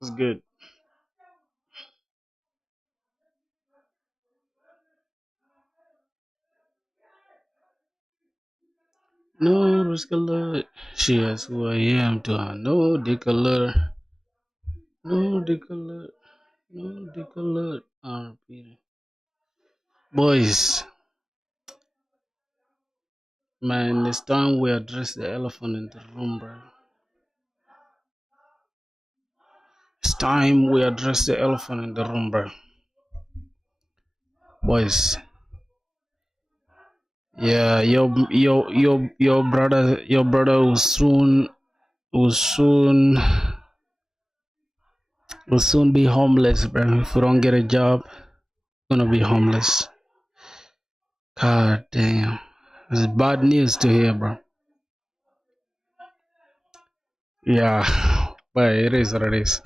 It's good. No risk alert. She is who I am to her. No dick alert. No dick alert. No dick alert. RP. Boys, man, it's time we address the elephant in the room, bro. It's time we address the elephant in the room, bro. Boys, yeah, your brother will soon be homeless, bro. If we don't get a job, gonna be homeless. God damn. It's bad news to hear, bro. Yeah. But it is what it is.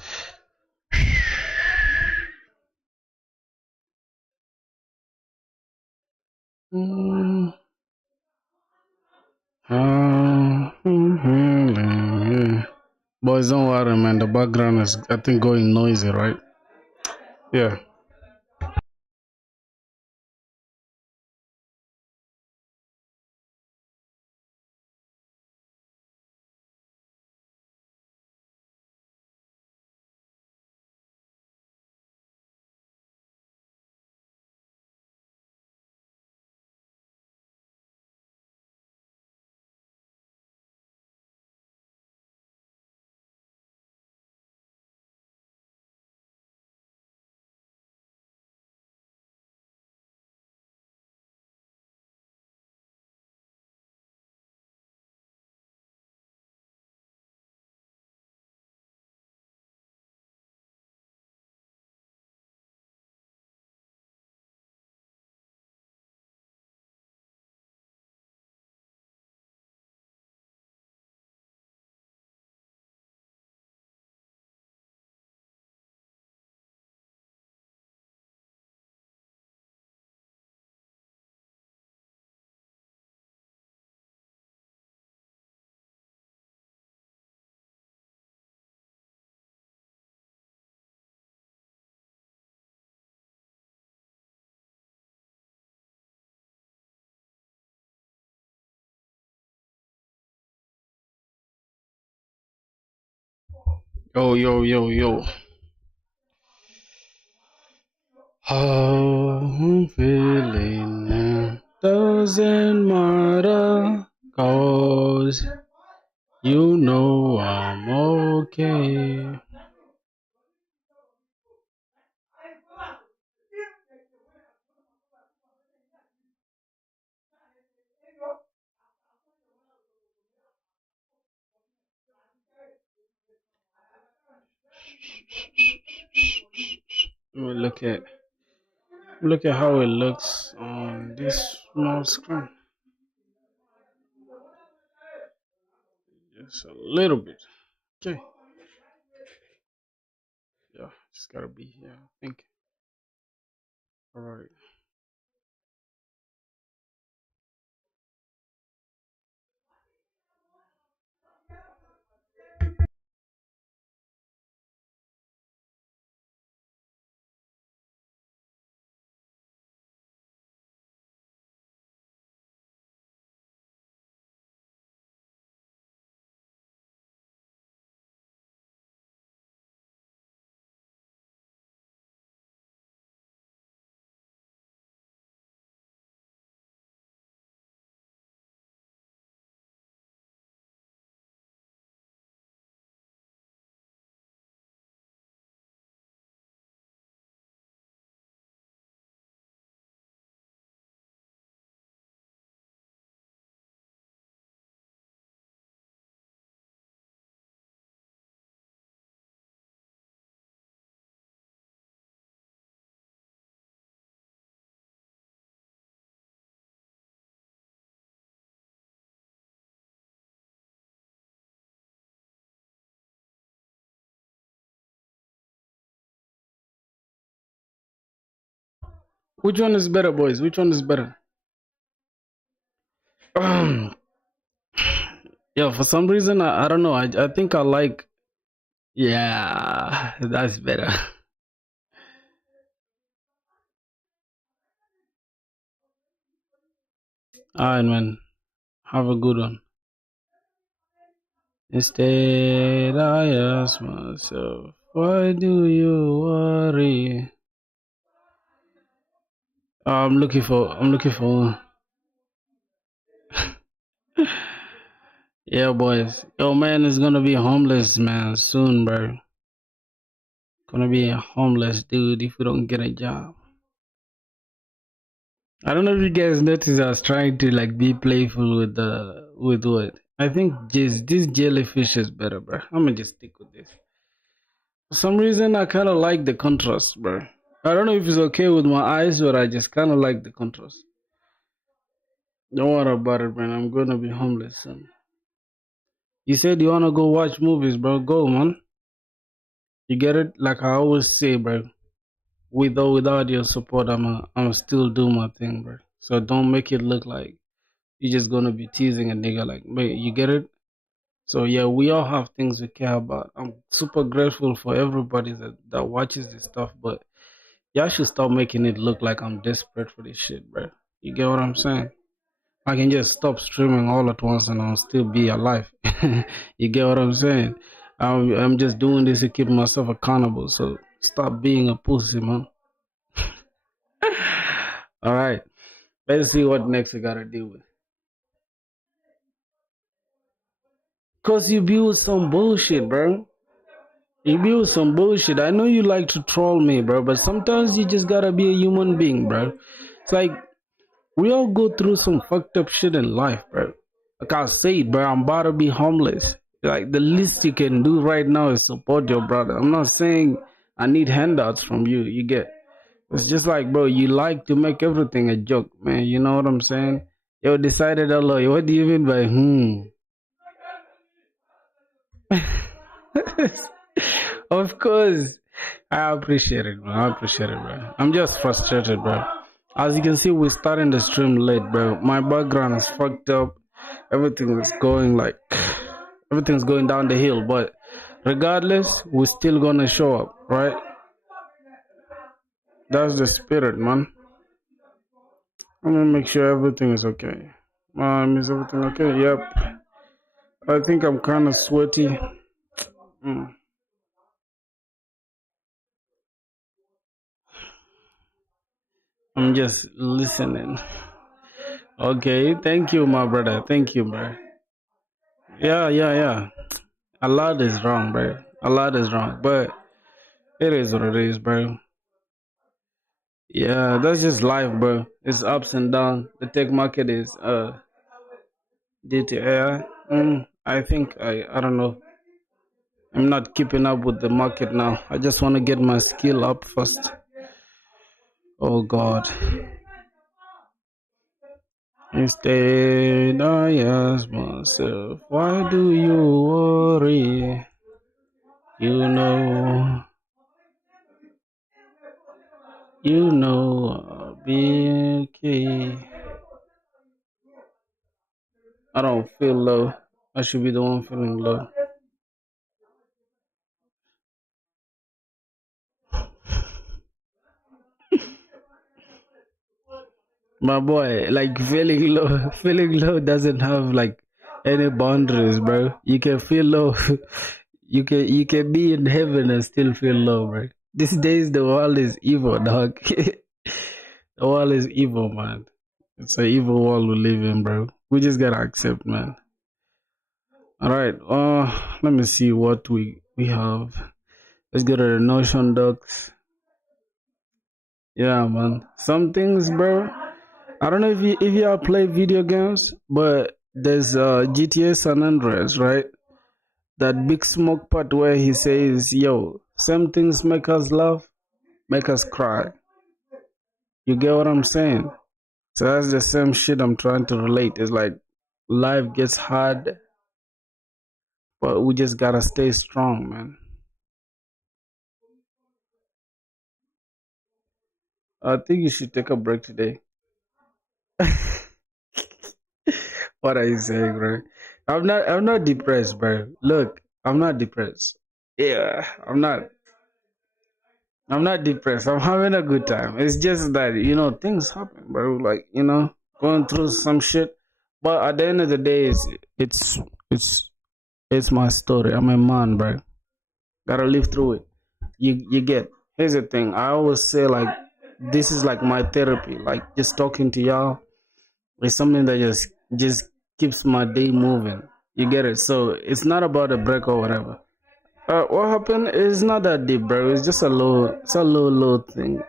Mm, Boys, don't worry, man. The background is, I think, going noisy, right? Yeah. Yo, yo, yo, yo. How I'm feeling now doesn't matter, 'cause you know I'm okay. Look at how it looks on this small screen. Just a little bit. Okay. Yeah, just gotta be here, I think. Alright. Which one is better, boys? Which one is better? Yeah, for some reason I don't know. I think I like Yeah, that's better. All right, man. Have a good one. Instead, I ask myself, why do you worry? I'm looking for. Yeah, boys. Yo, man is gonna be homeless, man, soon, bro. Gonna be a homeless dude if we don't get a job. I don't know if you guys noticed I was trying to like be playful with what. I think just this jellyfish is better, bro. I'm gonna just stick with this. For some reason, I kind of like the contrast, bro. I don't know if it's okay with my eyes, but I just kind of like the contrast. Don't worry about it, man. I'm gonna be homeless soon. You said you wanna go watch movies, bro. Go, man. You get it? Like I always say, bro. With or without your support, I'm still do my thing, bro. So don't make it look like you're just gonna be teasing a nigga. Like, wait, you get it? So yeah, we all have things we care about. I'm super grateful for everybody that watches this stuff, but y'all should stop making it look like I'm desperate for this shit, bro. You get what I'm saying? I can just stop streaming all at once and I'll still be alive. You get what I'm saying? I'm just doing this to keep myself accountable. So stop being a pussy, man. All right, let's see what next we gotta deal with. Cause you build some bullshit, bro. You build some bullshit. I know you like to troll me, bro, but sometimes you just gotta be a human being, bro. It's like we all go through some fucked up shit in life, bro. Like I said, bro, I'm about to be homeless. Like the least you can do right now is support your brother. I'm not saying I need handouts from you. You get? It's just like, bro, you like to make everything a joke, man. You know what I'm saying? Yo, decided Allah. What do you mean by Of course. I appreciate it, bro. I appreciate it, bro. I'm just frustrated, bro. As you can see, we're starting the stream late, bro. My background is fucked up. Everything is going like everything's going down the hill, but regardless, we're still gonna show up, right? That's the spirit, man. I'm gonna make sure everything is okay. Is everything okay? Yep. I think I'm kind of sweaty. Mm. I'm just listening. Okay, thank you, my brother. Thank you, bro. Yeah, yeah, yeah. A lot is wrong, bro. A lot is wrong, but it is what it is, bro. Yeah, that's just life, bro. It's ups and downs. The tech market is due to AI. I think I don't know. I'm not keeping up with the market now. I just want to get my skill up first. Oh God. Instead, I ask myself, why do you worry? You know, I'll be okay. I don't feel low. I should be the one feeling low. My boy, like feeling low, feeling low doesn't have like any boundaries, bro. You can feel low. You can be in heaven and still feel low, bro. These days the world is evil, dog. The world is evil, man. It's an evil world we live in, bro. We just gotta accept, man. All right. Let me see what we have. Let's go to the Notion docs. Yeah, man. Some things, bro. I don't know if you all play video games, but there's GTA San Andreas, right? That big smoke part where he says, "Yo, some things make us laugh, make us cry." You get what I'm saying? So that's the same shit I'm trying to relate. It's like life gets hard, but we just gotta stay strong, man. I think you should take a break today. What are you saying, bro? I'm not depressed, bro. Look, I'm not depressed. Yeah, I'm not depressed. I'm having a good time. It's just that, things happen, bro. Like, going through some shit. But at the end of the day, it's it's it's my story. I'm a man, bro. Gotta live through it. You get. Here's the thing. I always say like this is like my therapy. Like just talking to y'all is something that just keeps my day moving. You get it? So it's not about a break or whatever. What happened is not that deep, bro. It's a low thing,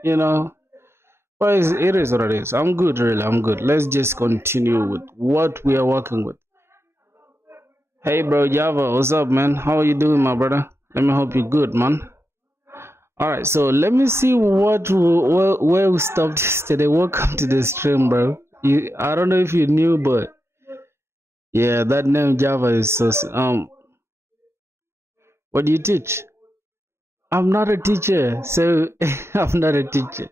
But it is what it is. I'm good, really. I'm good. Let's just continue with what we are working with. Hey, bro, Java, what's up, man? How are you doing, my brother? Let me hope you're good, man. All right, so let me see where we stopped yesterday. Welcome to the stream, bro. I don't know if you knew, but yeah, that name Java is so. What do you teach? I'm not a teacher, so I'm not a teacher.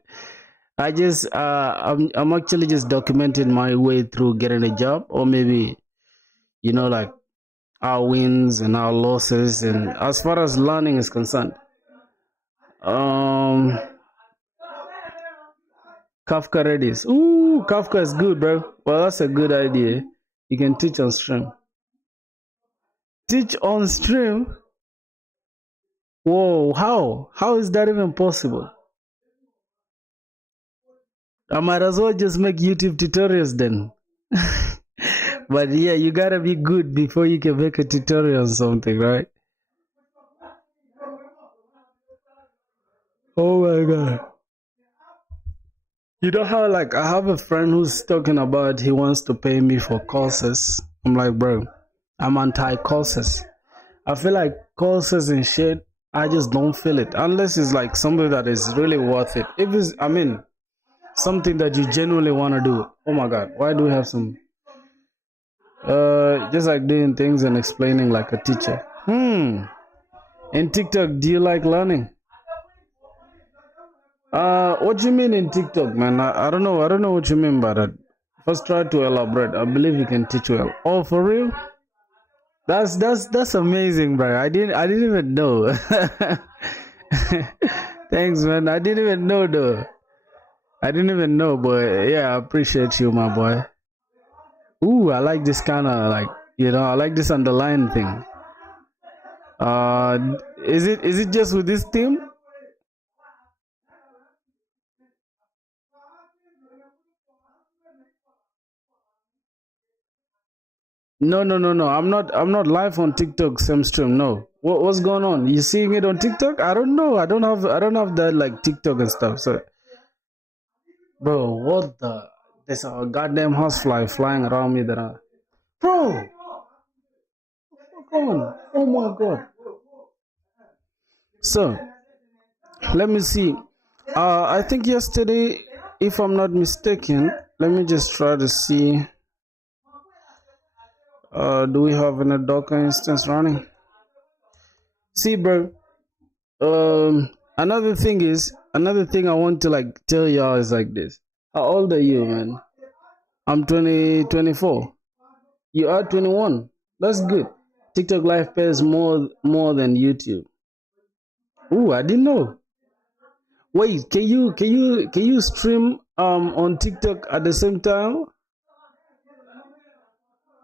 I'm actually just documenting my way through getting a job, or maybe like our wins and our losses, and as far as learning is concerned. Um, Kafka Redis. Ooh, Kafka is good, bro. Well, that's a good idea. You can teach on stream. Teach on stream? Whoa, how? How is that even possible? I might as well just make YouTube tutorials then. But yeah, you gotta be good before you can make a tutorial on something, right? Oh my god. You know how like I have a friend who's talking about he wants to pay me for courses. I'm like, bro, I'm anti courses. I feel like courses and shit, I just don't feel it. Unless it's like something that is really worth it. If it's something that you genuinely wanna do. Oh my god, why do we have some just like doing things and explaining like a teacher. In TikTok, do you like learning? What do you mean in TikTok, man? I don't know. I don't know what you mean by that. First, try to elaborate. I believe you can teach well. Oh, for real? That's amazing, bro. I didn't even know. Thanks, man. I didn't even know though. I didn't even know, but yeah, I appreciate you, my boy. Ooh, I like this kind of like I like this underline thing. Is it just with this team? No, no, no, no. I'm not live on TikTok same stream. No. What's going on? You seeing it on TikTok? I don't know. I don't have that like TikTok and stuff. So, bro, what the? There's a goddamn housefly flying around me that bro, come on. Oh my god. So, let me see. I think yesterday, if I'm not mistaken, let me just try to see. Do we have any Docker instance running? See, bro. Another thing I want to like tell y'all is like this. How old are you, man? I'm 24. You are 21. That's good. TikTok Live pays more than YouTube. Ooh, I didn't know. Wait, can you stream on TikTok at the same time?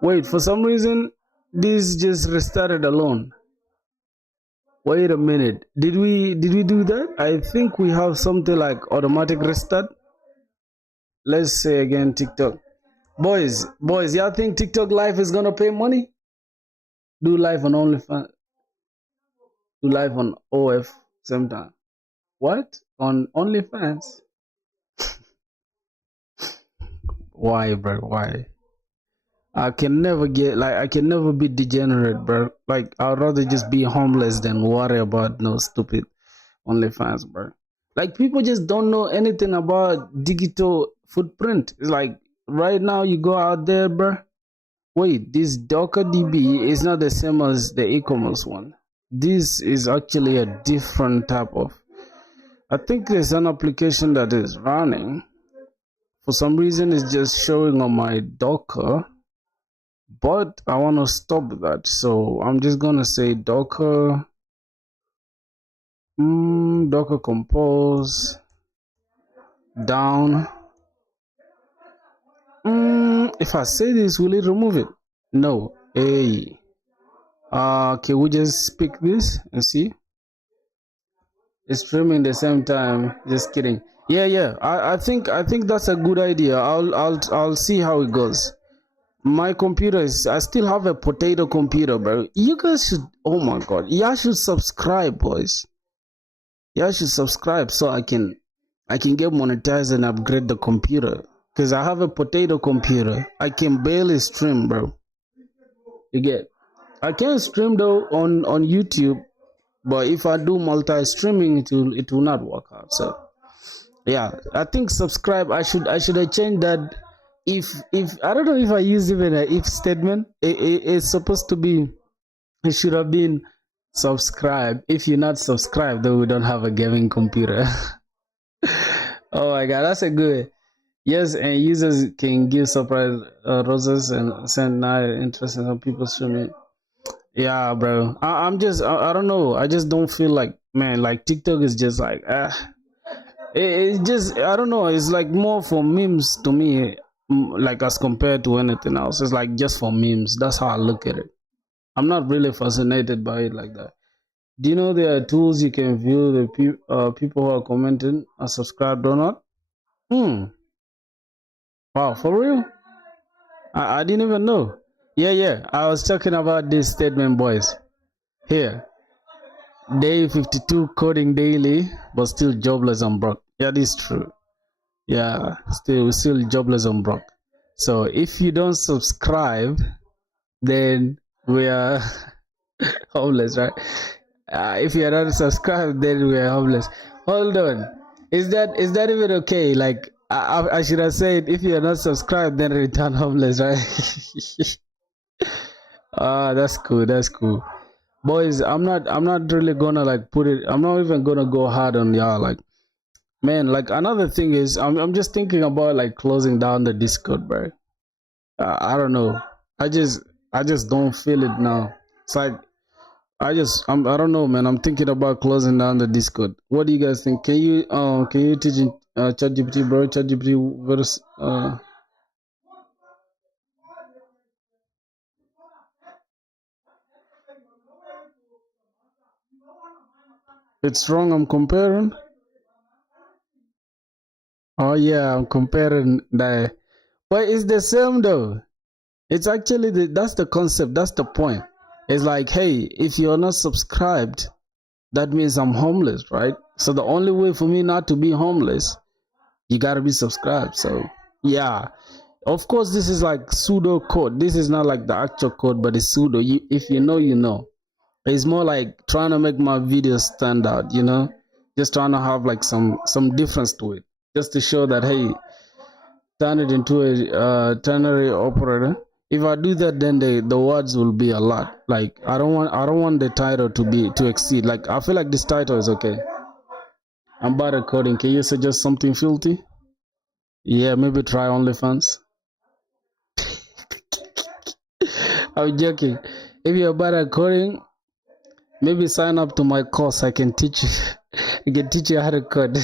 Wait, for some reason this just restarted alone. Wait a minute. Did we do that? I think we have something like automatic restart. Let's say again TikTok. Boys, y'all think TikTok Live is gonna pay money? Do live on OnlyFans, do live on OF same time. What? On OnlyFans? Why, bro? Why? I can never be degenerate, bro. Like I'd rather just be homeless than worry about no stupid OnlyFans, bro. Like people just don't know anything about digital footprint. It's like right now you go out there, bro. Wait, this Docker DB is not the same as the e-commerce one. This is actually a different type of. I think there's an application that is running. For some reason, it's just showing on my Docker, but I want to stop that. So I'm just gonna say Docker Docker compose down. If I say this, will it remove it? No. Hey. Can we just pick this and see? It's streaming the same time. Just kidding. Yeah. I think that's a good idea. I'll see how it goes. My computer is. I still have a potato computer, bro. You guys should. Oh my god. Y'all should subscribe, boys. Y'all should subscribe so I can get monetized and upgrade the computer. Cause I have a potato computer. I can barely stream, bro. You get. I can stream though on YouTube, but if I do multi-streaming, it will not work out. So yeah, I think subscribe. I should have changed that. If I don't know if I use even an if statement. It's supposed to be. It should have been subscribe. If you're not subscribed, then we don't have a gaming computer. Oh my god, that's a good. Yes, and users can give surprise roses and send nice interest in some people streaming. Yeah, bro. I'm just I don't know. I just don't feel like man. Like TikTok is just like it's just I don't know. It's like more for memes to me, like as compared to anything else. It's like just for memes. That's how I look at it. I'm not really fascinated by it like that. Do you know there are tools you can view the people who are commenting are subscribed or not? Hmm. Wow, for real? I didn't even know. Yeah. I was talking about this statement, boys. Here, day 52 coding daily, but still jobless and broke. Yeah, this is true. Yeah, still jobless and broke. So if you don't subscribe, then we are homeless, right? If you are not subscribed, then we are homeless. Hold on, is that even okay? Like I should have said, if you are not subscribed, then return homeless, right? That's cool. That's cool, boys. I'm not really gonna like put it. I'm not even gonna go hard on y'all. Like man, like another thing is, I'm just thinking about like closing down the Discord, bro. I don't know. I just don't feel it now. It's like I don't know, man. I'm thinking about closing down the Discord. What do you guys think? Can you teach in ChatGPT, bro? ChatGPT versus it's wrong. I'm comparing. Oh yeah, I'm comparing the. But it's the same though. It's actually that's the concept. That's the point. It's like, hey, if you're not subscribed, that means I'm homeless, right? So the only way for me not to be homeless, you gotta be subscribed. So yeah, of course this is like pseudo code. This is not like the actual code, but it's pseudo. If you know, you know. It's more like trying to make my videos stand out. Just trying to have like some difference to it, just to show that hey, turn it into a ternary operator. If I do that, then the words will be a lot. Like I don't want the title to exceed. Like I feel like this title is okay. I'm bad at coding. Can you suggest something filthy? Yeah, maybe try OnlyFans. I'm joking. If you're bad at coding, maybe sign up to my course. I can teach you. I can teach you how to code.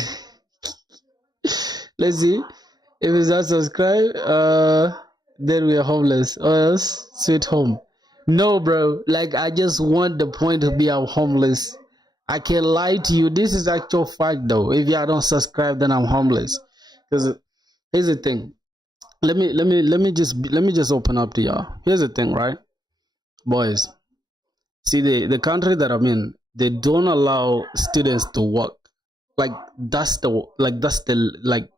Let's see. If it's not subscribed, then we are homeless. Or else, sweet home. No, bro. Like I just want the point to be I'm homeless. I can lie to you. This is actual fact, though. If y'all don't subscribe, then I'm homeless. Because here's the thing. Let me just open up to y'all. Here's the thing, right, boys. See the country that I'm in, they don't allow students to work. Like that's the like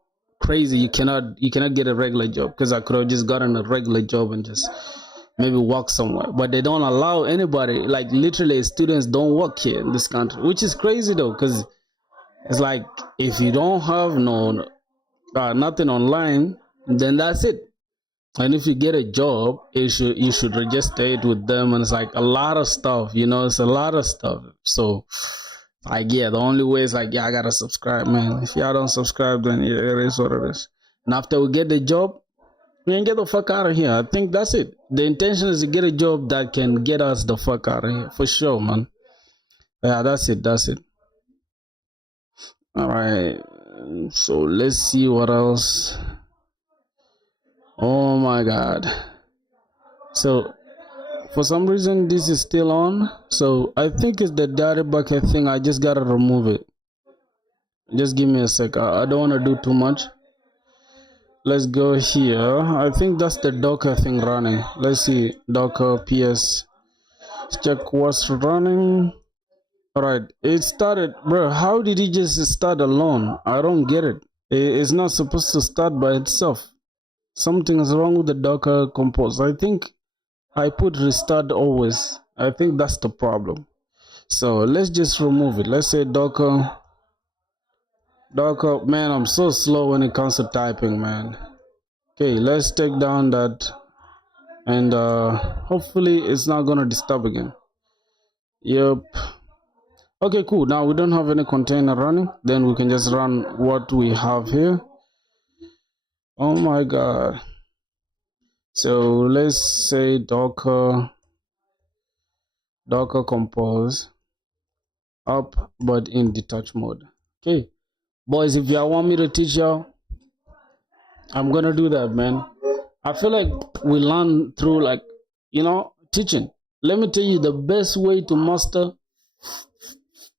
crazy. You cannot get a regular job because I could have just gotten a regular job and just maybe work somewhere. But they don't allow anybody. Like literally, students don't work here in this country, which is crazy though, because it's like if you don't have no nothing online, then that's it. And if you get a job, you should register it with them, and it's like a lot of stuff. It's a lot of stuff. So, like, yeah, the only way is like, yeah, I gotta subscribe, man. If y'all don't subscribe, then yeah, it is what it is. And after we get the job, we can get the fuck out of here. I think that's it. The intention is to get a job that can get us the fuck out of here for sure, man. Yeah, that's it. That's it. All right. So let's see what else. Oh my God. So for some reason this is still on. So I think it's the data bucket thing. I just gotta remove it. Just give me a sec. I don't want to do too much. Let's go here. I think that's the Docker thing running. Let's see. Docker ps. Let's check what's running. Alright, it started. Bro, how did it just start alone? I don't get it. It's not supposed to start by itself. Something is wrong with the Docker compose. I think I put restart always. I think that's the problem. So let's just remove it. Let's say Docker. Docker, man, I'm so slow when it comes to typing, man. Okay, let's take down that, and hopefully it's not gonna disturb again. Yep. Okay, cool. Now we don't have any container running. Then we can just run what we have here. Oh my God. So let's say Docker compose up, but in detach mode. Okay, boys, if y'all want me to teach y'all, I'm gonna do that, man. I feel like we learn through, like, teaching. Let me tell you, the best way to master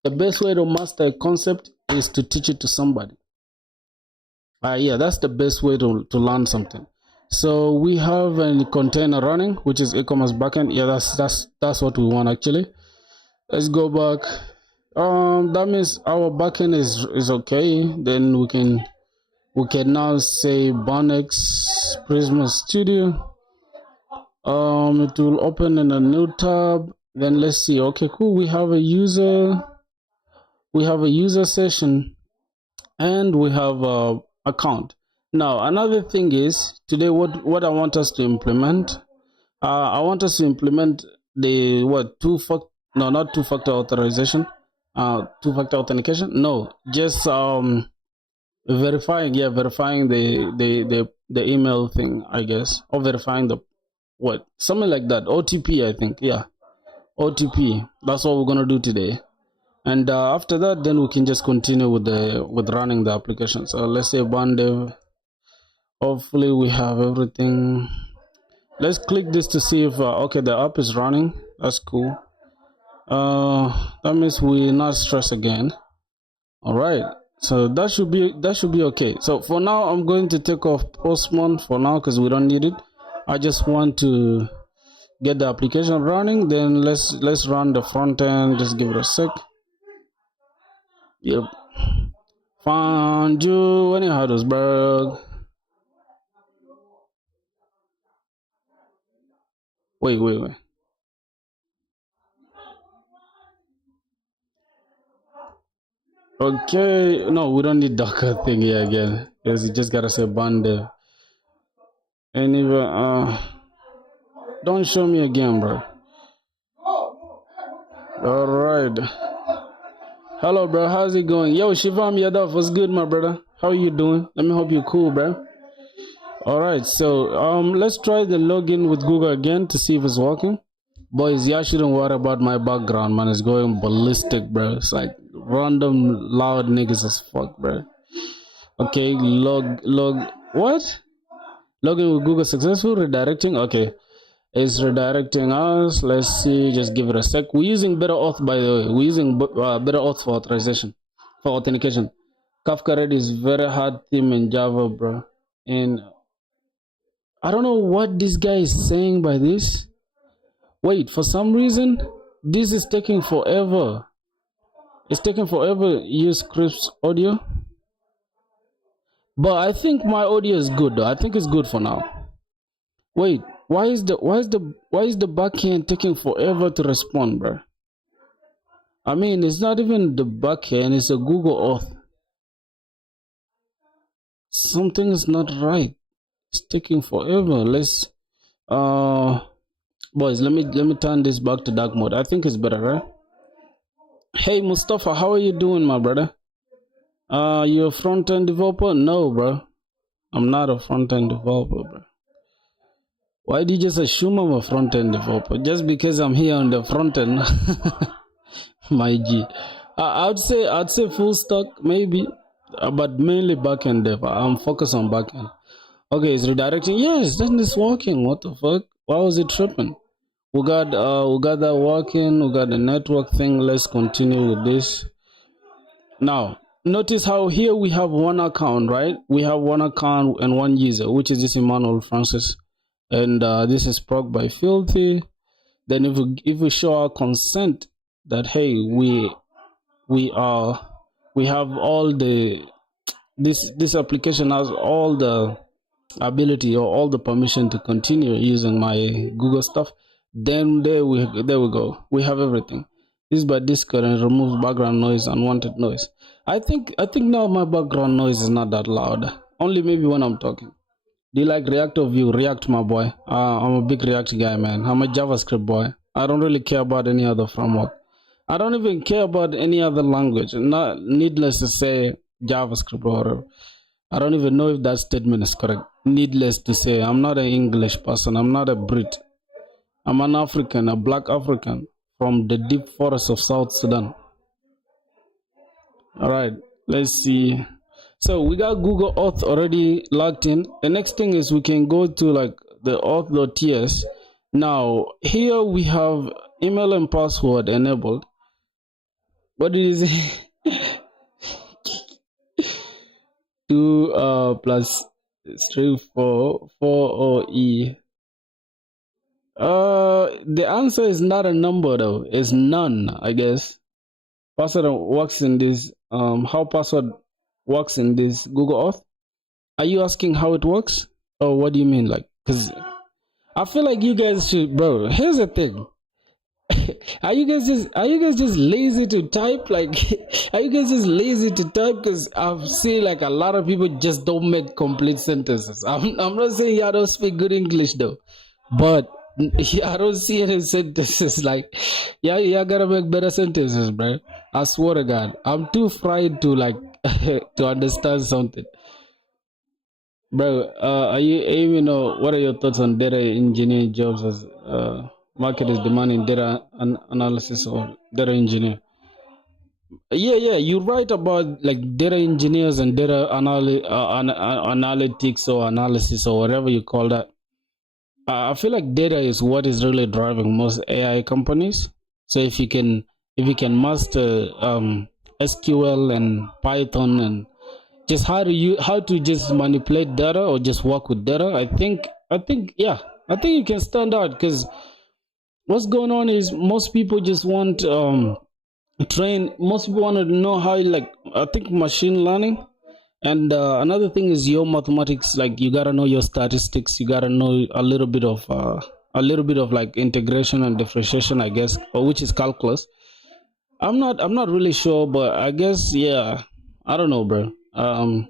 a concept is to teach it to somebody. Yeah, that's the best way to learn something. So we have a container running, which is e-commerce backend. Yeah, that's what we want actually. Let's go back. That means our backend is okay. Then we can now say Bonex Prisma Studio. It will open in a new tab. Then let's see. Okay, cool. We have a user session, and we have a account. Now another thing is, today what I want us to implement. I want us to implement the not two-factor authorization, two-factor authentication. No, just verifying. Yeah, verifying the email thing, I guess, or verifying the something like that. OTP, I think. Yeah, OTP. That's what we're gonna do today. And after that, then we can just continue with running the application. So let's say Bandev. Hopefully we have everything. Let's click this to see if okay, the app is running. That's cool. That means we not stress again. All right, so that should be okay. So for now, I'm going to take off Postman for now because we don't need it. I just want to get the application running. Then let's run the front end. Just give it a sec. Yep. Found you in Heidelberg. Wait. Okay, no, we don't need Docker thing here again. Because you just gotta say bande. And even don't show me again, bro. Alright. Hello, bro. How's it going? Yo, Shivam Yadav, what's good, my brother? How are you doing? Let me hope you're cool, bro. Alright, so let's try the login with Google again to see if it's working. Boys, y'all shouldn't worry about my background, man. It's going ballistic, bro. It's like random loud niggas as fuck, bro. Okay, log what? Login with Google successful, redirecting. Okay, it's redirecting us. Let's see, just give it a sec. We're using better auth, by the way. We're using better auth for authorization, for authentication. Kafka Red is very hard theme in Java, bro. And I don't know what this guy is saying by this. Wait, for some reason, this is taking forever. It's taking forever. Use Scripts audio. But I think my audio is good though. I think it's good for now. Wait, why is the backend taking forever to respond, bro? I mean, it's not even the backend, it's a Google Auth. Something is not right. It's taking forever. Let's boys, let me turn this back to dark mode. I think it's better, right? Hey Mustafa, how are you doing, my brother? You a front-end developer? No, bro. I'm not a front-end developer, bro. Why did you just assume I'm a front-end developer? Just because I'm here on the front end? My G. I'd say full stack maybe, but mainly backend dev. I'm focused on backend. Okay, it's redirecting. Yes, then it's working. What the fuck? Why was it tripping? We got that working. We got the network thing. Let's continue with this. Now, notice how here we have one account, right? We have one account and one user, which is this Emmanuel Francis, and this is proc by Filthy. Then if we show our consent that hey we are we have all the this application has all the ability or all the permission to continue using my Google stuff, then there we go. We have everything. This by Discord and removes background noise, unwanted noise. I think now my background noise is not that loud. Only maybe when I'm talking. Do you like React or Vue? React, my boy. I'm a big React guy, man. I'm a JavaScript boy. I don't really care about any other framework. I don't even care about any other language. Not needless to say, JavaScript or whatever. I don't even know if that statement is correct. Needless to say, I'm not an English person. I'm not a Brit. I'm an African, a black African from the deep forests of South Sudan. All right, let's see. So we got Google Auth already logged in. The next thing is we can go to like the auth.ts. Now here we have email and password enabled. What is it? 2 plus 3 4 4 the answer is not a number though. It's none, I guess. Password works in this. How password works in this Google Auth? Are you asking how it works, or what do you mean? Like, cause I feel like you guys should, bro. Here's the thing. Are you guys just lazy to type? Like, are you guys just lazy to type? Because I've seen like a lot of people just don't make complete sentences. I'm not saying I don't speak good English though, but I don't see any sentences like, yeah, you gotta make better sentences, bro. I swear to God, I'm too fried to like to understand something, bro. Are you aiming or what are your thoughts on data engineering jobs as market is demanding data analysis or data engineer? Yeah, you're right about like data engineers and data analytics or analysis or whatever you call that. I feel like data is what is really driving most AI companies. So if you can master SQL and Python and just how to just manipulate data or just work with data, I think yeah, I think you can stand out because what's going on is most people just want train. Most people want to know how like I think machine learning. And another thing is your mathematics. Like you gotta know your statistics. You gotta know a little bit of like integration and differentiation, I guess, or which is calculus. I'm not really sure, but I guess yeah. I don't know, bro. Can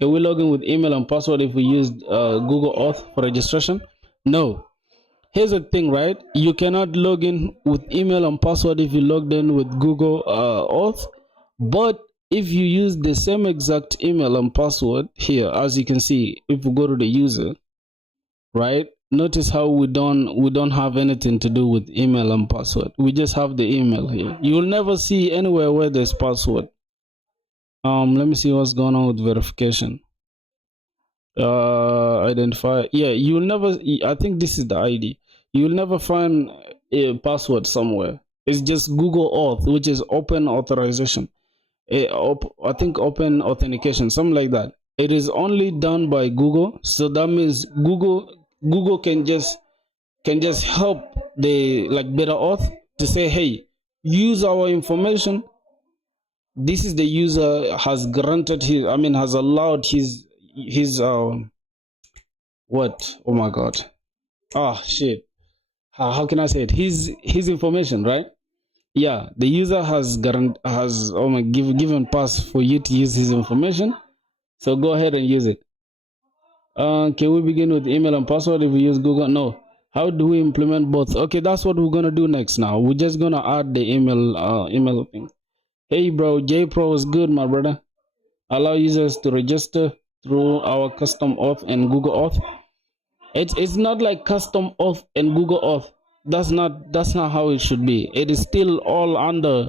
we log in with email and password if we use Google Auth for registration? No. Here's the thing, right? You cannot log in with email and password if you logged in with Google Auth. But if you use the same exact email and password here, as you can see, if we go to the user, right? Notice how we don't have anything to do with email and password. We just have the email here. You will never see anywhere where there's password. Let me see what's going on with verification. Identify. Yeah, you'll never. I think this is the ID. You'll never find a password somewhere. It's just Google Auth, which is open authorization. I think open authentication, something like that. It is only done by Google, so that means Google can just help the like better auth to say, hey, use our information. This is the user has granted his, I mean, has allowed his what? Oh my God! Ah, shit. How can I say it? His information, right? Yeah, the user has oh my given pass for you to use his information. So go ahead and use it. Can we begin with email and password if we use Google? No. How do we implement both? Okay, that's what we're gonna do next. Now we're just gonna add the email thing. Hey, bro, JPro is good, my brother. Allow users to register through our custom auth and Google Auth. It's not like custom auth and Google Auth. That's not how it should be. It is still all under.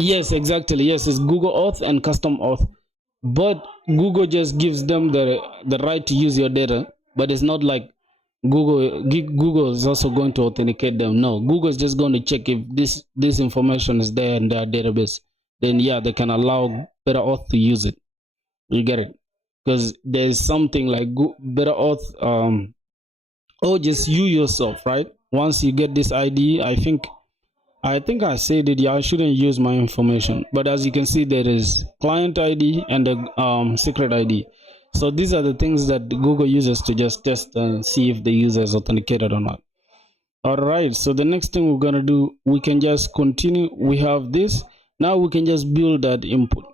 Yes, exactly. Yes, it's Google Auth and custom auth. But Google just gives them the right to use your data, but it's not like Google is also going to authenticate them. No, Google is just going to check if this information is there in their database. Then yeah, they can allow Better Auth to use it. You get it? Because there's something like Better Auth. Or just you yourself, right? Once you get this ID, I think I said it. Yeah, I shouldn't use my information, but as you can see, there is client ID and the secret ID. So these are the things that Google uses to just test and see if the user is authenticated or not. All right. So the next thing we're gonna do, we can just continue. We have this. Now we can just build that input.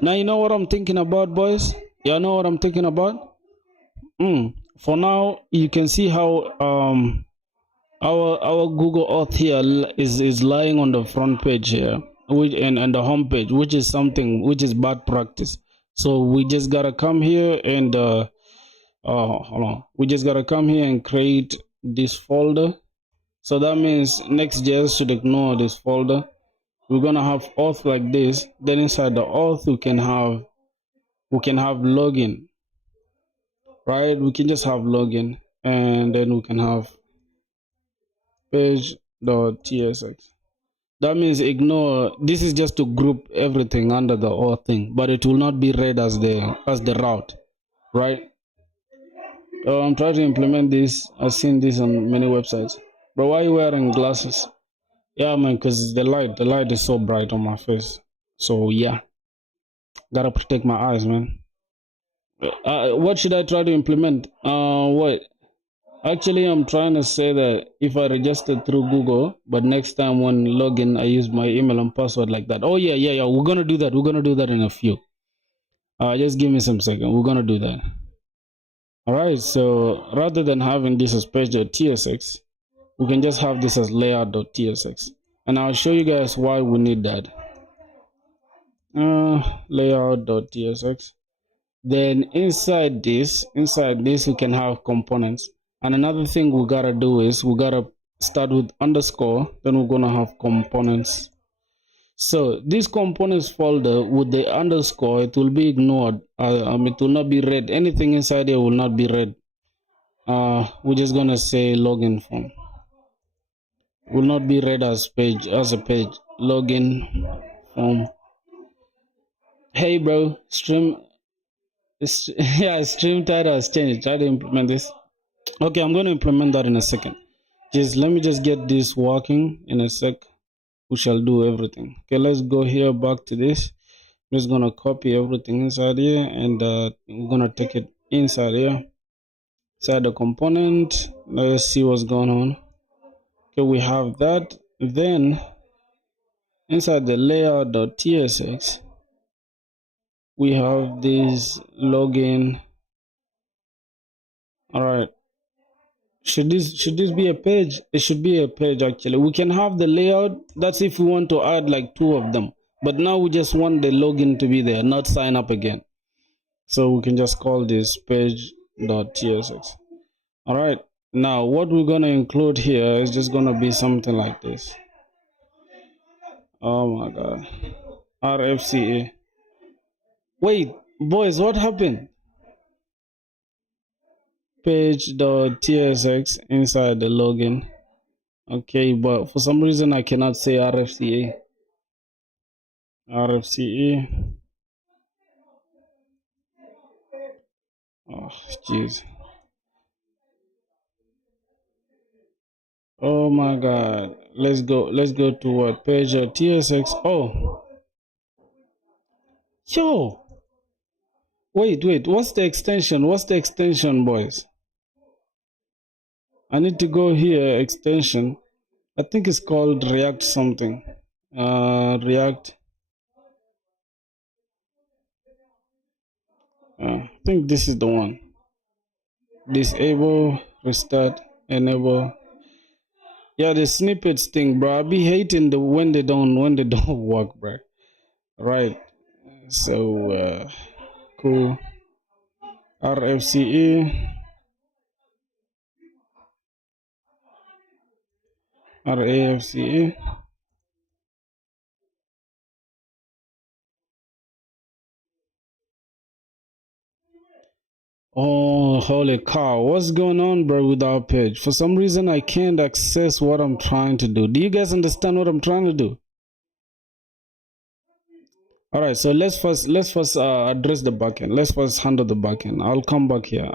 Now you know what I'm thinking about, boys. You know what I'm thinking about. For now, you can see how our Google Auth here is lying on the front page here, which and the home page, which is something which is bad practice. So we just gotta come here and hold on. We just gotta come here and create this folder. So that means Next.js should ignore this folder. We're gonna have auth like this. Then inside the auth we can have login, right? We can just have login, and then we can have page.tsx. That means ignore. This is just to group everything under the auth thing, but it will not be read as the route, right? I'm trying to implement this. I've seen this on many websites. But why are you wearing glasses? Yeah, man, because the light is so bright on my face. So yeah, gotta protect my eyes, man. What should I try to implement? What? Actually, I'm trying to say that if I registered through Google, but next time when login, I use my email and password like that. Oh yeah, yeah, yeah. We're gonna do that. We're gonna do that in a few. Just give me some second. We're gonna do that. All right. So rather than having this as page.tsx, we can just have this as layout.tsx, and I'll show you guys why we need that. Layout.tsx. Then inside this we can have components. And another thing we gotta do is we gotta start with underscore, then we're gonna have components. So this components folder with the underscore, it will be ignored. It will not be read. Anything inside here will not be read. We're just gonna say login form will not be read as a page. Login form. Hey bro, yeah, stream title has changed. Try to implement this. Okay, I'm going to implement that in a second. Just let me just get this working in a sec. We shall do everything. Okay, let's go here back to this. I'm just gonna copy everything inside here, and we're gonna take it inside here, inside the component. Let's see what's going on. Okay, we have that. Then inside the layout.tsx, we have this login. All right. Should this be a page? It should be a page actually. We can have the layout. That's if we want to add like two of them. But now we just want the login to be there, not sign up again. So we can just call this page.tsx. All right. Now what we're gonna include here is just gonna be something like this. Oh my god. RFCA. Wait, boys, what happened? Page.tsx inside the login. Okay, but for some reason I cannot say RFCA. RFCE. Oh, jeez. Oh my God. Let's go. Let's go to what page? TSX. Oh, yo. Wait. What's the extension? What's the extension, boys? I need to go here. Extension. I think it's called React something. React. I think this is the one. Disable, restart, enable. Yeah, the snippets thing, bro. I be hating the when they don't work, bro. Right. So cool. RFCE, RAFCE. Oh, holy cow. What's going on, bro, with our page? For some reason, I can't access what I'm trying to do. Do you guys understand what I'm trying to do? All right, so let's first address the backend. Let's first handle the backend. I'll come back here.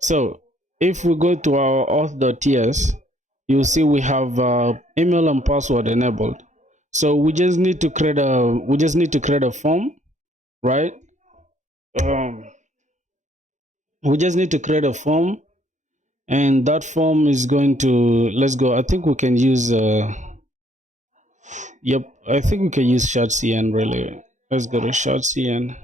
So if we go to our auth.ts, you'll see we have email and password enabled. So we just need to create a form, right? We just need to create a form, and that form is going to, let's go. I think we can use yep, I think we can use shardcn really. Let's go to shardcn.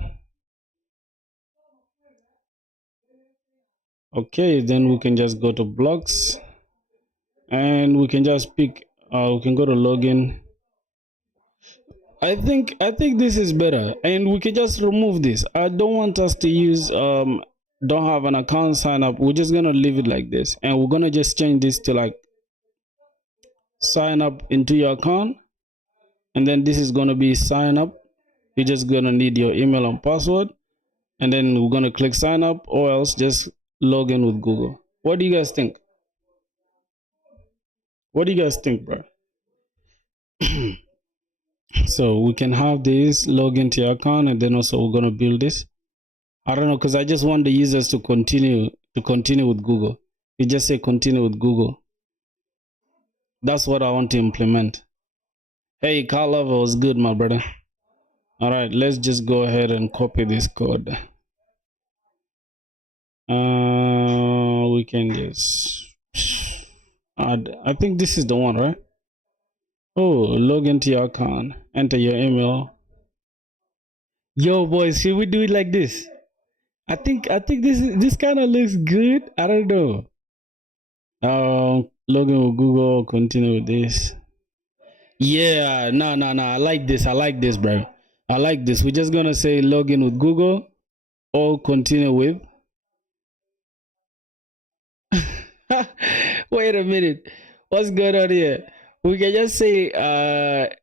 Okay, then we can just go to blocks, and we can just pick we can go to login. I think this is better, and we can just remove this. I don't want us to use don't have an account sign up. We're just gonna leave it like this, and we're gonna just change this to like sign up into your account, and then this is gonna be sign up. You're just gonna need your email and password, and then we're gonna click sign up, or else just log in with Google. What do you guys think? What do you guys think, bro? So we can have this log into your account, and then also we're gonna build this. I don't know, because I just want the users to continue with Google. You just say continue with Google. That's what I want to implement. Hey, Carl Lover was good, my brother. All right, let's just go ahead and copy this code. We can just add. I think this is the one, right? Oh, log into your account, enter your email. Yo, boys, should we do it like this? I think this kind of looks good. I don't know. Log in with Google. Continue with this. Yeah, no. I like this. Bro. I like this. We're just gonna say log in with Google or continue with. Wait a minute. What's going on here? We can just say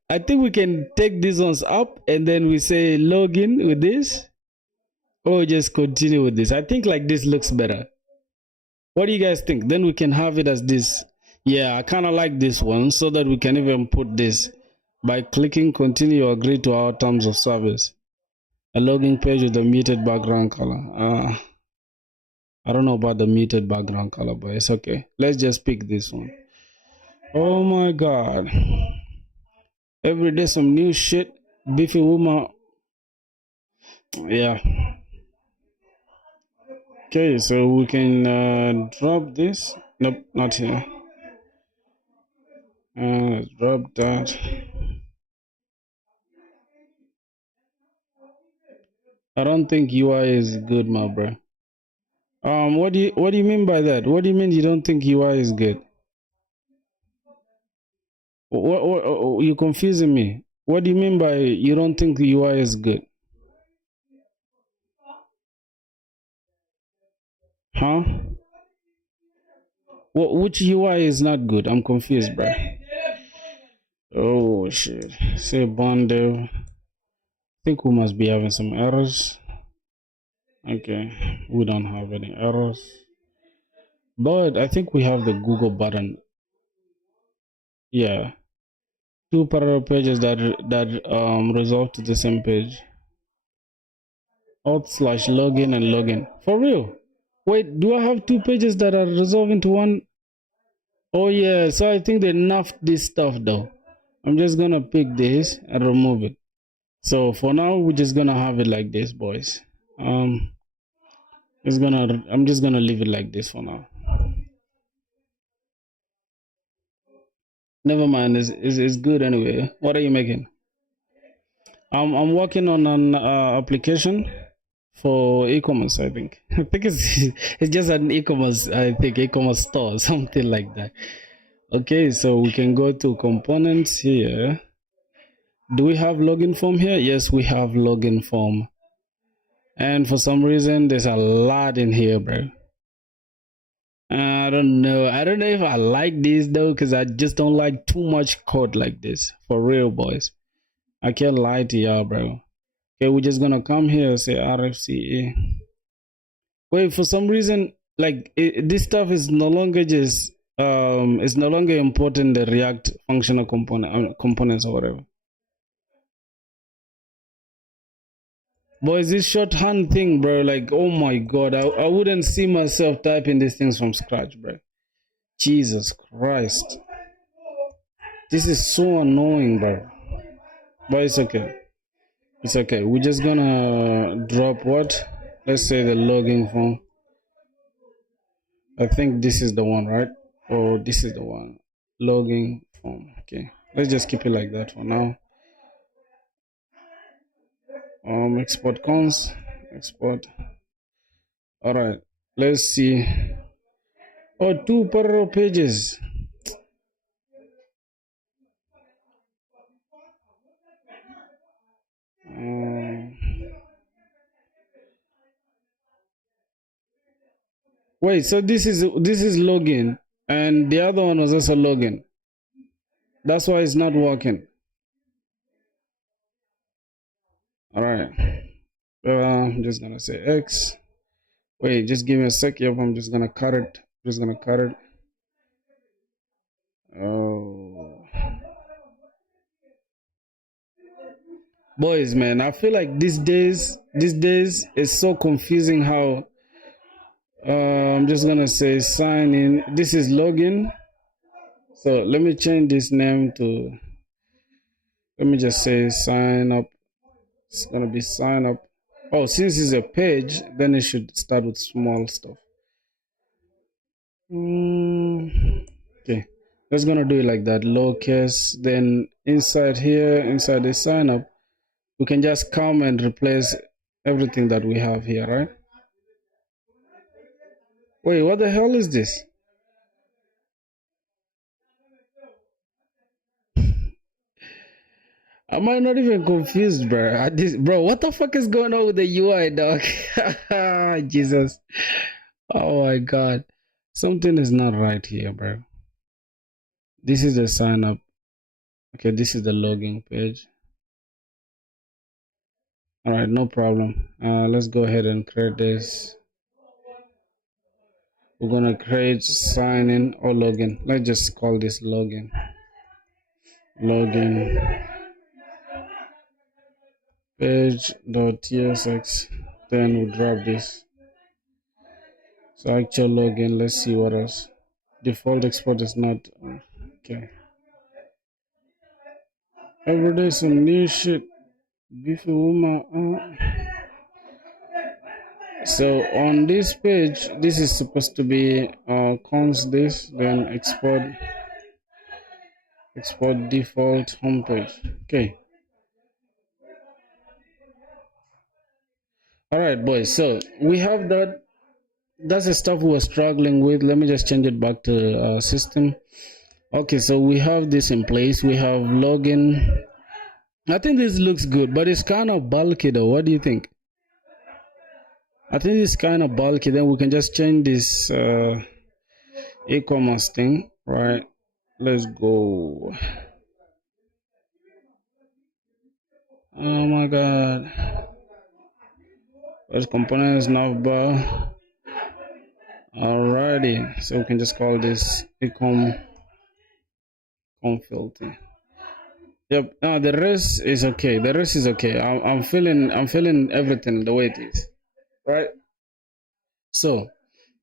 I think we can take these ones up, and then we say log in with this or just continue with this. I think like this looks better. What do you guys think? Then we can have it as this. Yeah, I kind of like this one, so that we can even put this by clicking continue or agree to our terms of service. A login page with a muted background color. I don't know about the muted background color, but it's okay. Let's just pick this one. Oh my god. Every day some new shit. Beefy woman. Yeah. Okay, so we can drop this. Nope, not here. Drop that. I don't think UI is good, my bro. What do you mean by that? What do you mean you don't think UI is good? What you confusing me? What do you mean by you don't think UI is good? Huh? Which UI is not good? I'm confused, bro. Oh shit. Say bond dev. I think we must be having some errors. Okay, we don't have any errors. But I think we have the Google button. Yeah. Two parallel pages that resolve to the same page. Alt/login and login. For real? Wait, do I have two pages that are resolving to one? Oh yeah, so I think they nerfed this stuff though. I'm just gonna pick this and remove it. So for now, we're just gonna have it like this, boys. I'm just gonna leave it like this for now. Never mind, it's good anyway. What are you making? I'm working on an application for e-commerce. I think it's just an e-commerce. I think e-commerce store, something like that. Okay, so we can go to components here. Do we have login form here? Yes, we have login form. And for some reason, there's a lot in here, bro. I don't know. I don't know if I like this though, because I just don't like too much code like this. For real, boys. I can't lie to y'all, bro. Okay, we're just gonna come here and say RFCE. Wait, for some reason, like this stuff is no longer just it's no longer important the React functional components or whatever. Boy, is this shorthand thing, bro? Like, oh my god, I wouldn't see myself typing these things from scratch, bro. Jesus Christ, this is so annoying, bro. But it's okay. It's okay. We're just gonna drop what? Let's say the login form. I think this is the one, right? Or this is the one. Login form. Okay. Let's just keep it like that for now. Export cons. Export. Alright. Let's see. Oh, two parallel pages. Um, Wait, so this is login, and the other one was also login. That's why it's not working. All right. I'm just gonna say X. Wait, just give me a sec. Yep, I'm just gonna cut it. Just gonna cut it. Oh, boys, man, I feel like these days is so confusing. How I'm just gonna say sign in. This is login. So let me change this name to. Let me just say sign up. It's gonna be sign up. Oh, since it's a page, then it should start with small stuff. Okay, that's gonna do it like that, lowercase. Then inside here, inside the sign up, we can just come and replace everything that we have here, right? Wait, what the hell is this? Am I not even confused, bro? Bro, what the fuck is going on with the UI, dog? Jesus. Oh my god. Something is not right here, bro. This is the sign up. Okay, this is the login page. All right, no problem. Let's go ahead and create this. We're gonna create sign in or login. Let's just call this login. Login page.tsx. Then we drop this. So actual login. Let's see what else. Default export is not okay. Every day some new shit. Beefy woman. So on this page, this is supposed to be cons this, then export default homepage. Okay. All right, boys. So we have that. That's the stuff we were struggling with. Let me just change it back to system. Okay, so we have this in place. We have login. I think this looks good, but it's kind of bulky though. What do you think? I think it's kind of bulky. Then we can just change this e-commerce thing, right? Let's go. Oh my god. There's components navbar. Alrighty, so we can just call this ecom filter. Yep. The rest is okay. The rest is okay. I'm feeling everything the way it is, right? So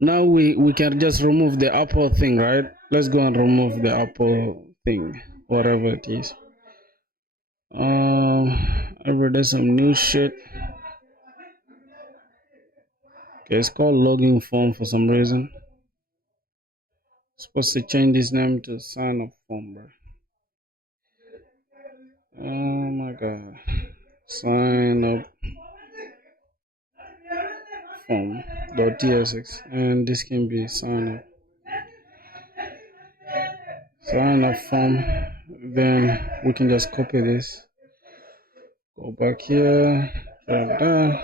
now we can just remove the Apple thing, right? Let's go and remove the Apple thing, whatever it is. Every day some new shit. Okay, it's called login form for some reason. Supposed to change this name to sign up form, bro. Oh my god. Sign up form.tsx, and this can be sign up form. Then we can just copy this, go back here, drag down.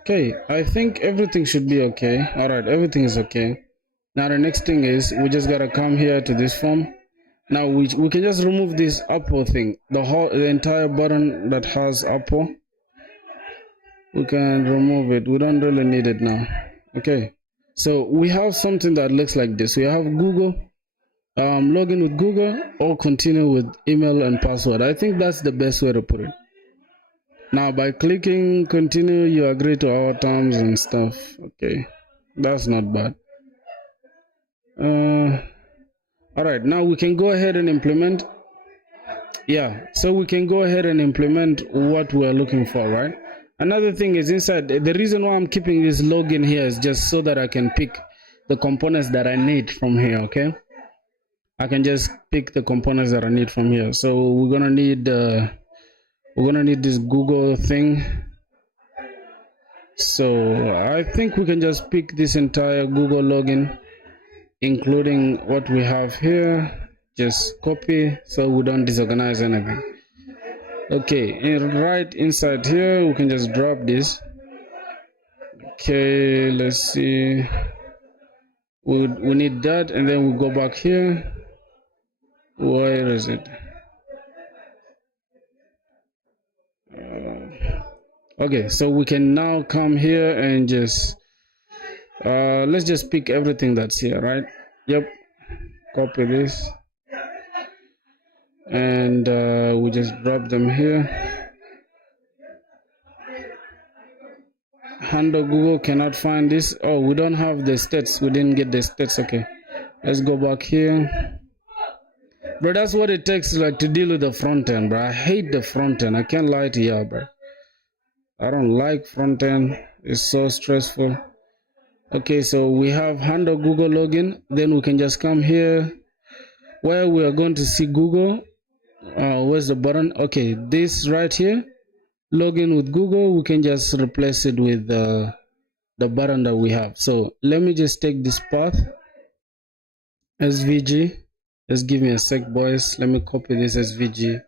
Okay, I think everything should be okay. All right, everything is okay. Now the next thing is we just gotta come here to this form. Now we can just remove this Apple thing, the entire button that has Apple. We can remove it. We don't really need it now. Okay. So we have something that looks like this. We have Google, login with Google, or continue with email and password. I think that's the best way to put it. Now by clicking continue, you agree to our terms and stuff. Okay, that's not bad. All right, now we can go ahead and implement. Yeah, so we can go ahead and implement what we're looking for, right? Another thing is inside, the reason why I'm keeping this login here is just so that I can pick the components that I need from here. Okay, I can just pick the components that I need from here. So we're gonna need this Google thing. So I think we can just pick this entire Google login, including what we have here. Just copy so we don't disorganize anything. Okay, and right inside here we can just drop this. Okay, let's see. We need that, and then we go back here. Where is it? Okay, so we can now come here and just let's just pick everything that's here, right? Yep, copy this, and we just drop them here. Handle Google cannot find this. Oh, we don't have the stats. We didn't get the stats. Okay, let's go back here. Bro, that's what it takes like to deal with the front end, bro. I hate the front end. I can't lie to you, bro. I don't like front end. It's so stressful. Okay, so we have handle Google login. Then we can just come here where we are going to see Google. Where's the button? Okay, this right here, login with Google. We can just replace it with the button that we have. So let me just take this path, SVG. Just give me a sec, boys. Let me copy this SVG,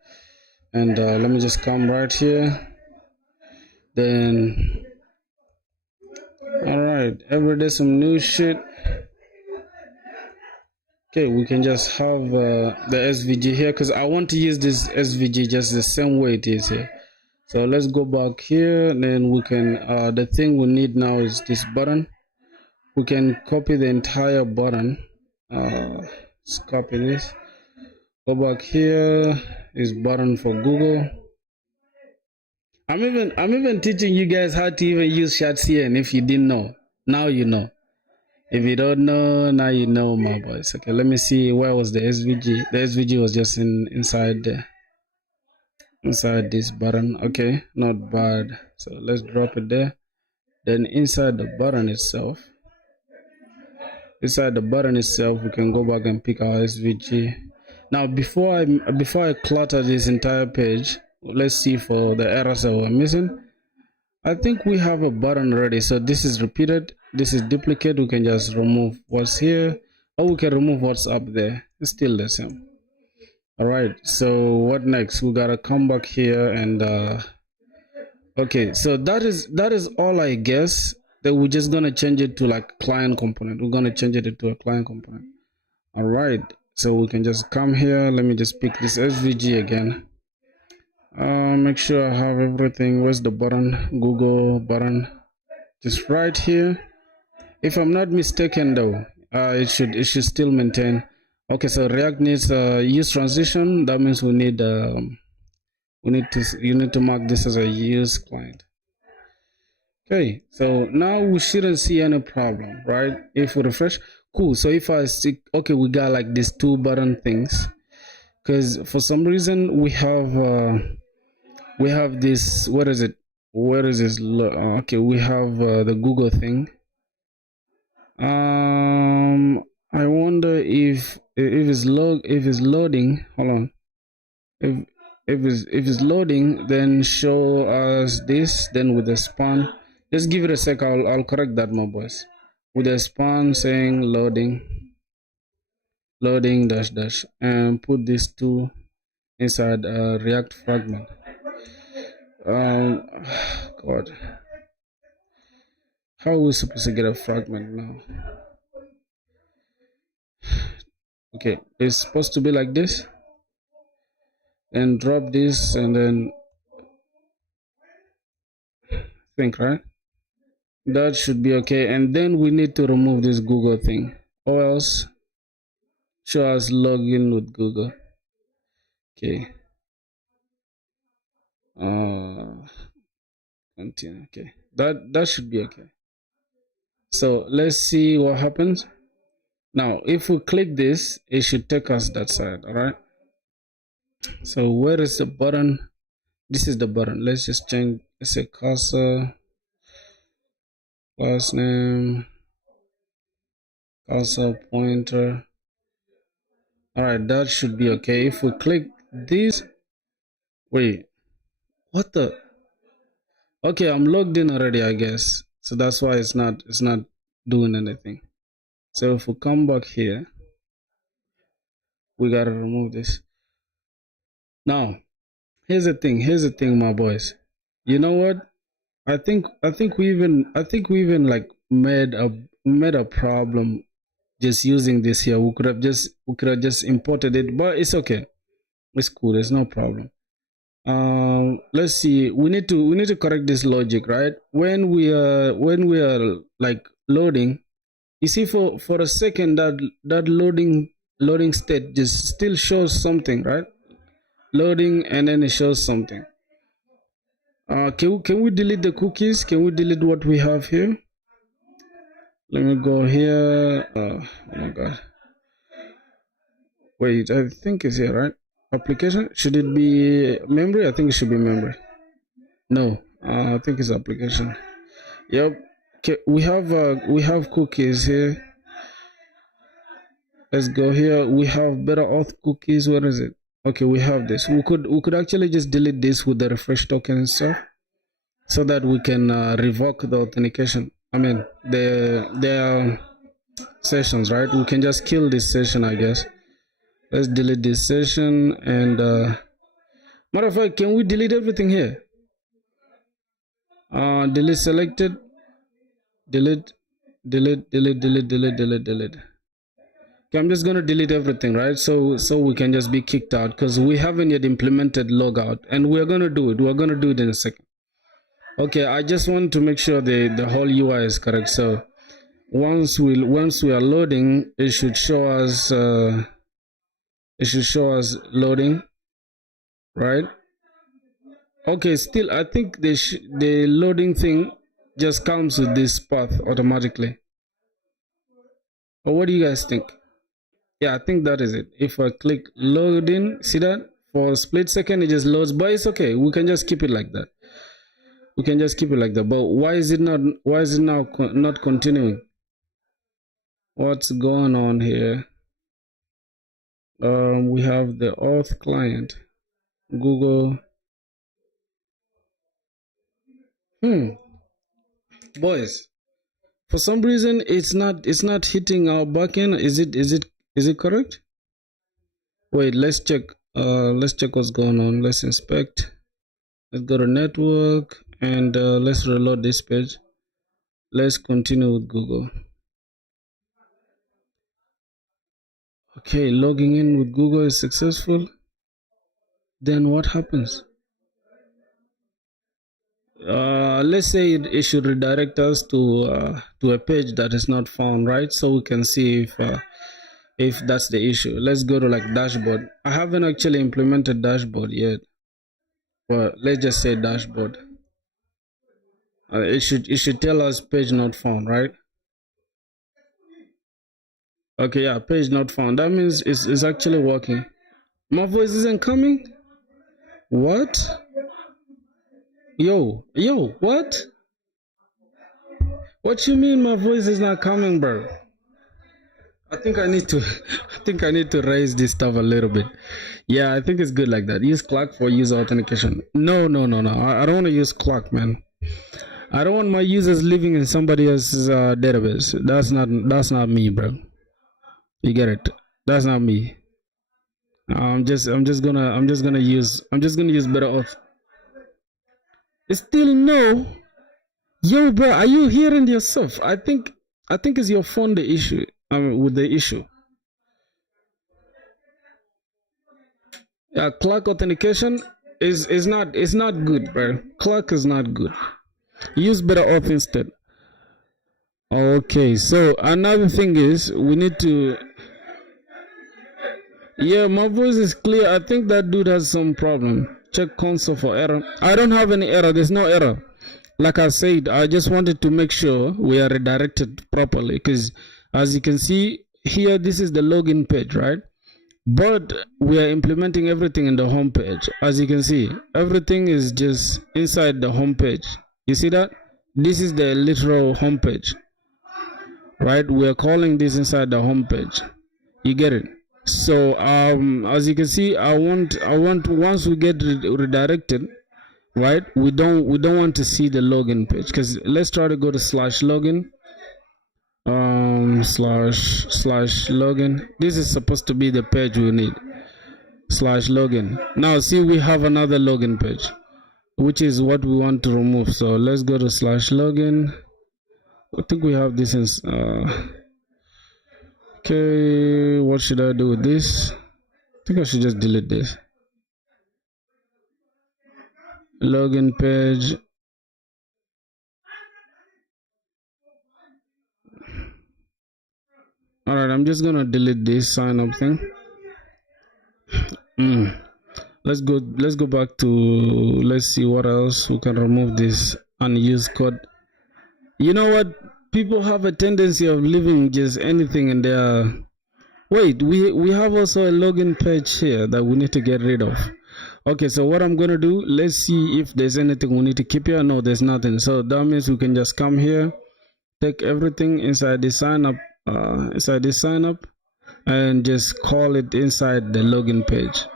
and let me just come right here. Then all right, every day some new shit. Okay, we can just have the SVG here because I want to use this SVG just the same way it is here. So let's go back here. Then we can the thing we need now is this button. We can copy the entire button. Let's copy this. Go back here. Is button for Google. I'm even teaching you guys how to even use Shatsian. If you didn't know, now you know. If you don't know, now you know, my boys. Okay, let me see where was the SVG. The SVG was just inside this button. Okay, not bad. So let's drop it there. Then inside the button itself, we can go back and pick our SVG. Now before I clutter this entire page, let's see for the errors that we're missing. I think we have a button already. So this is repeated, this is duplicate. We can just remove what's here, or we can remove what's up there. It's still the same. All right, so what next? We gotta come back here and okay, so that is all, I guess. That we're just gonna change it to like client component. We're gonna change it to a client component. All right, so we can just come here. Let me just pick this SVG again. Make sure I have everything. Where's the button? Google button, just right here. If I'm not mistaken though, it should still maintain. Okay, so React needs use transition. That means you need to mark this as a use client. Okay, so now we shouldn't see any problem, right? If we refresh, cool. So if I see, okay, we got like these two button things, because for some reason we have this. What is it? Where is this? Okay, we have the Google thing. I wonder if it's loading. Hold on. If it's loading, then show us this. Then with the span, just give it a sec. I'll correct that, my boys. With the span saying loading dash dash, and put these two inside a React fragment. God, how are we supposed to get a fragment now? Okay, it's supposed to be like this, and drop this, and then think, right? That should be okay. And then we need to remove this Google thing, or else show us login with Google. Okay. Continue. Okay. That should be okay. So let's see what happens. Now, if we click this, it should take us that side. All right. So where is the button? This is the button. Let's just change. Let's say cursor, last name, cursor, pointer. All right, that should be okay. If we click this, wait, what the? Okay, I'm logged in already, I guess. So that's why it's not doing anything. So if we come back here, we gotta remove this. Now, here's the thing, my boys. You know what? I think we even like made a problem just using this here. We could have just imported it, but it's okay. It's cool. There's no problem. Let's see. We need to correct this logic, right? When we are like loading, you see for a second that loading state just still shows something, right? Loading and then it shows something. Can we delete the cookies? Can we delete what we have here? Let me go here. Oh my god. Wait, I think it's here, right? Application. Should it be memory? I think it should be memory. No, I think it's application. Yep. Okay, we have cookies here. Let's go here. We have better auth cookies. Where is it? Okay, we have this. We could actually just delete this with the refresh token and stuff, so that we can revoke the authentication. I mean the sessions, right? We can just kill this session, I guess. Let's delete this session and matter of fact, can we delete everything here? Delete selected. Delete, delete. Okay, I'm just gonna delete everything, right? So we can just be kicked out because we haven't yet implemented logout, and we're gonna do it. We're gonna do it in a second. Okay, I just want to make sure the whole UI is correct. So once we are loading, it should show us loading, right? Okay, still I think the loading thing just comes with this path automatically. Or what do you guys think? Yeah, I think that is it. If I click loading, see that for a split second it just loads, but it's okay. We can just keep it like that. We can just keep it like that. But why is it not? Why is it now not continuing? What's going on here? We have the auth client, Google. Boys, for some reason it's not hitting our backend. Is it correct? Wait, let's check what's going on. Let's inspect. Let's go to network and let's reload this page. Let's continue with Google. Okay, logging in with Google is successful. Then what happens? Let's say it should redirect us to a page that is not found, right? So we can see if that's the issue. Let's go to like dashboard. I haven't actually implemented dashboard yet, but let's just say dashboard. It should tell us page not found, right? Okay, yeah, page not found. That means it's actually working. My voice isn't coming. What? Yo, what? What you mean my voice is not coming, bro? I think I need to I think I need to raise this stuff a little bit. Yeah, I think it's good like that. Use clock for user authentication. No. I don't want to use clock, man. I don't want my users living in somebody else's database. That's not me, bro. You get it? That's not me. I'm just gonna use better auth. It's still no. Yo, bro, are you hearing yourself? I think it's your phone the issue. I mean, with the issue. Yeah, clock authentication is not good, bro. Clock is not good. Use better auth instead. Okay, so another thing is we need to. Yeah, my voice is clear. I think that dude has some problem. Check console for error. I don't have any error. There's no error. Like I said, I just wanted to make sure we are redirected properly because as you can see here, this is the login page, right? But we are implementing everything in the home page. As you can see, everything is just inside the home page. You see that? This is the literal home page, right? We are calling this inside the home page. You get it? So as you can see, I want once we get redirected, right? We don't want to see the login page because let's try to go to slash login slash login. This is supposed to be the page we need. Slash login. Now see, we have another login page, which is what we want to remove. So let's go to slash login. I think we have this in okay, what should I do with this? I think I should just delete this login page. All right, I'm just gonna delete this sign up thing. Let's go back to, let's see what else we can remove this unused code. You know what, people have a tendency of leaving just anything in their. Wait, we have also a login page here that we need to get rid of. Okay, so what I'm gonna do, let's see if there's anything we need to keep here. No, there's nothing. So that means we can just come here, take everything inside the sign up, and just call it inside the login page.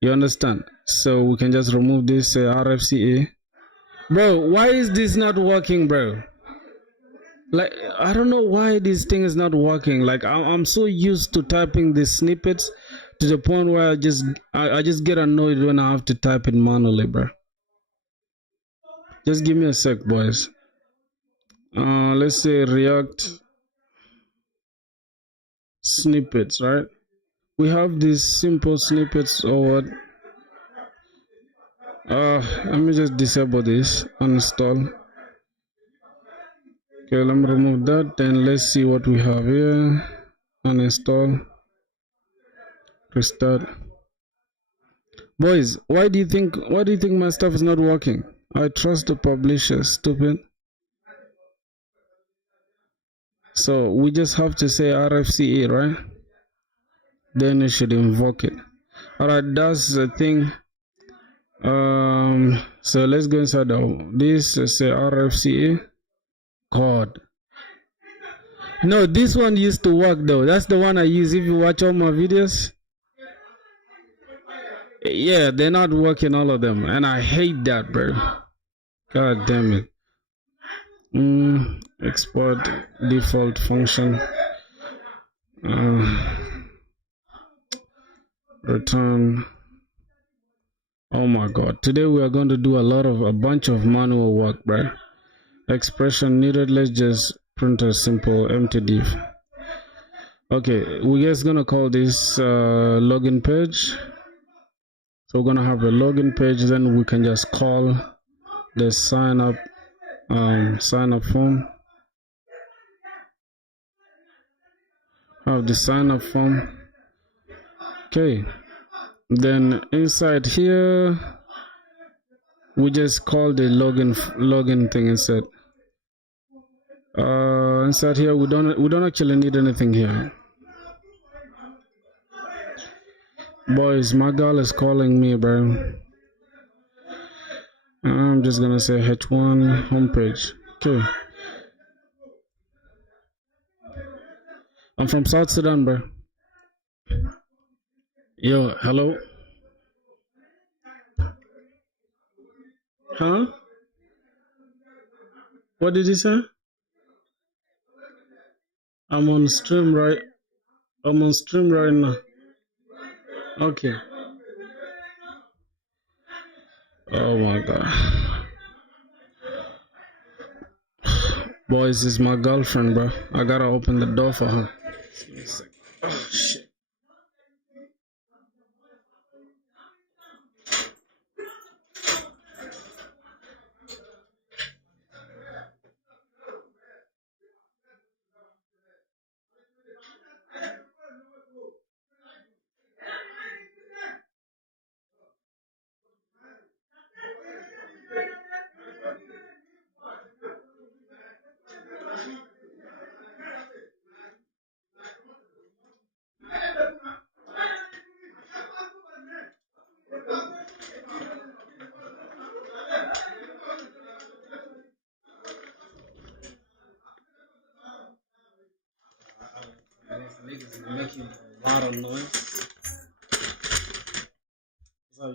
You understand? So we can just remove this RFCA. Bro, why is this not working, bro? Like, I don't know why this thing is not working. Like, I'm so used to typing these snippets to the point where I just get annoyed when I have to type it manually, bro. Just give me a sec, boys. Let's say React snippets, right? We have these simple snippets or what? Let me just disable this, uninstall. Okay, let me remove that. Then let's see what we have here. Uninstall, restart. Boys, why do you think my stuff is not working? I trust the publisher, stupid. So we just have to say RFCE, right? Then you should invoke it. Alright, that's the thing. So let's go inside this, say RFCE. God. No, this one used to work though. That's the one I use if you watch all my videos. Yeah, they're not working, all of them, and I hate that, bro. God damn it. Export default function. Return. Oh my god. Today we are going to do a bunch of manual work, bro. Expression needed. Let's just print a simple empty div. Okay, we're just gonna call this login page. So we're gonna have a login page, then we can just call the sign up form. Have the sign up form. Okay, then inside here we just call the login thing instead. Inside here we don't actually need anything here. Boys, my girl is calling me, bro. I'm just gonna say H1 homepage. Okay. I'm from South Sudan, bro. Yo, hello. Huh? What did you say? I'm on stream right now. Okay. Oh my god. Boys, this is my girlfriend, bro. I gotta open the door for her. Oh shit. Niggas are making a lot of noise.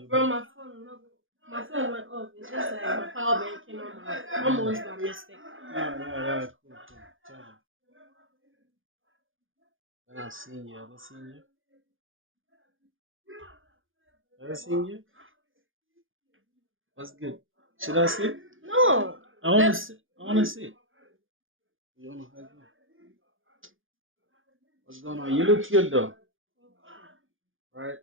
Bro, my phone went off. It's just like my power bank came on my almost by mistake. Yeah, cool. Charge it. I don't see you. What's good? Should I see? No. I wanna see. You wanna hug me? What's going on? You look cute though. Right?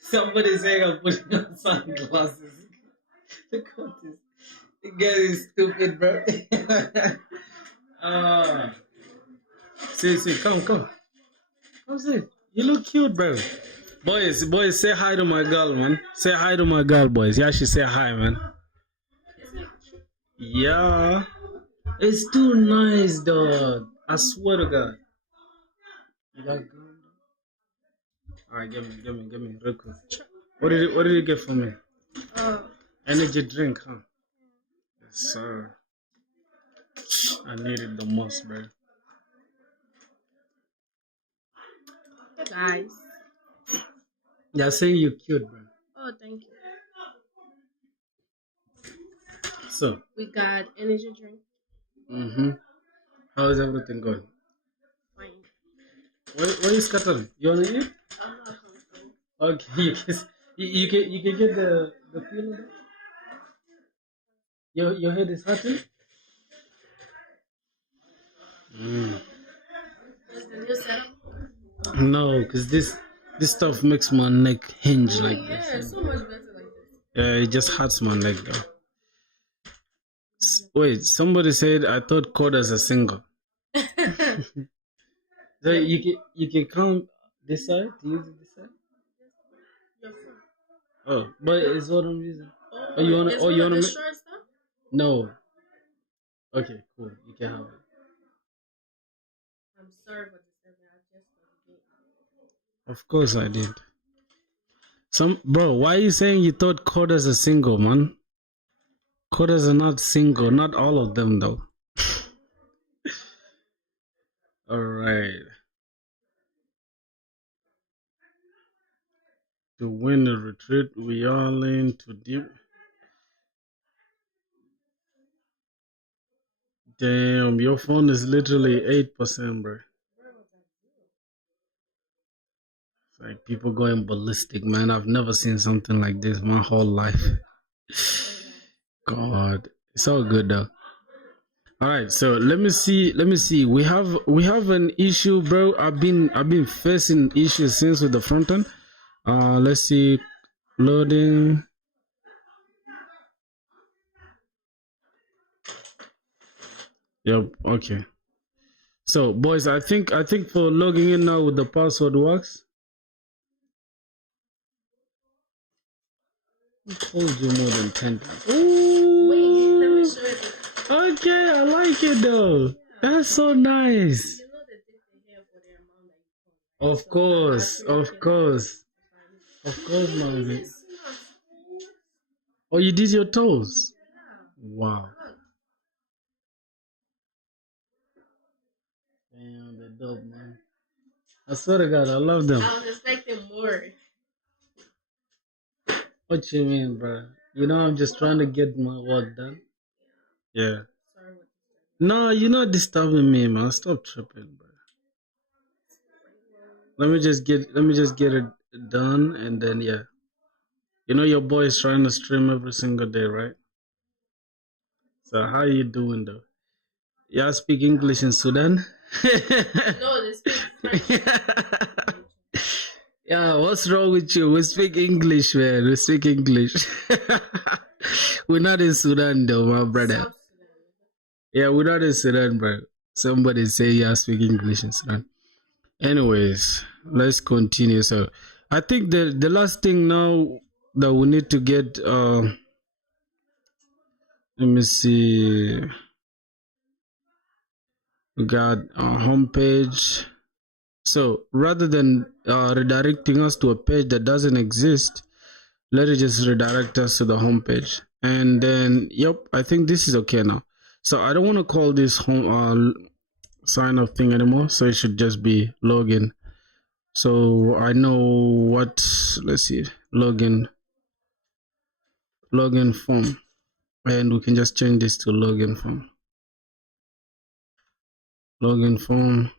Somebody saying I'm putting on sunglasses. Look at this. The guy is stupid, bro. See, come. Come see. You look cute, bro. Boys, say hi to my girl, man. Say hi to my girl, boys. Yeah, she say hi, man. Yeah. It's too nice, dog. I swear to God. You like girl? Alright, give me, real quick. What did you get for me? Energy drink, huh? Yes, sir. I needed the most, bro. Hey guys. They're saying you're cute, bro. Oh, thank you. So we got energy drink. How is everything going? Fine. What are you scattering? You wanna eat? I'm not comfortable. Okay, you can get the peel of that? Your head is hurting? Is the new setup? No, because this stuff makes my neck hinge like this. Yeah, it's so much better like this. Yeah, it just hurts my neck though. Wait, somebody said I thought coders are single. So you can count this side to use it this side? Oh, but it's what I'm using. Oh, you wanna make? No. Okay, cool. You can have it. I'm sorry for disturbing. I just forget. Of course I did. Bro, why are you saying you thought coders are single, man? Coders are not single, not all of them though. Alright. To win a retreat, we all in too deep. Damn, your phone is literally 8%, bro. It's like people going ballistic, man. I've never seen something like this my whole life. God, it's all good though. All right, so let me see. We have an issue, bro. I've been facing issues since with the front end. Let's see, loading. Yep. Okay. So, boys, I think for logging in now with the password works. I told you more than 10 times. Wait, let me show you. Okay, I like it though. That's so nice. Of course, mommy. Oh, you did your toes? Wow. Damn, they're dope, man. I swear to God, I love them. I was expecting more. What you mean, bro? You know, I'm just trying to get my work done. Yeah. No, you're not disturbing me, man. Stop tripping, bro. Let me just get it done, and then yeah. You know your boy is trying to stream every single day, right? So how you doing though? Y'all speak English in Sudan? No, they speak French. Yeah, what's wrong with you? We speak English, man. We speak English. We're not in Sudan though, my brother. Yeah, we're not in Sudan, bro. Somebody say yeah, speak English in Sudan. Anyways, let's continue. So I think the last thing now that we need to get let me see. We got our homepage. So rather than redirecting us to a page that doesn't exist, let it just redirect us to the homepage. And then, yep, I think this is okay now. So I don't want to call this home sign up thing anymore. So it should just be login. So I know what. Let's see, login form, and we can just change this to login form. Login form.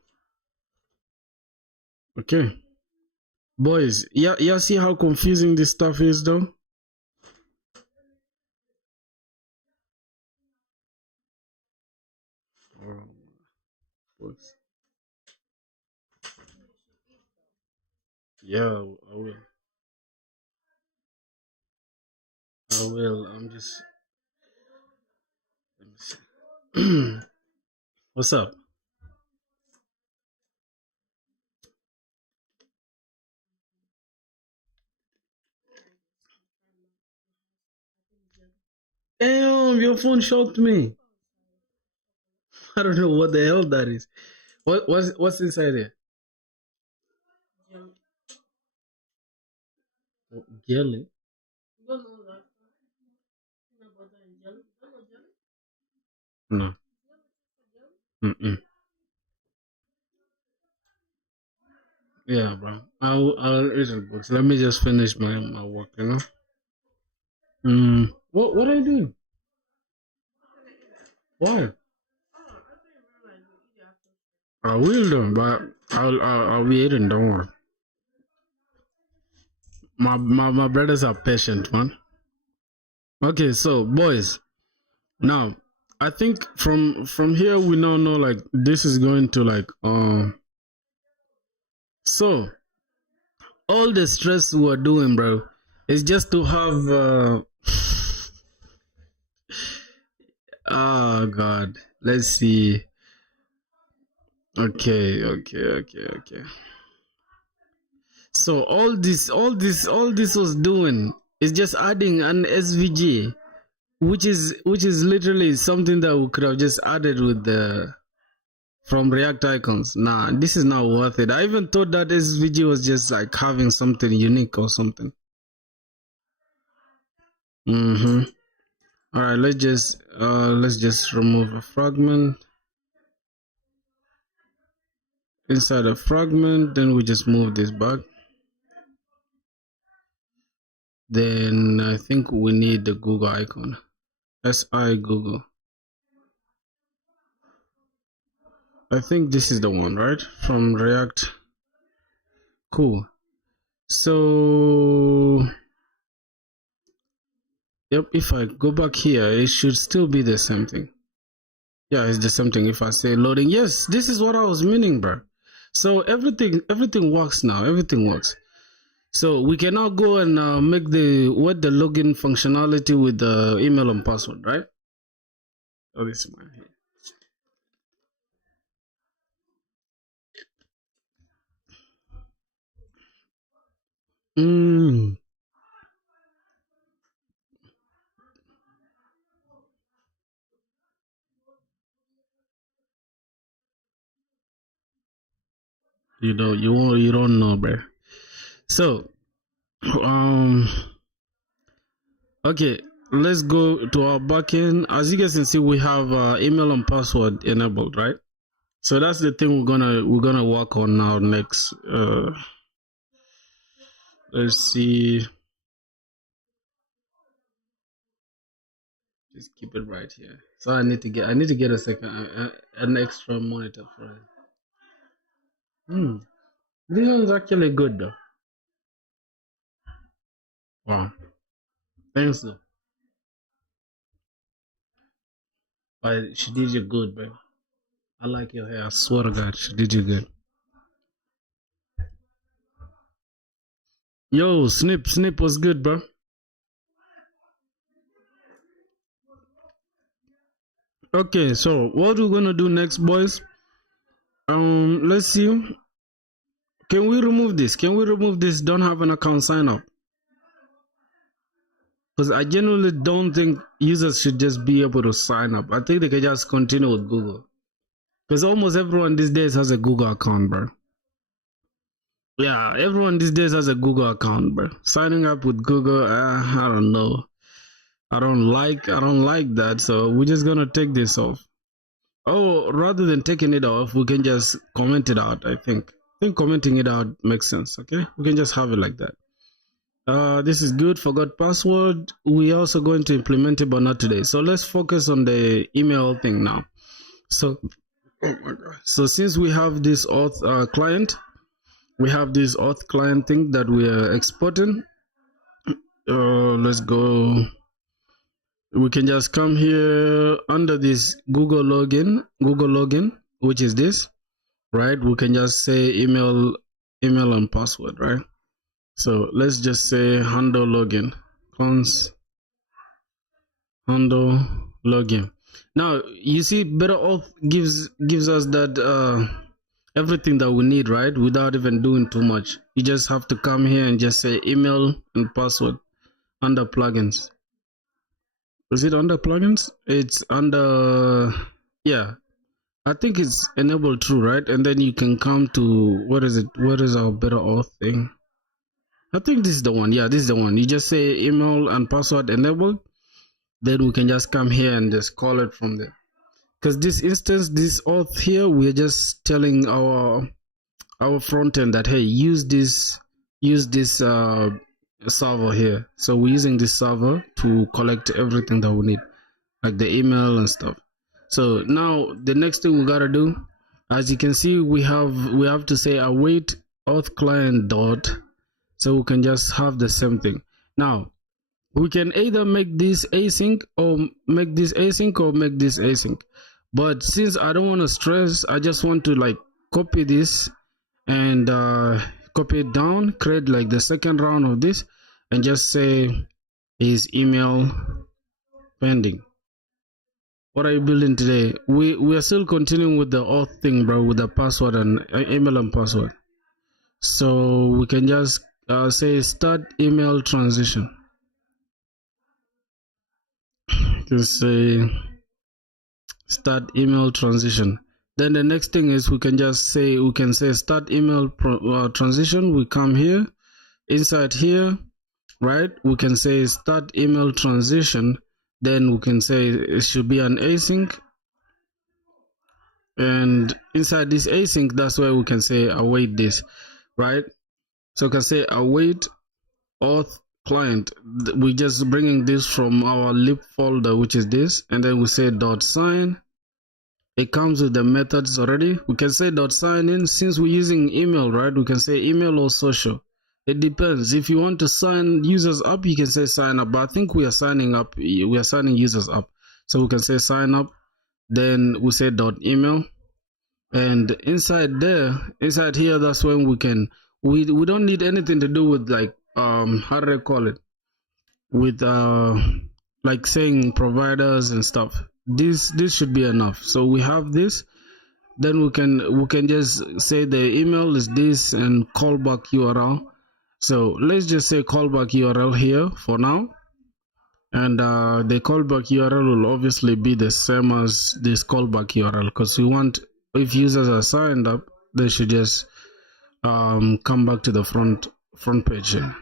Okay, boys. Yeah, see how confusing this stuff is, though. Yeah, I will. I will. I'm just. Let me see. What's up? Damn, your phone shocked me. I don't know what the hell that is. What's inside there? Jelly? You don't know that. Peanut butter and jelly. You don't know jelly? No. Mm-mm. Yeah, bro. I'll read the books. Let me just finish my work. What are you doing? Why? I will do, but I'll be eating. Don't worry. My brothers are patient, man. Okay, so boys, now I think from here we now know like this is going to like so all the stress we're doing, bro, is just to have oh god. Let's see. Okay. So all this was doing is just adding an SVG, which is literally something that we could have just added with the from React icons. Nah, this is not worth it. I even thought that SVG was just like having something unique or something. Mm-hmm. All right, let's just remove a fragment. Inside a fragment, then we just move this back. Then I think we need the Google icon. SI Google. I think this is the one, right? From React. Cool. So, yep, if I go back here, it should still be the same thing. Yeah, it's the same thing. If I say loading, yes, this is what I was meaning, bro. So everything works now. Everything works. So we can now go and make the login functionality with the email and password, right? Oh, this one here. Mm. You don't know, bro. So, um, okay, let's go to our backend. As you guys can see, we have email and password enabled, right? So that's the thing we're gonna work on now next. Let's see. Just keep it right here. So I need to get a second an extra monitor for it. This one's actually good though. Wow. Thanks though. But she did you good, bro. I like your hair. I swear to God, she did you good. Yo, Snip was good, bro. Okay, so what we're gonna do next, boys? Let's see. Can we remove this? Don't have an account sign up. Because I genuinely don't think users should just be able to sign up. I think they can just continue with Google. Because almost everyone these days has a Google account, bro. Yeah, everyone these days has a Google account, bro. Signing up with Google, I don't know. I don't like that. So we're just gonna take this off. Oh, rather than taking it off, we can just comment it out. I think commenting it out makes sense. Okay, we can just have it like that. This is good. Forgot password. We also going to implement it, but not today. So let's focus on the email thing now. So, oh my God. So since we have this auth client, we have this auth client thing that we are exporting. Let's go. We can just come here under this Google login, which is this, right? We can just say email and password, right? So let's just say handle login, cons handle login. Now you see, better auth gives us that everything that we need, right? Without even doing too much. You just have to come here and just say email and password under plugins. Is it under plugins? It's under, yeah. I think it's enabled true, right? And then you can come to, what is it? What is our better auth thing? I think this is the one. Yeah, this is the one. You just say email and password enabled. Then we can just come here and just call it from there. Because this instance, this auth here, we're just telling our front end that, hey, use this server here. So we're using this server to collect everything that we need, like the email and stuff. So now the next thing we gotta do, as you can see, we have to say await auth client dot, so we can just have the same thing. Now we can either make this async or make this async. But since I don't want to stress, I just want to like copy this and copy it down, create like the second round of this, and just say is email pending. What are you building today? We are still continuing with the auth thing, bro, with the password and email and password. So we can just say start email transition. You can say start email transition. Then the next thing is we can say start email transition. We come here, inside here, right? We can say start email transition. Then we can say it should be an async. And inside this async, that's where we can say await this, right? So we can say await auth client. We just bringing this from our lib folder, which is this, and then we say dot sign. It comes with the methods already. We can say dot sign in. Since we're using email, right? We can say email or social. It depends. If you want to sign users up, you can say sign up. But I think we are signing up. We are signing users up. So we can say sign up. Then we say dot email. And inside here, that's when we can, we don't need anything to do with like how do I call it, with like saying providers and stuff. This should be enough. So we have this. Then we can just say the email is this and callback URL. So let's just say callback URL here for now. And the callback URL will obviously be the same as this callback URL, because we want, if users are signed up, they should just come back to the front page here.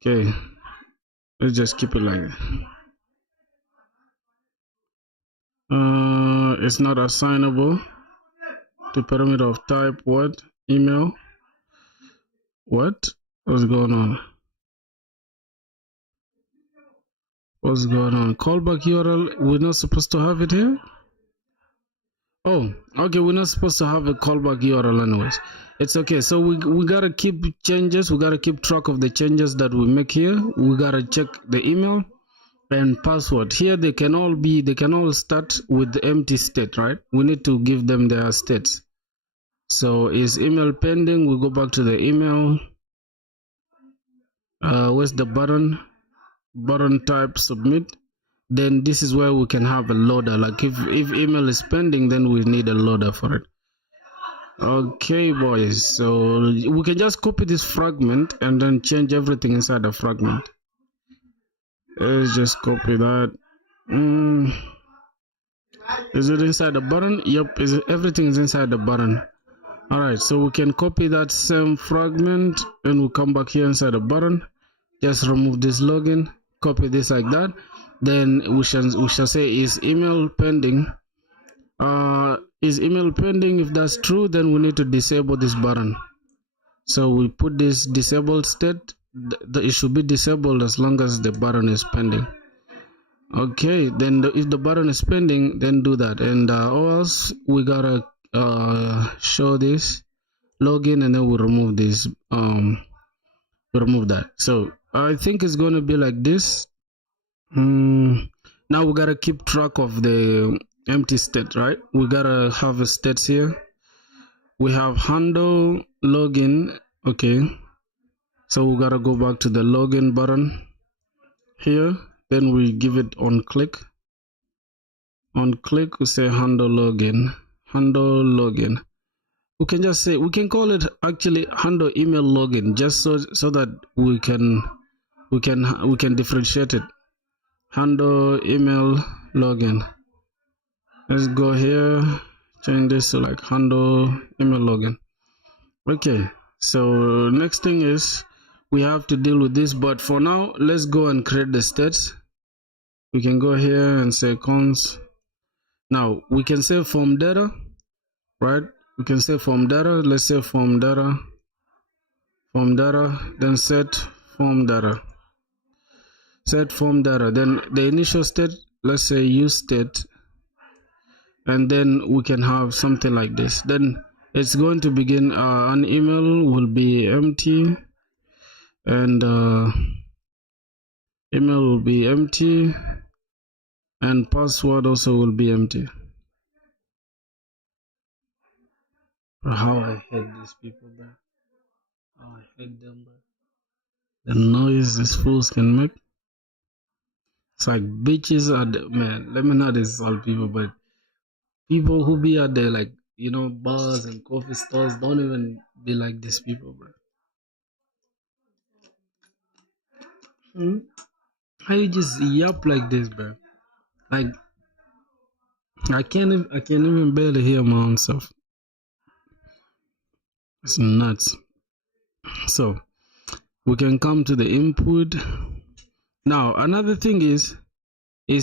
Okay, let's just keep it like that. It's not assignable to parameter of type what email. What's going on? What's going on? Callback URL, we're not supposed to have it here. Oh, okay, we're not supposed to have a callback URL anyways. It's okay. So we gotta keep changes. We gotta keep track of the changes that we make here. We gotta check the email and password. Here they can all start with the empty state, right? We need to give them their states. So is email pending? We go back to the email. Where's the button? Button type submit. Then this is where we can have a loader. Like if email is pending, then we need a loader for it. Okay, boys, so we can just copy this fragment and then change everything inside the fragment. Let's just copy that. Is it inside the button? Yep, everything is inside the button. All right, so we can copy that same fragment and we'll come back here inside the button. Just remove this login, copy this like that. Then we shall say is email pending. Is email pending? If that's true, then we need to disable this button. So we put this disabled state. It should be disabled as long as the button is pending. Okay, then if the button is pending, then do that. And or else we gotta show this login, and then we remove this. We remove that. So I think it's gonna be like this. Now we gotta keep track of the empty state, right? We gotta have a state here. We have handle login. Okay, so we gotta go back to the login button here. Then we give it on click. On click, we say handle login. Handle login. We can just say, we can call it actually handle email login, just so that we can differentiate it. Handle email login. Let's go here, change this to like handle email login. Okay, so next thing is we have to deal with this, but for now let's go and create the states. We can go here and say cons. Now we can say form data, right? We can say form data. Let's say form data, then set form data. Set form data, then the initial state, let's say use state, and then we can have something like this. Then it's going to begin. An email will be empty, and email will be empty, and password also will be empty. How I hate these people, bro. How I hate them, bro. The noise these fools can make. It's like bitches are the, man. Let me not insult people, but people who be at the like bars and coffee stores don't even be like these people, bro. How you just yap like this, bro? Like I can't even barely hear my own self. It's nuts. So we can come to the input. Now another thing is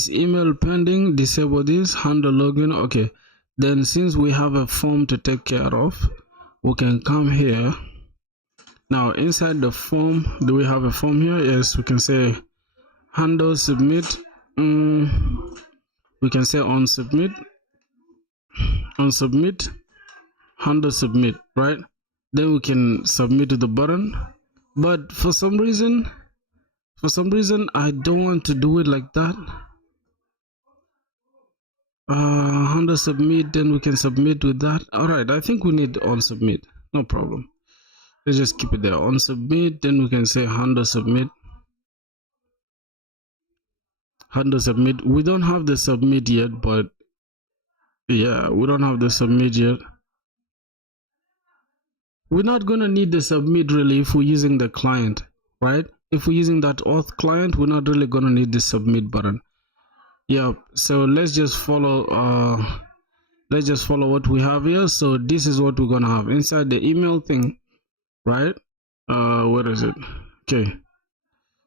email pending. Disable this. Handle login. Okay. Then since we have a form to take care of, we can come here. Now inside the form, do we have a form here? Yes, we can say handle submit. We can say on submit, handle submit, right? Then we can submit to the button. But for some reason I don't want to do it like that. Handle submit, then we can submit with that. All right, I think we need on submit. No problem. Let's just keep it there. On submit, then we can say handle submit. Handle submit. We don't have the submit yet, but yeah, we don't have the submit yet. We're not gonna need the submit really if we're using the client, right? If we're using that auth client, we're not really gonna need the submit button. Yeah, so let's just follow what we have here. So this is what we're gonna have inside the email thing, right? Where is it? Okay,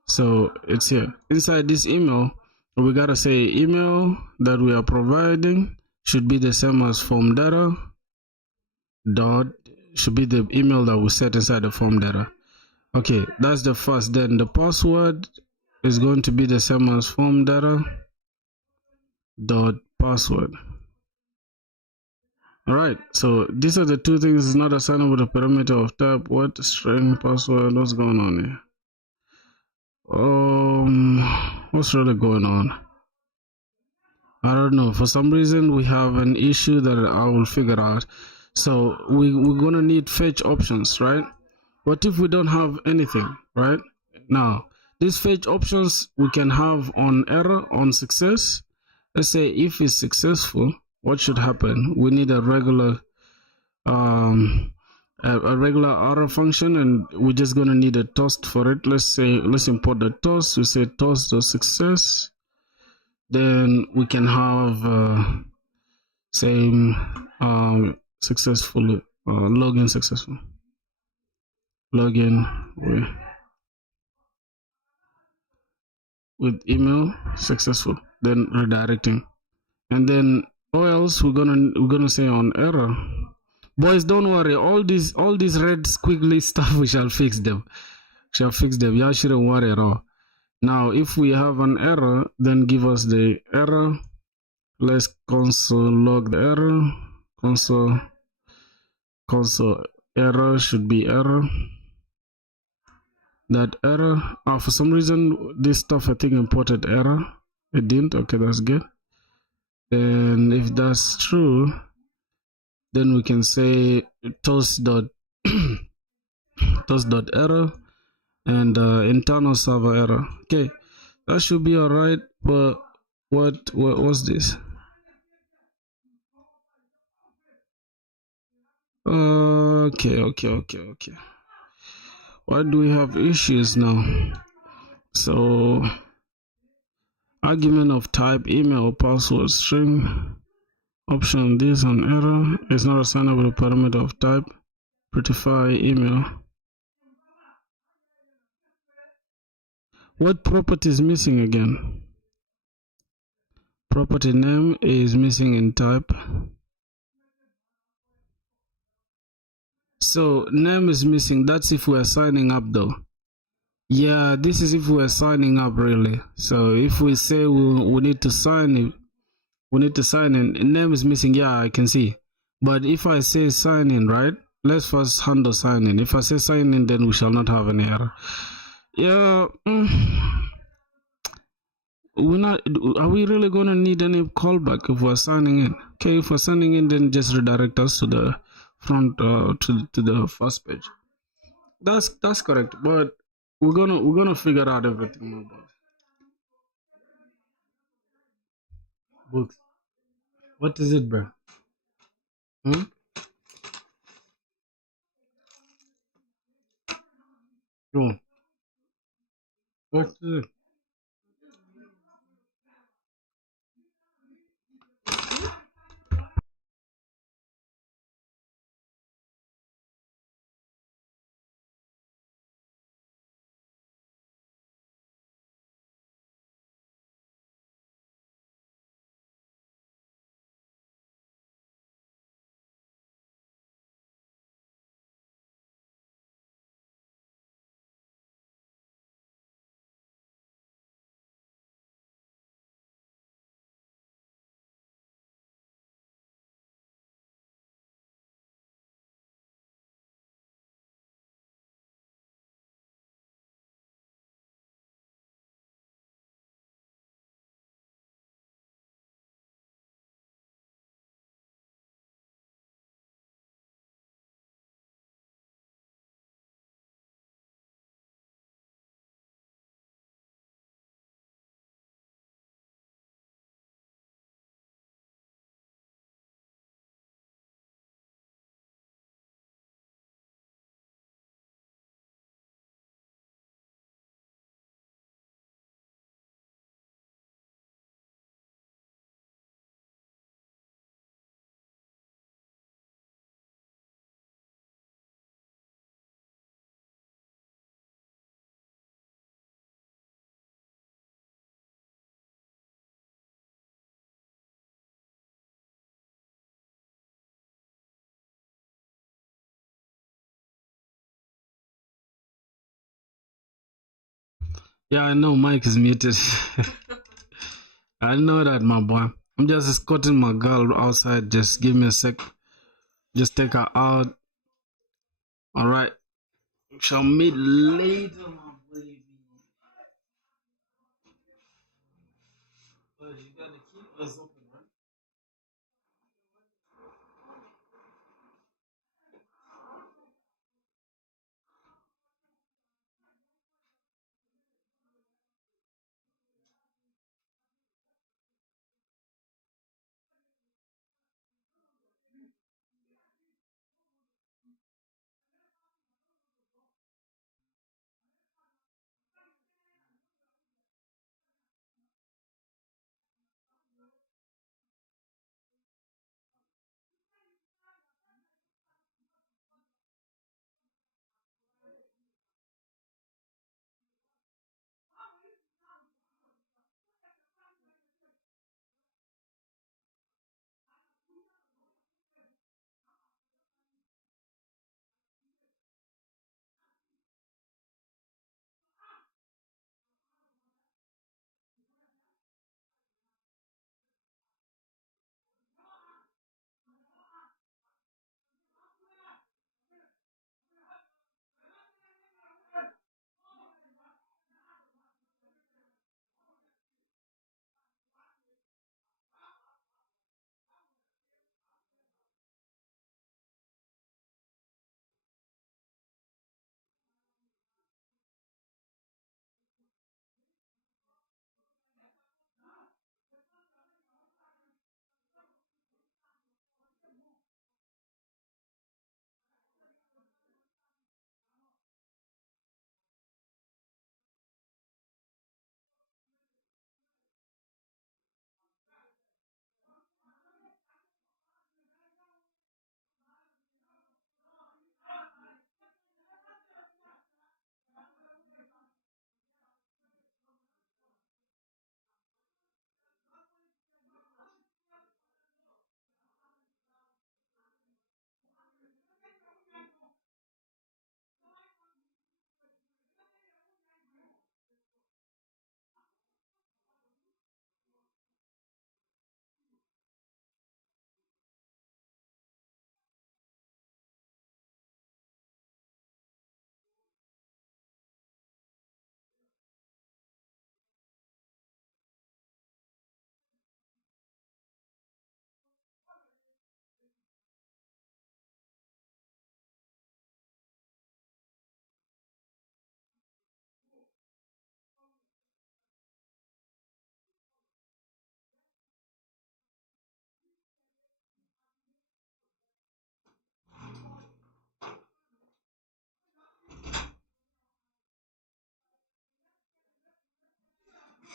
so it's here inside this email. We gotta say email that we are providing should be the same as form data dot, should be the email that we set inside the form data. Okay, that's the first. Then the password is going to be the same as form data dot password. All right, so these are the two things. It's not assignable with a parameter of type what, string, password. What's going on here? What's really going on? I don't know. For some reason we have an issue that I will figure out. So we're gonna need fetch options, right? What if we don't have anything, right? Now these fetch options we can have on error, on success. Let's say if it's successful, what should happen? We need a regular arrow function, and we're just gonna need a toast for it. Let's import the toast. We say toast the success. Then we can have same successful login successful login. with email successful, then redirecting, and then what else we're gonna say on error. Boys, don't worry, all these red squiggly stuff, we shall fix them. Shall fix them. Y'all shouldn't worry at all. Now if we have an error, then give us the error. Let's console log the error. Console error should be error. That error. For some reason this stuff I think imported error. It didn't. Okay, that's good. And if that's true, then we can say toast dot toast dot error and internal server error. Okay, that should be all right. But what's this? Okay. Why do we have issues now? So argument of type email password string option this on error is not assignable to parameter of type prettify email. What property is missing again? Property name is missing in type. So name is missing. That's if we're signing up though. Yeah, this is if we're signing up really. So if we say we need to sign it, we need to sign in. Name is missing. Yeah, I can see. But if I say sign in, right? Let's first handle sign in. If I say sign in, then we shall not have any error. Yeah. We're not. Are we really gonna need any callback if we're signing in? Okay, if we're signing in, then just redirect us to the front, to the first page. That's correct. But we're gonna figure out everything about books. What is it, bro? Hmm? No. What is it? Yeah, I know Mike is muted. I know that, my boy. I'm just escorting my girl outside. Just give me a sec. Just take her out. All right. Shall meet later, my baby. But you gotta keep us open, right?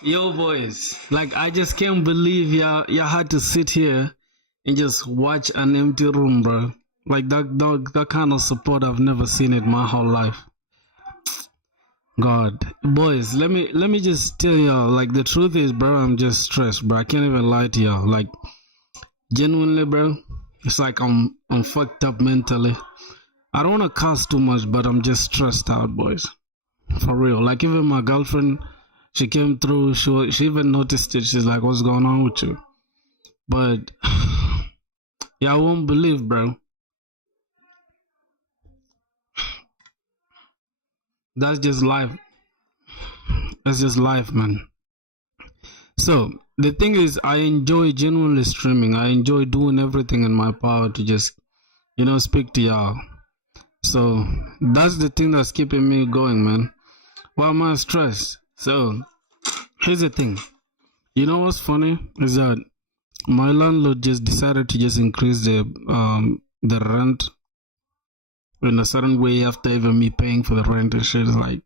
Yo, boys, like I just can't believe y'all had to sit here and just watch an empty room, bro. Like that kind of support I've never seen in my whole life. God, boys, let me just tell y'all. Like the truth is, bro, I'm just stressed, bro. I can't even lie to y'all. Like genuinely, bro, it's like I'm fucked up mentally. I don't wanna cuss too much, but I'm just stressed out, boys. For real. Like even my girlfriend, she came through. She even noticed it. She's like, "What's going on with you?" But yeah, I won't believe, bro. That's just life. That's just life, man. So the thing is, I enjoy genuinely streaming. I enjoy doing everything in my power to just, speak to y'all. So that's the thing that's keeping me going, man. Why am I stressed? So here's the thing. You know what's funny is that my landlord just decided to just increase the rent in a certain way after even me paying for the rent and shit. It's like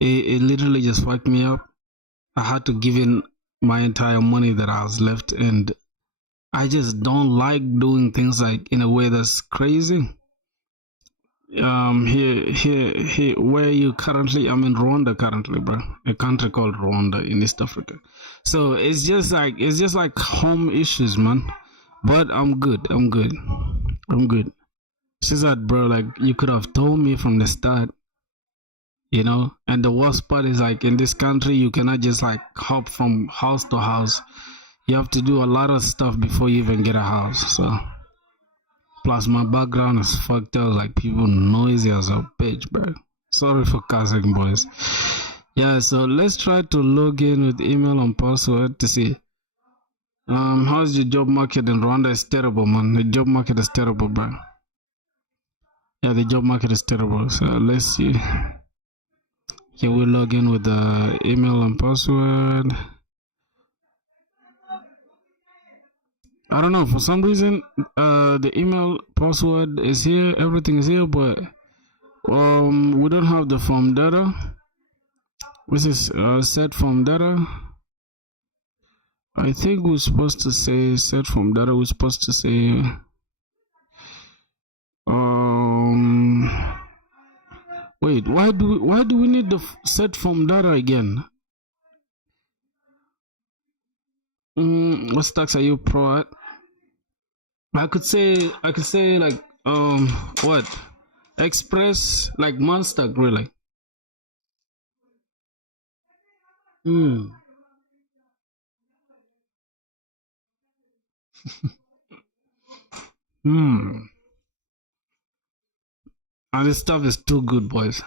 it literally just fucked me up. I had to give in my entire money that I was left, and I just don't like doing things like in a way that's crazy. Here, where you currently? I'm in Rwanda currently, bro. A country called Rwanda in East Africa. So it's just like home issues, man. But I'm good. I'm good. I'm good. She said, bro, like you could have told me from the start. And the worst part is like in this country, you cannot just like hop from house to house. You have to do a lot of stuff before you even get a house. So plus my background is fucked up, like people noisy as a bitch, bro. Sorry for cussing, boys. Yeah, so let's try to log in with email and password to see. How's the job market in Rwanda? Is terrible, man. The job market is terrible, bro. Yeah, the job market is terrible. So let's see. Can we log in with the email and password? I don't know. For some reason, the email password is here. Everything is here, but we don't have the form data. This is set form data. I think we're supposed to say set form data. We're supposed to say um. Wait, why do we need the set form data again? What stacks are you pro at? I could say like what express like monster really. Hmm. Hmm. And this stuff is too good, boys.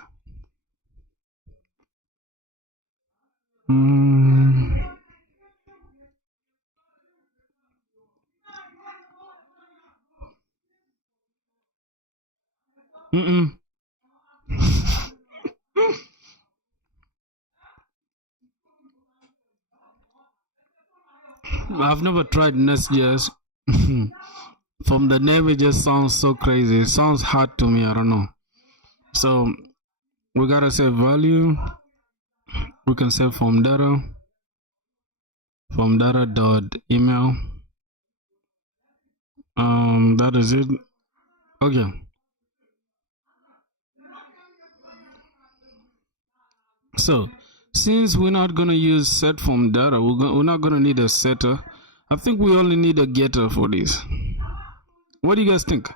Hmm. Mm-mm. I've never tried Nest.js. From the name, it just sounds so crazy. It sounds hard to me. I don't know. So we gotta say value. We can say from data dot email. That is it. Okay. So since we're not gonna use set from data, we're not gonna need a setter. I think we only need a getter for this. What do you guys think?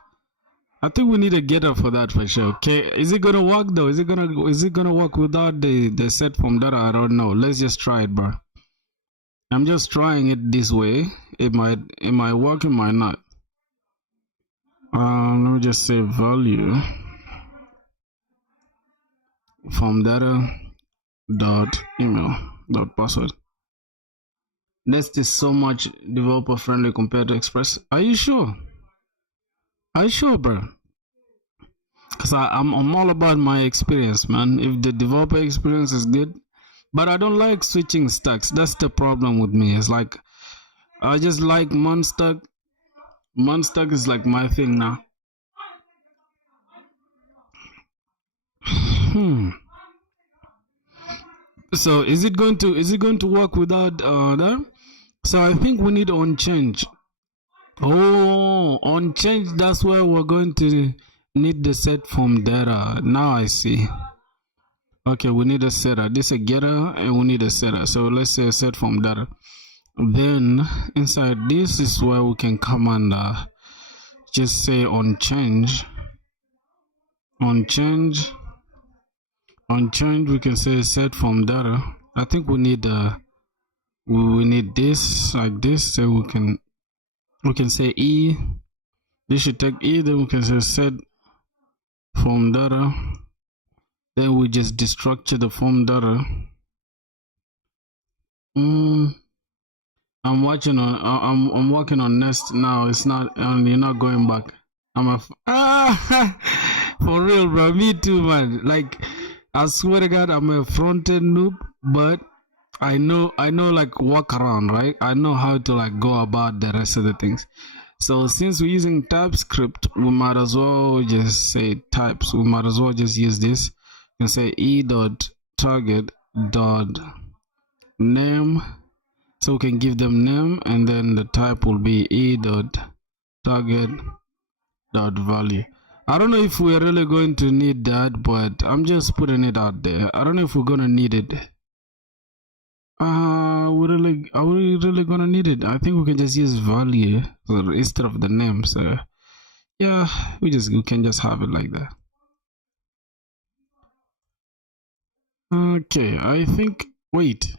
I think we need a getter for that for sure. Okay, is it gonna work though? Is it gonna work without the set from data? I don't know. Let's just try it, bro. I'm just trying it this way. It might work. It might not. Let me just say value from data dot email dot password. Nest is so much developer friendly compared to Express. Are you sure? Are you sure, bro? Cause I'm all about my experience, man. If the developer experience is good, but I don't like switching stacks. That's the problem with me. It's like I just like Monstack. Monstack is like my thing now. Hmm. So is it going to work without that? So I think we need on change. Oh, on change. That's where we're going to need the set from data. Now I see. Okay, we need a setter. This is a getter, and we need a setter. So let's say set from data. Then inside this is where we can come and just say on change. On change. On change, we can say set from data. I think we need this like this, so we can say e. This should take e. Then we can say set from data. Then we just destructure the form data. I'm watching on. I'm working on Nest now. It's not. You're not going back. I'm a. For real, bro. Me too, man. Like, I swear to God, I'm a front end noob, but I know like walk around, right? I know how to like go about the rest of the things. So since we're using TypeScript, we might as well just say types. We might as well just use this and say e dot target dot name. So we can give them name, and then the type will be e dot target dot value. I don't know if we're really going to need that, but I'm just putting it out there. I don't know if we're gonna need it. Are we really gonna need it? I think we can just use value instead of the name. So yeah, we can just have it like that. Okay, I think. Wait.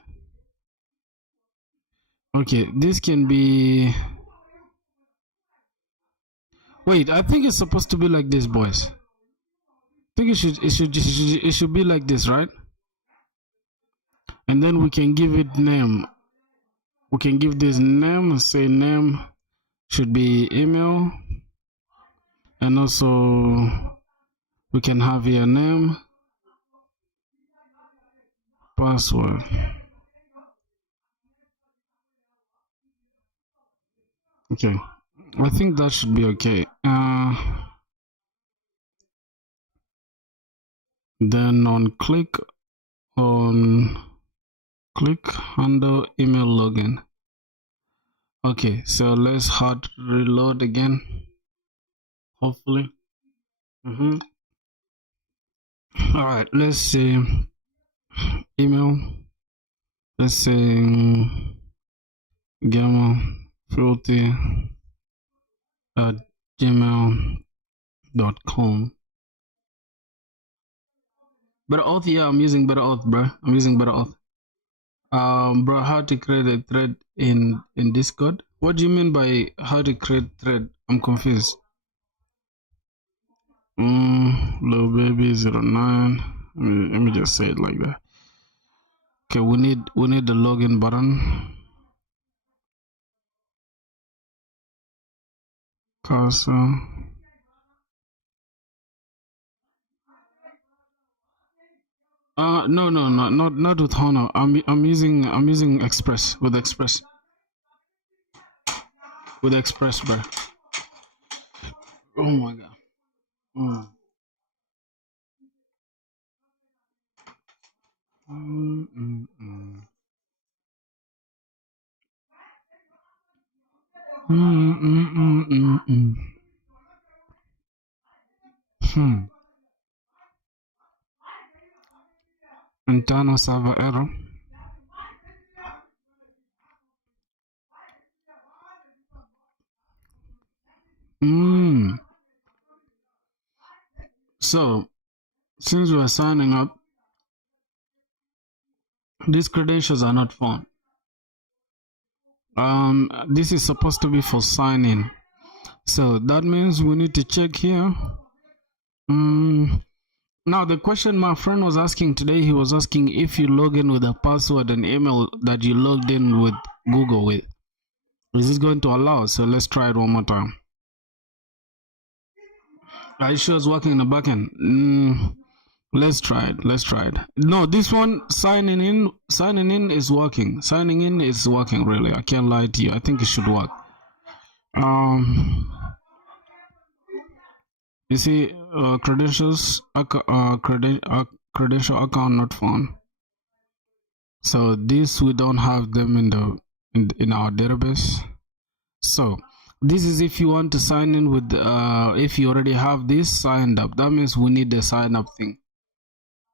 Okay, this can be. Wait, I think it's supposed to be like this, boys. I think it should be like this, right? And then we can give it name. We can give this name. Say name should be email, and also we can have your name, password. Okay, I think that should be okay. Then on click under email login. Okay, so let's hard reload again. Hopefully. All right, let's see email. Let's say gamma filthy at gmail.com. Better auth, yeah, I'm using better auth, bro. I'm using better auth. Bro, how to create a thread in Discord? What do you mean by how to create thread? I'm confused. Little baby 09. Let me just say it like that. Okay, we need the login button. Cursor. No, not with Honor. I'm using Express with Express. With Express, bro. Oh my god. Internal server error. So, since we're signing up, these credentials are not found. This is supposed to be for sign in. So that means we need to check here. Now the question my friend was asking today, he was asking if you log in with a password and email that you logged in with Google with, is this going to allow? So let's try it one more time. Are you sure it's working in the backend? Let's try it. No, this one signing in is working. Signing in is working, really. I can't lie to you. I think it should work. You see, credential account not found. So this we don't have them in the in our database. So this is if you want to sign in with if you already have this signed up, that means we need the sign up thing.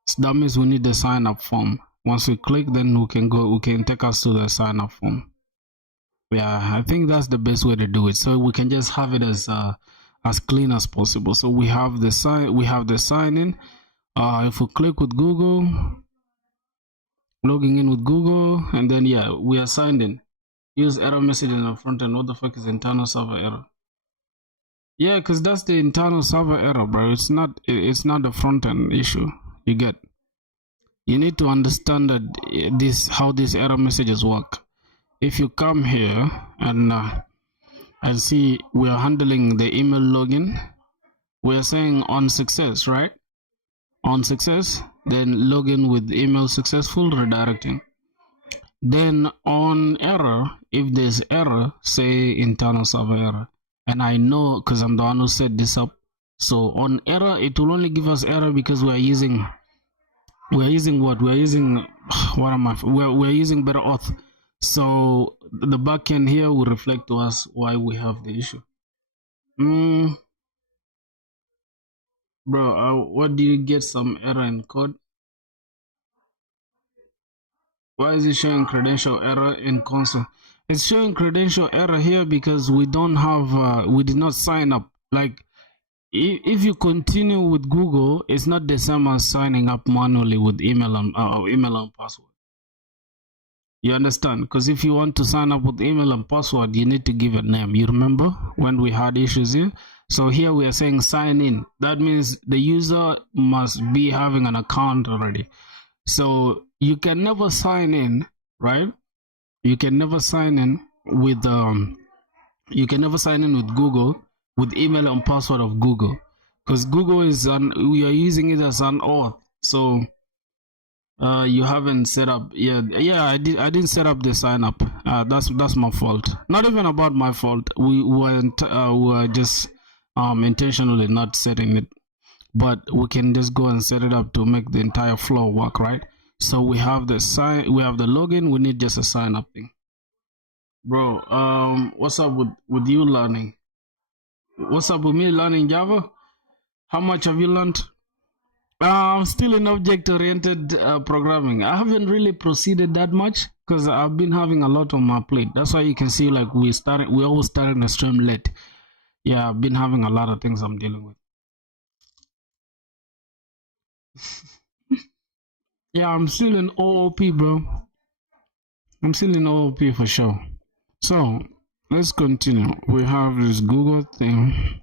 So that means we need the sign up form. Once we click, then we can take us to the sign up form. Yeah, I think that's the best way to do it. So we can just have it as clean as possible. So we have the sign in. If we click with Google, logging in with Google, and then yeah, we are signed in. Use error message in the front end. What the fuck is internal server error? Yeah, because that's the internal server error, bro. It's not the front end issue. You get. You need to understand that how these error messages work. If you come here and see we are handling the email login, we are saying on success, right? On success, then login with email successful, redirecting. Then on error, if there's error, say internal server error. And I know because I'm the one who set this up. So on error, it will only give us error because we're using what? We're using what am I? We're using better auth. So the backend here will reflect to us why we have the issue. Bro, what do you get some error in code? Why is it showing credential error in console? It's showing credential error here because we don't have, we did not sign up. Like, if you continue with Google, it's not the same as signing up manually with email and password. You understand? Because if you want to sign up with email and password, you need to give a name. You remember when we had issues here? So here we are saying sign in. That means the user must be having an account already. So you can never sign in, right? You can never sign in with Google with email and password of Google, because Google we are using it as an auth. So you haven't set up. Yeah, I didn't set up the sign up. That's my fault. Not even about my fault. We were just intentionally not setting it, but we can just go and set it up to make the entire flow work, right? So we have the login. We need just a sign up thing. Bro, what's up with you learning? What's up with me learning Java? How much have you learned? I'm still in object-oriented programming. I haven't really proceeded that much because I've been having a lot on my plate. That's why you can see like we always starting the stream late. Yeah, I've been having a lot of things I'm dealing with. Yeah, I'm still in OOP, bro. I'm still in OOP for sure. So let's continue. We have this Google thing.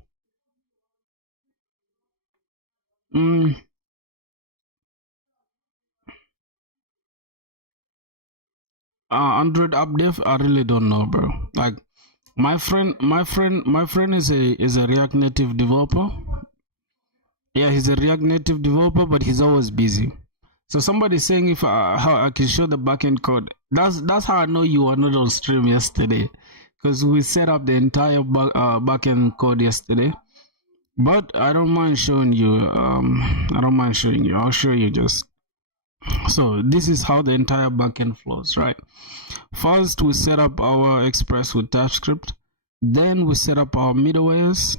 Android update, I really don't know, bro. Like my friend is a React Native developer. Yeah, he's a React Native developer, but he's always busy. So somebody's saying if how I can show the backend code. That's how I know you were not on stream yesterday, because we set up the entire backend code yesterday. But I don't mind showing you. I don't mind showing you. I'll show you just. So this is how the entire backend flows, right? First, we set up our Express with TypeScript. Then we set up our middlewares,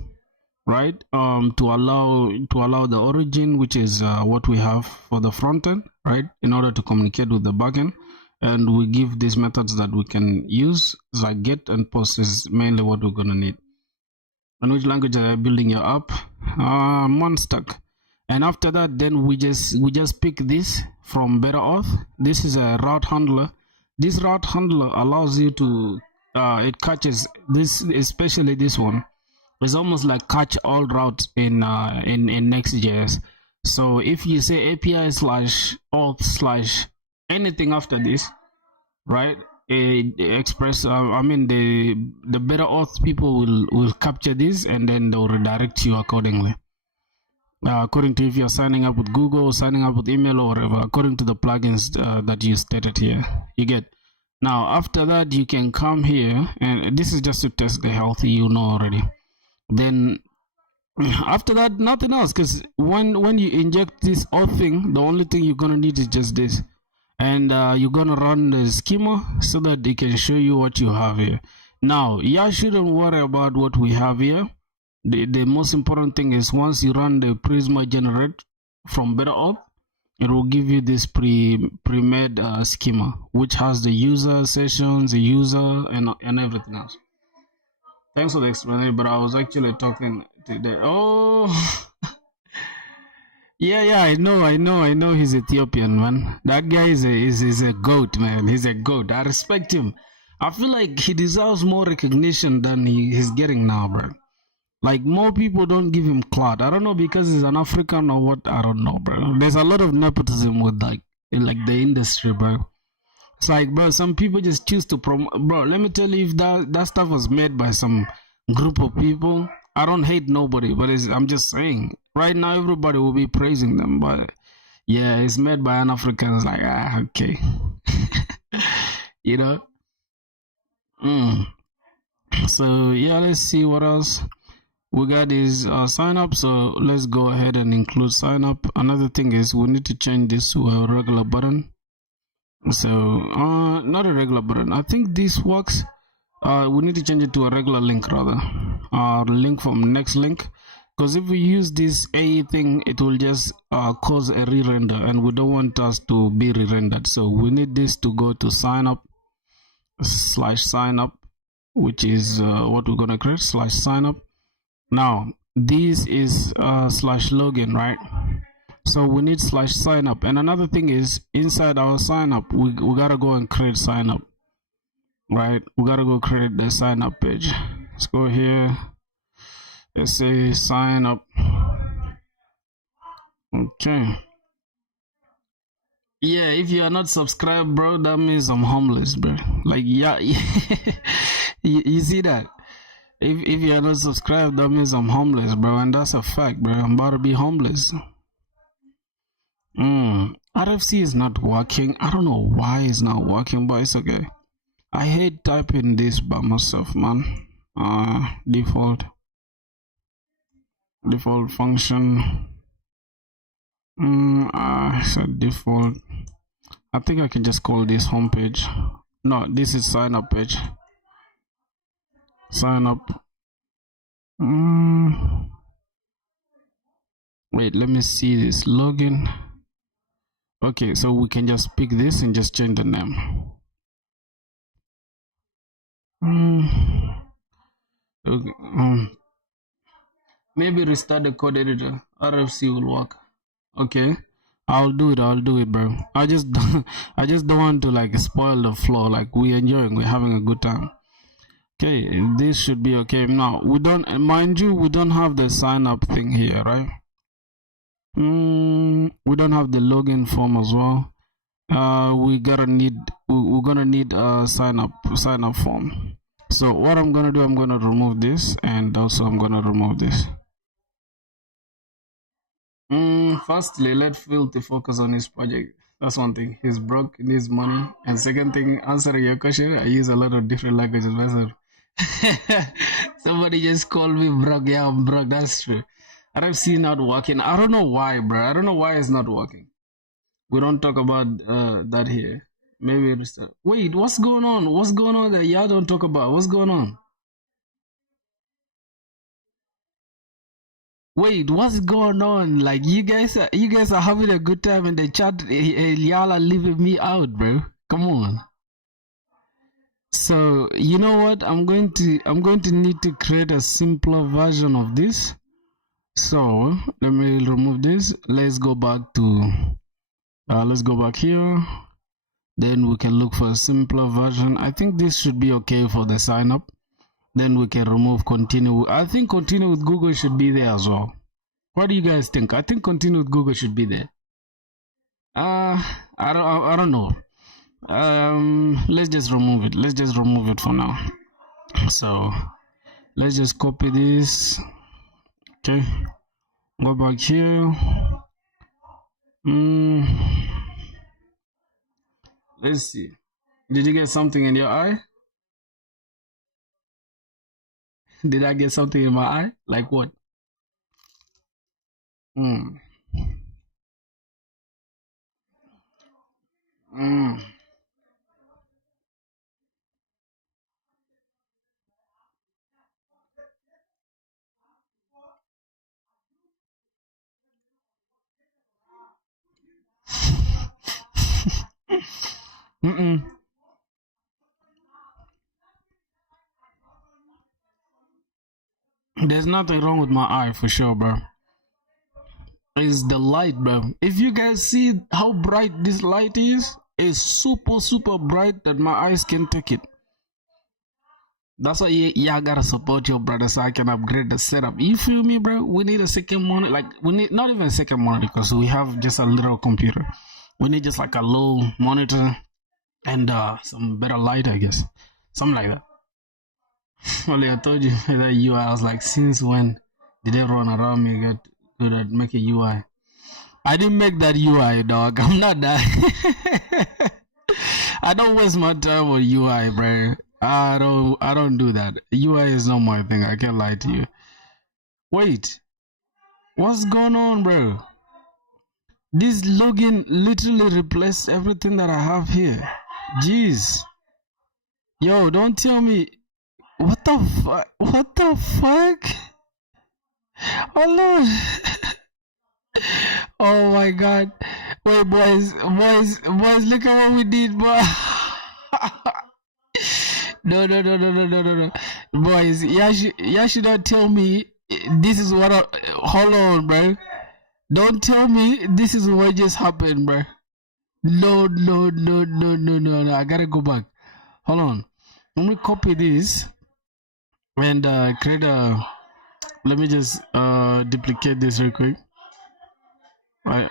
right? To allow the origin, which is what we have for the front end, right? In order to communicate with the backend, and we give these methods that we can use, like get and post is mainly what we're gonna need. And which language are you building your app? Monstack. And after that, then we just pick this from BetterAuth. This is a route handler. This route handler allows you to it catches this, especially this one. It's almost like catch all routes in Next.js. So if you say API /auth/ anything after this, right? Express I mean the BetterAuth people will capture this, and then they'll redirect you accordingly. According to if you're signing up with Google, signing up with email, or whatever, according to the plugins that you stated here. You get. Now, after that, you can come here, and this is just to test the health, you know already. Then, after that, nothing else, because when you inject this auth thing, the only thing you're gonna need is just this. and you're gonna run the schema so that they can show you what you have here. Now, you shouldn't worry about what we have here. The most important thing is once you run the Prisma generate from better up, it will give you this pre-made schema which has the user sessions, the user, and everything else. Thanks for the explanation, but I was actually talking to the yeah, I know he's Ethiopian, man. That guy is a goat, man. He's a goat. I respect him. I feel like he deserves more recognition than he's getting now, bro. Like more people don't give him clout. I don't know because he's an African or what. I don't know, bro. There's a lot of nepotism with like in like the industry, bro. It's like, bro, some people just choose to promote. Bro, let me tell you, if that stuff was made by some group of people, I don't hate nobody, but I'm just saying. Right now, everybody will be praising them, but yeah, it's made by an African. It's like, okay, you know. Mm. So yeah, let's see what else we got is sign up. So let's go ahead and include sign up. Another thing is we need to change this to a regular button. So not a regular button. I think this works. We need to change it to a regular link rather. Link from next link. Because if we use this A thing, it will just cause a re-render, and we don't want us to be re-rendered. So we need this to go to sign up /sign up, which is what we're gonna create /sign up. Now this is /login, right? So we need /sign up. And another thing is inside our sign up, we gotta go and create sign up. Right, we gotta go create the sign up page. Let's go here. Let's say sign up. Okay. Yeah, if you are not subscribed, bro, that means I'm homeless, bro. Like, yeah, you see that? If you are not subscribed, that means I'm homeless, bro, and that's a fact, bro. I'm about to be homeless. RFC is not working. I don't know why it's not working, but it's okay. I hate typing this by myself, man. Default function. So default. I think I can just call this homepage. No, this is sign up page. Sign up. Wait, let me see this login. Okay, so we can just pick this and just change the name. Okay. Maybe restart the code editor. RFC will work. Okay, I'll do it, bro. I just don't want to like spoil the flow. Like we're having a good time. Okay, this should be okay. Now we don't, mind you, we don't have the sign up thing here, right? We don't have the login form as well. We're gonna need a sign up form. So what I'm gonna do, I'm gonna remove this, and also I'm gonna remove this. Firstly, let Phil to focus on his project. That's one thing. He's broke, needs money. And second thing, answering your question, I use a lot of different languages myself. Somebody just called me broke. Yeah, I'm broke. That's true. RFC not working. I don't know why, bro. I don't know why it's not working. We don't talk about that here. Maybe restart. Wait, what's going on? What's going on that y'all don't talk about? What's going on? Wait, what's going on? Like you guys are having a good time in the chat. Y'all are leaving me out, bro. Come on. So you know what? I'm going to need to create a simpler version of this. So let me remove this. Let's go back here. Then we can look for a simpler version. I think this should be okay for the sign up. Then we can remove continue. I think continue with Google should be there as well. What do you guys think? I think continue with Google should be there. I don't know. Let's just remove it. Let's just remove it for now. So let's just copy this. Okay, go back here. Let's see. Did you get something in your eye? Did I get something in my eye? Like what? Mm. Mm-mm. There's nothing wrong with my eye for sure, bro. It's the light, bro. If you guys see how bright this light is, it's super, super bright that my eyes can take it. That's why y'all gotta support your brother so I can upgrade the setup. You feel me, bro? We need a second monitor. Like, we need not even a second monitor because we have just a little computer. We need just like a low monitor and some better light, I guess. Something like that. Only I told you that UI. I was like, since when did everyone around me get good at making UI? I didn't make that UI, dog. I'm not that. I don't waste my time on UI, bro. I don't do that. UI is not my thing. I can't lie to you. Wait, what's going on, bro? This login literally replaced everything that I have here. Jeez. Yo, don't tell me. What the fuck? What the fuck? Oh Lord. Oh my god. Wait, boys, look at what we did, boy. No. Boys, y'all should not tell me this is what hold on, bro. Don't tell me this is what just happened, bro. No. I gotta go back. Hold on. Let me copy this and create a. Let me just duplicate this real quick. Right.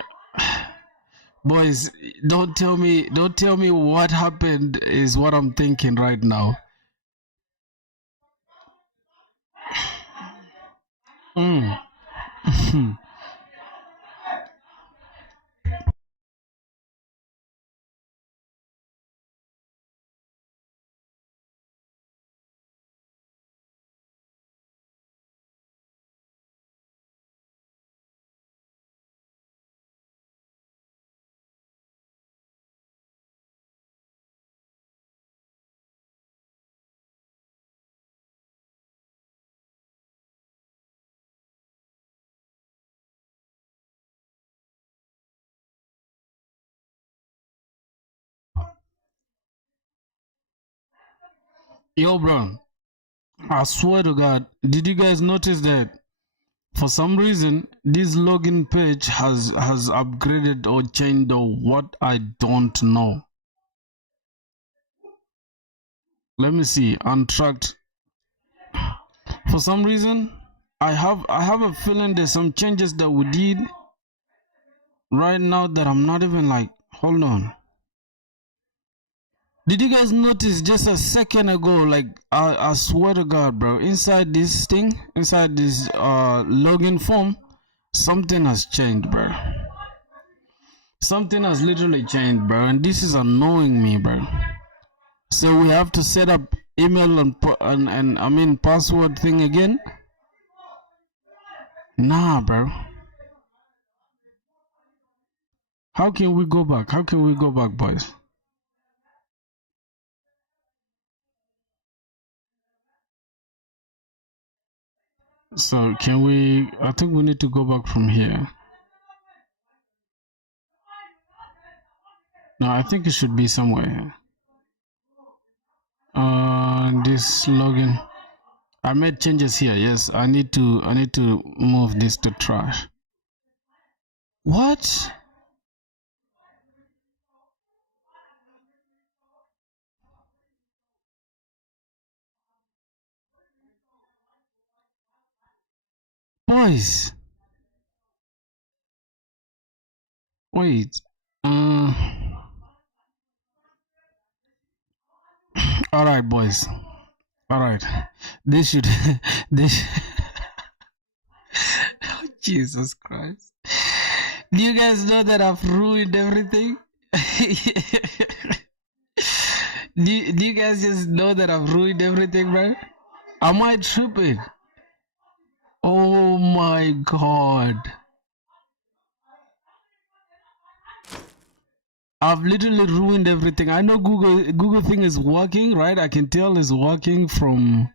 Boys, don't tell me what happened is what I'm thinking right now. Mm. Yo, bro, I swear to God, did you guys notice that for some reason this login page has upgraded or changed or what I don't know. Let me see. Untracked. For some reason, I have a feeling there's some changes that we did right now that I'm not even like. Hold on. Did you guys notice just a second ago? Like I swear to God, bro. Inside this thing, inside this login form, something has changed, bro. Something has literally changed, bro, and this is annoying me, bro. So we have to set up email and I mean password thing again. Nah, bro. How can we go back? How can we go back, boys? So can we? I think we need to go back from here. No, I think it should be somewhere. This login. I made changes here. Yes, I need to move this to trash. What? Boys, wait. All right, boys. All right. This should. This. Oh, Jesus Christ. Do you guys know that I've ruined everything? do you guys just know that I've ruined everything, bro? Am I tripping? Oh my god. I've literally ruined everything. I know Google thing is working, right? I can tell it's working from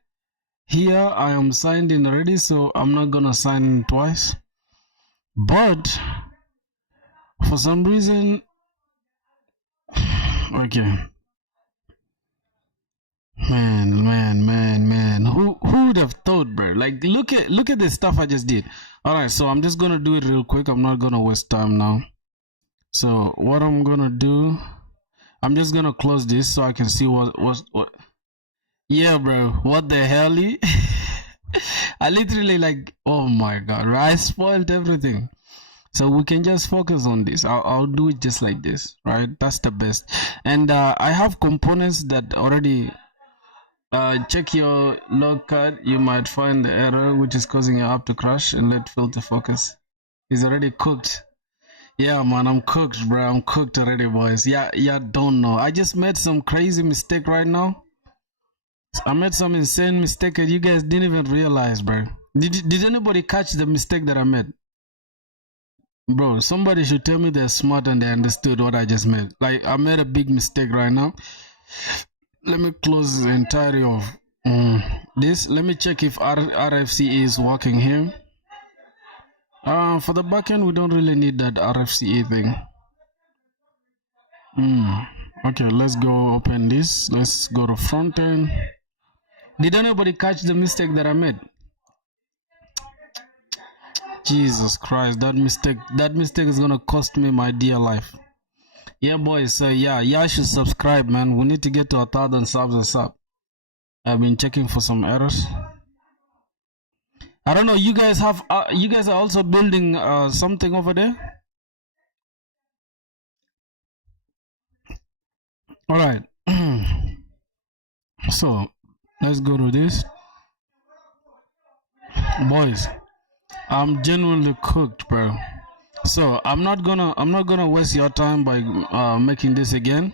here. I am signed in already, so I'm not gonna sign in twice. But for some reason, okay. Man. Who would have thought, bro? Like, look at the stuff I just did. All right, so I'm just gonna do it real quick. I'm not gonna waste time now. So what I'm gonna do, I'm just gonna close this so I can see what. Yeah, bro. What the hell? I literally like, oh my god, right? I spoiled everything. So we can just focus on this. I'll do it just like this, right? That's the best. And I have components that already. Check your log card. You might find the error which is causing your app to crash and let filter focus. It's already cooked. Yeah, man, I'm cooked, bro. I'm cooked already, boys. Yeah, don't know. I just made some crazy mistake right now. I made some insane mistake that you guys didn't even realize, bro. Did anybody catch the mistake that I made? Bro, somebody should tell me they're smart and they understood what I just made. Like, I made a big mistake right now. Let me close the entirety of this. Let me check if RFCE is working here. For the backend, we don't really need that RFCE thing. Okay, let's go open this. Let's go to front end. Did anybody catch the mistake that I made? Jesus Christ, that mistake is gonna cost me my dear life. Yeah, boys. So yeah, should subscribe, man. We need to get to 1,000 subs or sub. I've been checking for some errors. I don't know. You guys have. You guys are also building something over there. All right. So let's go to this, boys. I'm genuinely cooked, bro. So I'm not gonna waste your time by making this again.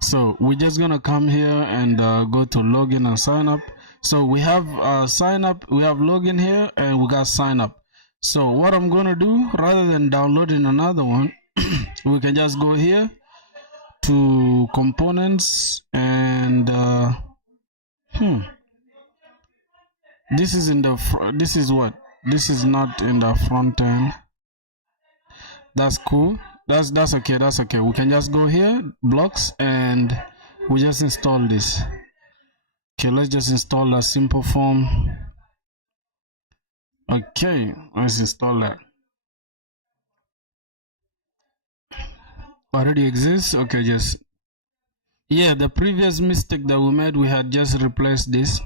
So we're just gonna come here and go to login and sign up. So we have sign up, we have login here, and we got sign up. So what I'm gonna do, rather than downloading another one, we can just go here to components and this is in the this is what, this is not in the front end. That's cool. That's okay. We can just go here, blocks, and we just install this. Okay, let's just install a simple form. Okay, let's install that. Already exists. Okay, just yeah, the previous mistake that we made, we had just replaced this,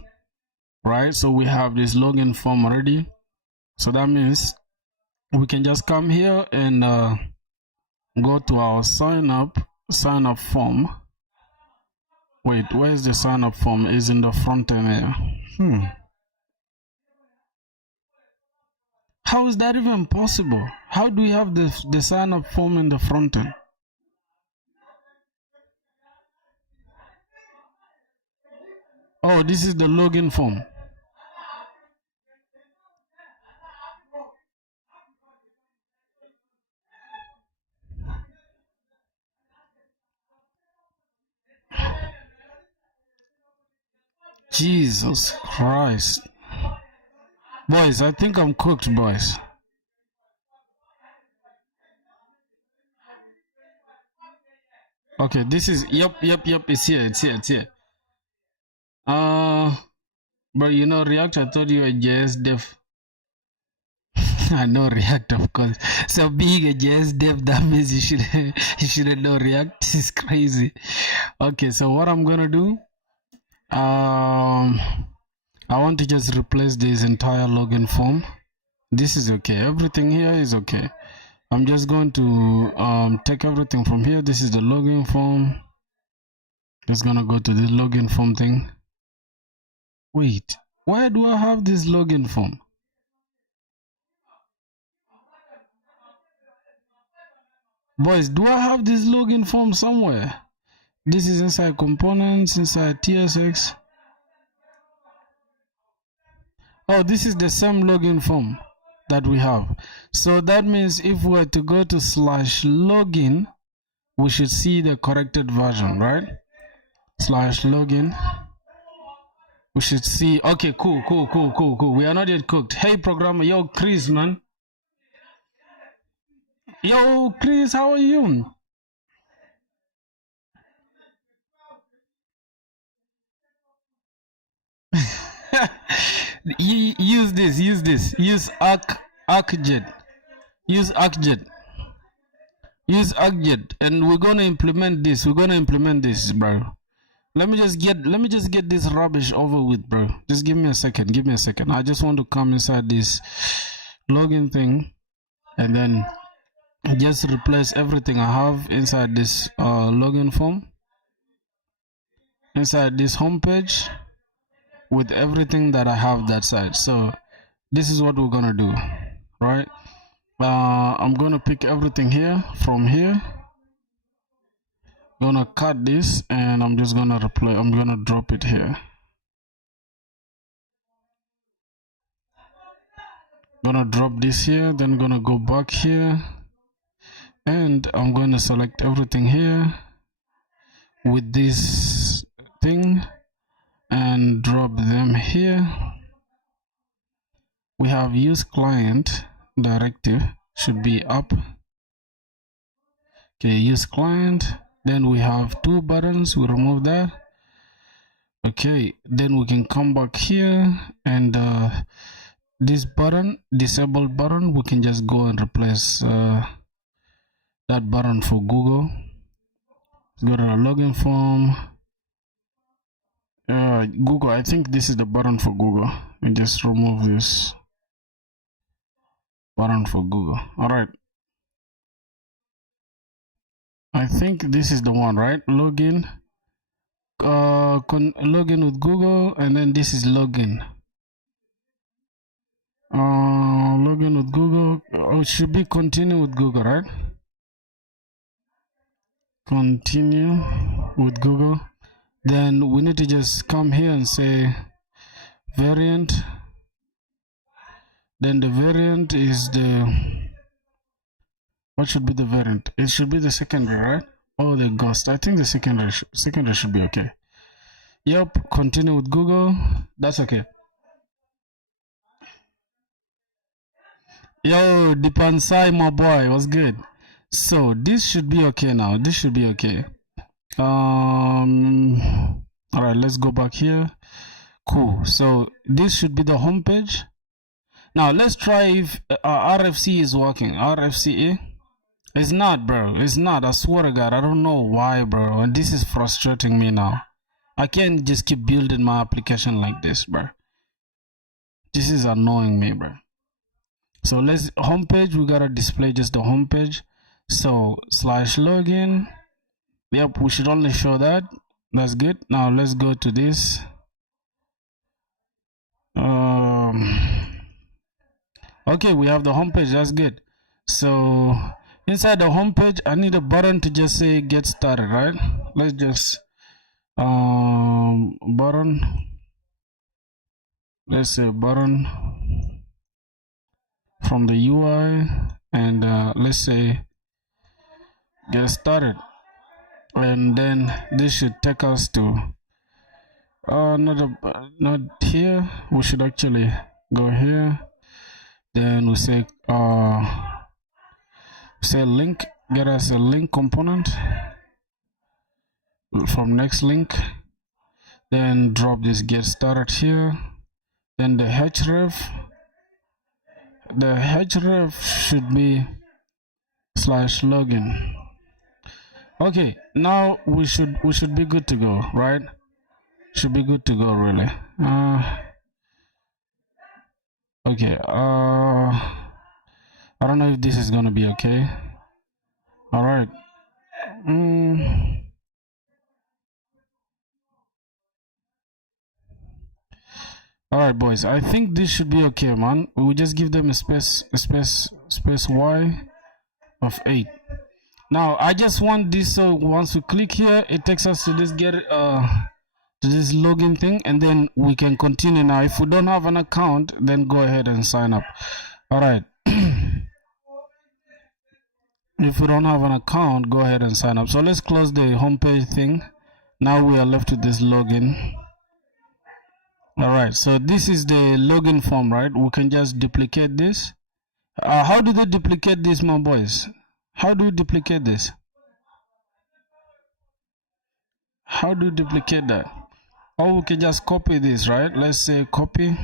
right? So we have this login form already. So that means we can just come here and go to our sign up form. Wait, where's the sign up form? Is in the front end here. How is that even possible? How do we have the sign up form in the front end? Oh, this is the login form. Jesus Christ. Boys, I think I'm cooked, boys. Okay, this is, yep, it's here. But you know, React, I thought you were JS dev. I know React, of course. So being a JS dev, that means you shouldn't know React. This is crazy. Okay, so what I'm gonna do, I want to just replace this entire login form. This is okay. Everything here is okay. I'm just going to take everything from here. This is the login form. Just gonna go to this login form thing. Wait, why do I have this login form? Boys, do I have this login form somewhere? This is inside components, inside TSX. Oh, this is the same login form that we have. So that means if we were to go to /login, we should see the corrected version, right? Slash login. We should see. Okay, cool. We are not yet cooked. Hey, programmer. Yo, Chris, man. Yo, Chris, how are you? Use this. Use ArcJet. Use ArcJet. Use ArcJet, and we're gonna implement this. Bro. Let me just get this rubbish over with, bro. Just give me a second. I just want to come inside this login thing, and then just replace everything I have inside this login form, inside this homepage, with everything that I have that side. So this is what we're gonna do, right? I'm gonna pick everything here from here. Gonna cut this, and I'm just gonna I'm gonna drop it here. Gonna drop this here, then gonna go back here, and I'm gonna select everything here with this thing and drop them here. We have use client directive should be up. Okay, use client. Then we have two buttons. We remove that. Okay, then we can come back here, and this button, disabled button, we can just go and replace that button for Google. Go to our login form. Google, I think this is the button for Google. And just remove this button for Google. All right. I think this is the one, right? Login. Login with Google, and then this is login. Login with Google. Oh, it should be continue with Google, right? Continue with Google. Then we need to just come here and say variant. Then the variant is what should be the variant? It should be the secondary, right? Oh, the ghost. I think the secondary should be okay. Yep, continue with Google. That's okay. Yo, Dipansai, my boy, what's good? So this should be okay now. This should be okay. All right, let's go back here. Cool. So this should be the home page. Now let's try if RFC is working. RFCA. It's not, bro. It's not. I swear to God, I don't know why, bro. And this is frustrating me now. I can't just keep building my application like this, bro. This is annoying me, bro. So let's homepage. We gotta display just the homepage. So slash login. Yep, we should only show that. That's good. Now let's go to this. Okay, we have the homepage. That's good. So inside the homepage, I need a button to just say get started, right? Let's just button. Let's say button from the UI, and let's say get started, and then this should take us to not here. We should actually go here. Then we say link, get us a link component from next link, then drop this get started here. Then the href should be slash login. Okay, now we should be good to go, right? Should be good to go, really. Okay, I don't know if this is gonna be okay. All right. All right, boys. I think this should be okay, man. We'll just give them a space Y of 8. Now I just want this, so once we click here, it takes us to this to this login thing, and then we can continue. Now if we don't have an account, then go ahead and sign up. All right. if you don't have an account, go ahead and sign up. So let's close the homepage thing. Now we are left with this login. All right, so this is the login form, right? We can just duplicate this. How do they duplicate this, my boys? How do you duplicate this? How do you duplicate that? Or we can just copy this, right? Let's say copy,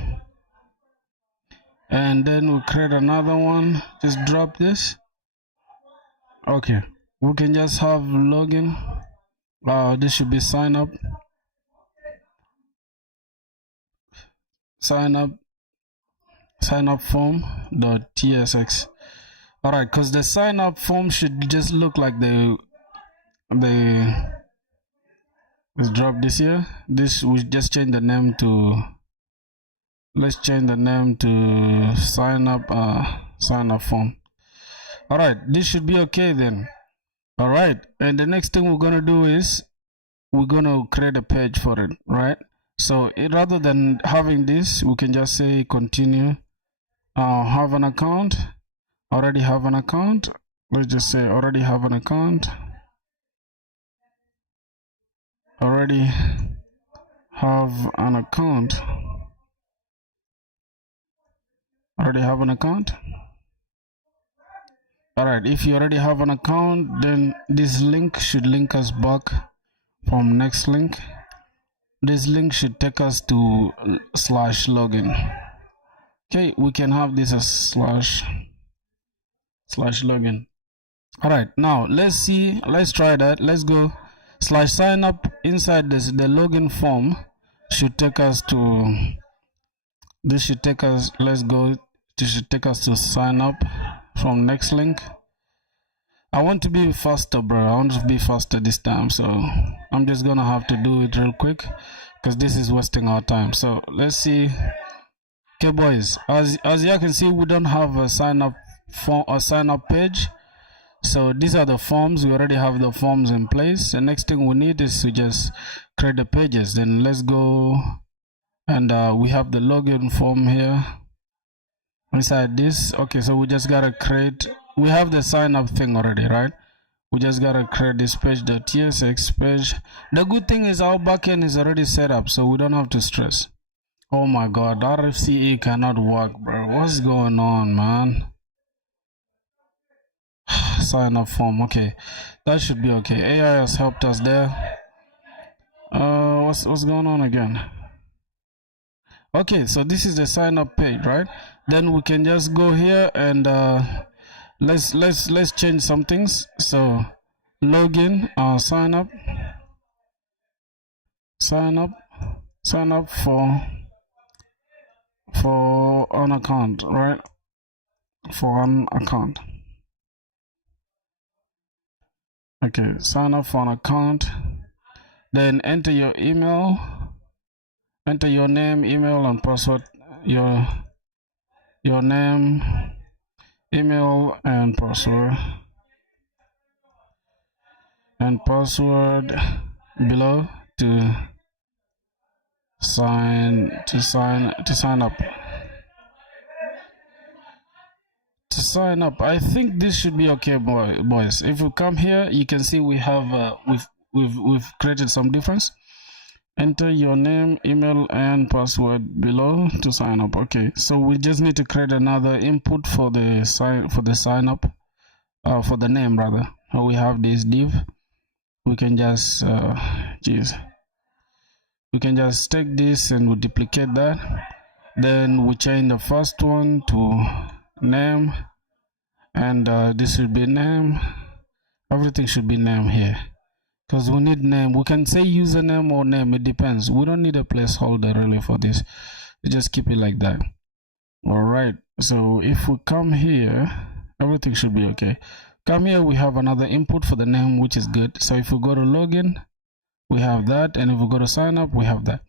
and then we create another one. Just drop this. Okay, we can just have login. This should be sign up form.tsx. All right, because the sign up form should just look like the let's drop this here. This we just change the name to, let's change the name to sign up form. All right, this should be okay then. All right, and the next thing we're gonna do is we're gonna create a page for it, right? So rather than having this, we can just say continue. Have an account. Already have an account. Let's just say already have an account. Already have an account. Already have an account. All right, if you already have an account, then this link should link us back from next link. This link should take us to /login. Okay, we can have this as /login. All right, now let's try that. Let's go /sign up. Inside this, the login form should take us to, this should take us, let's go, this should take us to sign up from next link. I want to be faster, bro. I want to be faster this time, so I'm just gonna have to do it real quick because this is wasting our time. So let's see. Okay, boys, as you can see, we don't have a sign up form or sign up page. So these are the forms. We already have the forms in place. The next thing we need is to just create the pages. Then let's go, and we have the login form here inside this. Okay, so we just gotta create, we have the sign up thing already, right? We just gotta create this page.tsx page. The good thing is our backend is already set up, so we don't have to stress. Oh my god, RFCE cannot work, bro. What's going on, man? Sign up form. Okay, that should be okay. AI has helped us there. What's going on again? Okay, so this is the sign up page, right? Then we can just go here and let's change some things. So login, sign up for an account, right? For an account. Okay, sign up for an account. Then enter your email, enter your name, email, and password. Your name, email, and password below to sign up. To sign up, I think this should be okay, boys. If we come here, you can see we have we've created some difference. Enter your name, email, and password below to sign up. Okay, so we just need to create another input for the sign up, for the name rather. We have this div. We can just we can just take this and we duplicate that. Then we change the first one to name, and this should be name. Everything should be name here because we need name. We can say username or name, it depends. We don't need a placeholder really for this. We just keep it like that. All right, so if we come here, everything should be okay. Come here, we have another input for the name, which is good. So if we go to login, we have that, and if we go to sign up, we have that.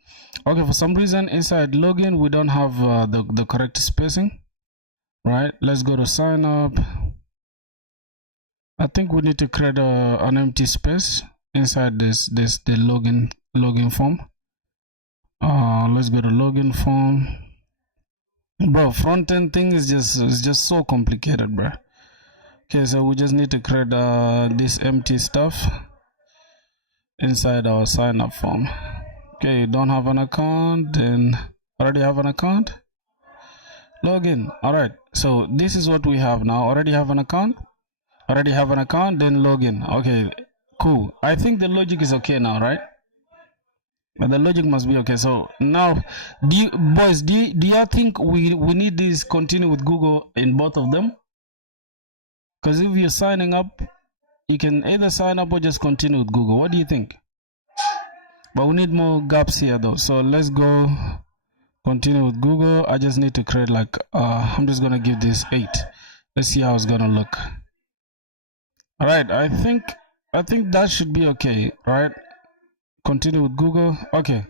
Okay, for some reason inside login we don't have the correct spacing, right? Let's go to sign up. I think we need to create an empty space inside the login form. Let's go to login form. Bro, front end thing is just so complicated, bro. Okay, so we just need to create this empty stuff inside our sign up form. Okay, you don't have an account, then already have an account, login. All right, so this is what we have now. Already have an account, then login. Okay, cool. I think the logic is okay now, right? The logic must be okay. So now, do you think we need this continue with Google in both of them? Because if you're signing up, you can either sign up or just continue with Google. What do you think? But we need more gaps here though. So let's go continue with Google. I just need to create like I'm just gonna give this 8. Let's see how it's gonna look. All right, I think that should be okay, right? Continue with Google. Okay,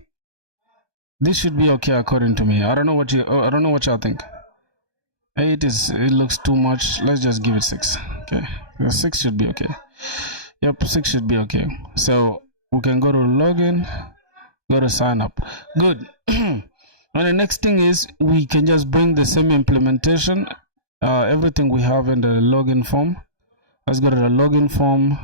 this should be okay according to me. I don't know what y'all think. 8 it looks too much. Let's just give it 6. Okay, 6 should be okay. Yep, 6 should be okay. So we can go to login, go to sign up. Good. And the next thing is we can just bring the same implementation, everything we have in the login form. Let's go to the login form.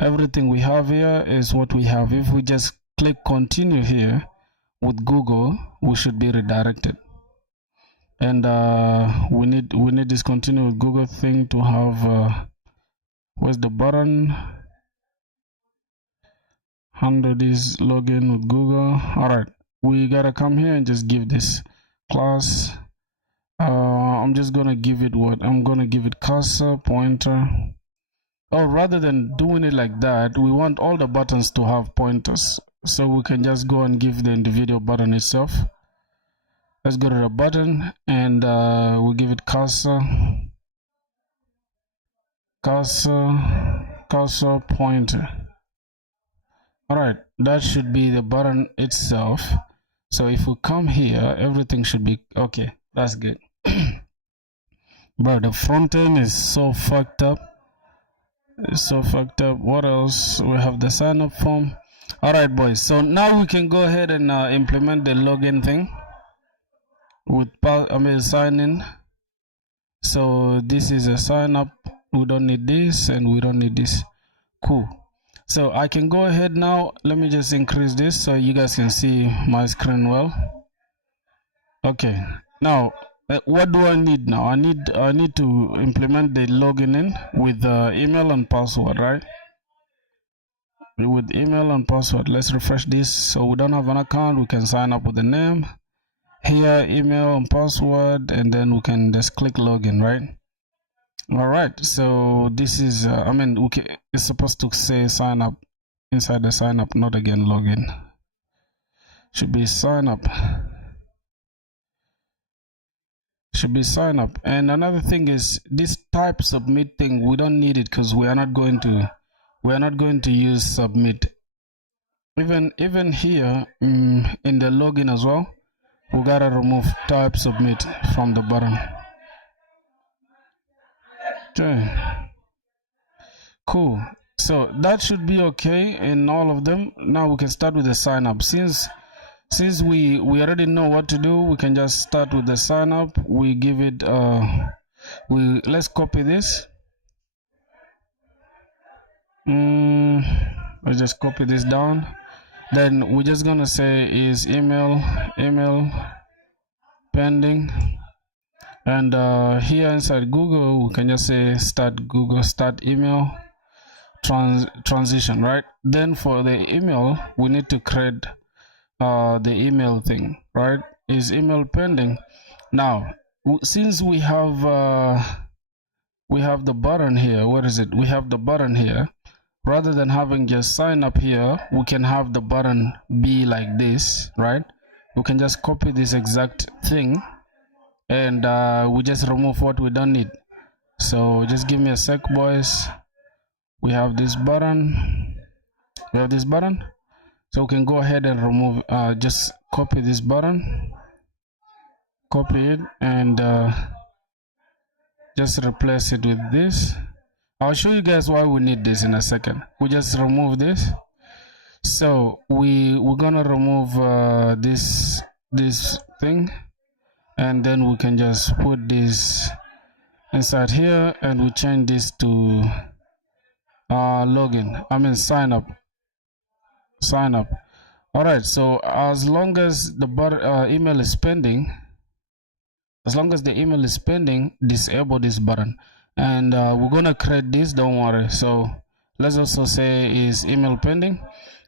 Everything we have here is what we have. If we just click continue here with Google, we should be redirected. And we need this continue with Google thing to have where's the button? Handle this login with Google. All right, we gotta come here and just give this class. I'm just gonna give it what? I'm gonna give it cursor pointer. Oh, rather than doing it like that, we want all the buttons to have pointers, so we can just go and give the individual button itself. Let's go to the button and we'll give it cursor pointer. All right, that should be the button itself. So if we come here, everything should be okay. That's good. Bro, the front end is so fucked up. It's so fucked up. What else? We have the sign up form. All right, boys. So now we can go ahead and implement the login thing with sign in. So this is a sign up. We don't need this and we don't need this. Cool. So I can go ahead now. Let me just increase this so you guys can see my screen well. Okay. Now, what do I need now? I need to implement the login in with email and password, right? With email and password. Let's refresh this. So we don't have an account. We can sign up with the name here, email and password, and then we can just click login, right? All right, so this is it's supposed to say sign up inside the sign up, not again login. Should be sign up. And another thing is this type submit thing, we don't need it because we are not going to use submit. Even here in the login as well, we gotta remove type submit from the button. Okay, cool. So that should be okay in all of them. Now we can start with the sign up. Since we already know what to do, we can just start with the sign up. We give it let's copy this. Let's just copy this down. Then we're just gonna say is email pending. And here inside Google, we can just say start email transition, right? Then for the email, we need to create the email thing, right? Is email pending. Now, since we have the button here, what is it? We have the button here. Rather than having just sign up here, we can have the button be like this, right? We can just copy this exact thing and we just remove what we don't need. So just give me a sec, boys. We have this button. So we can go ahead and remove, just copy this button, copy it, and just replace it with this. I'll show you guys why we need this in a second. We just remove this. So we're gonna remove this thing, and then we can just put this inside here, and we change this to login. I mean sign up. Sign up. All right. So as long as the email is pending, disable this button, and we're gonna create this. Don't worry. So let's also say is email pending.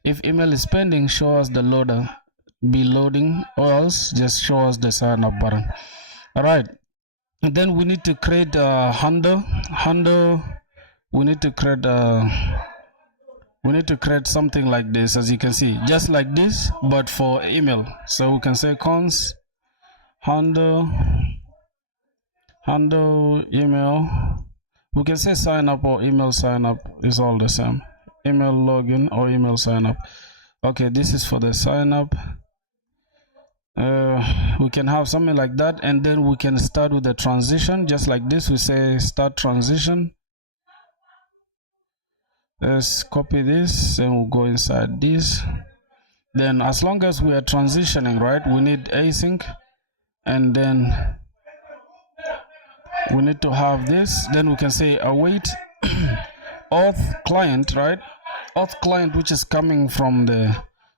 If email is pending, show us the loader be loading, or else just show us the sign up button. All right. And then we need to create a handle. We need to create something like this, as you can see, just like this, but for email. So we can say cons handle email. We can say sign up or email sign up, is all the same. Email login or email sign up. Okay, this is for the sign up. We can have something like that, and then we can start with the transition just like this. We say start transition. Let's copy this and we'll go inside this. Then as long as we are transitioning, right, we need async, and then we need to have this. Then we can say await auth client, right? Auth client, which is coming from the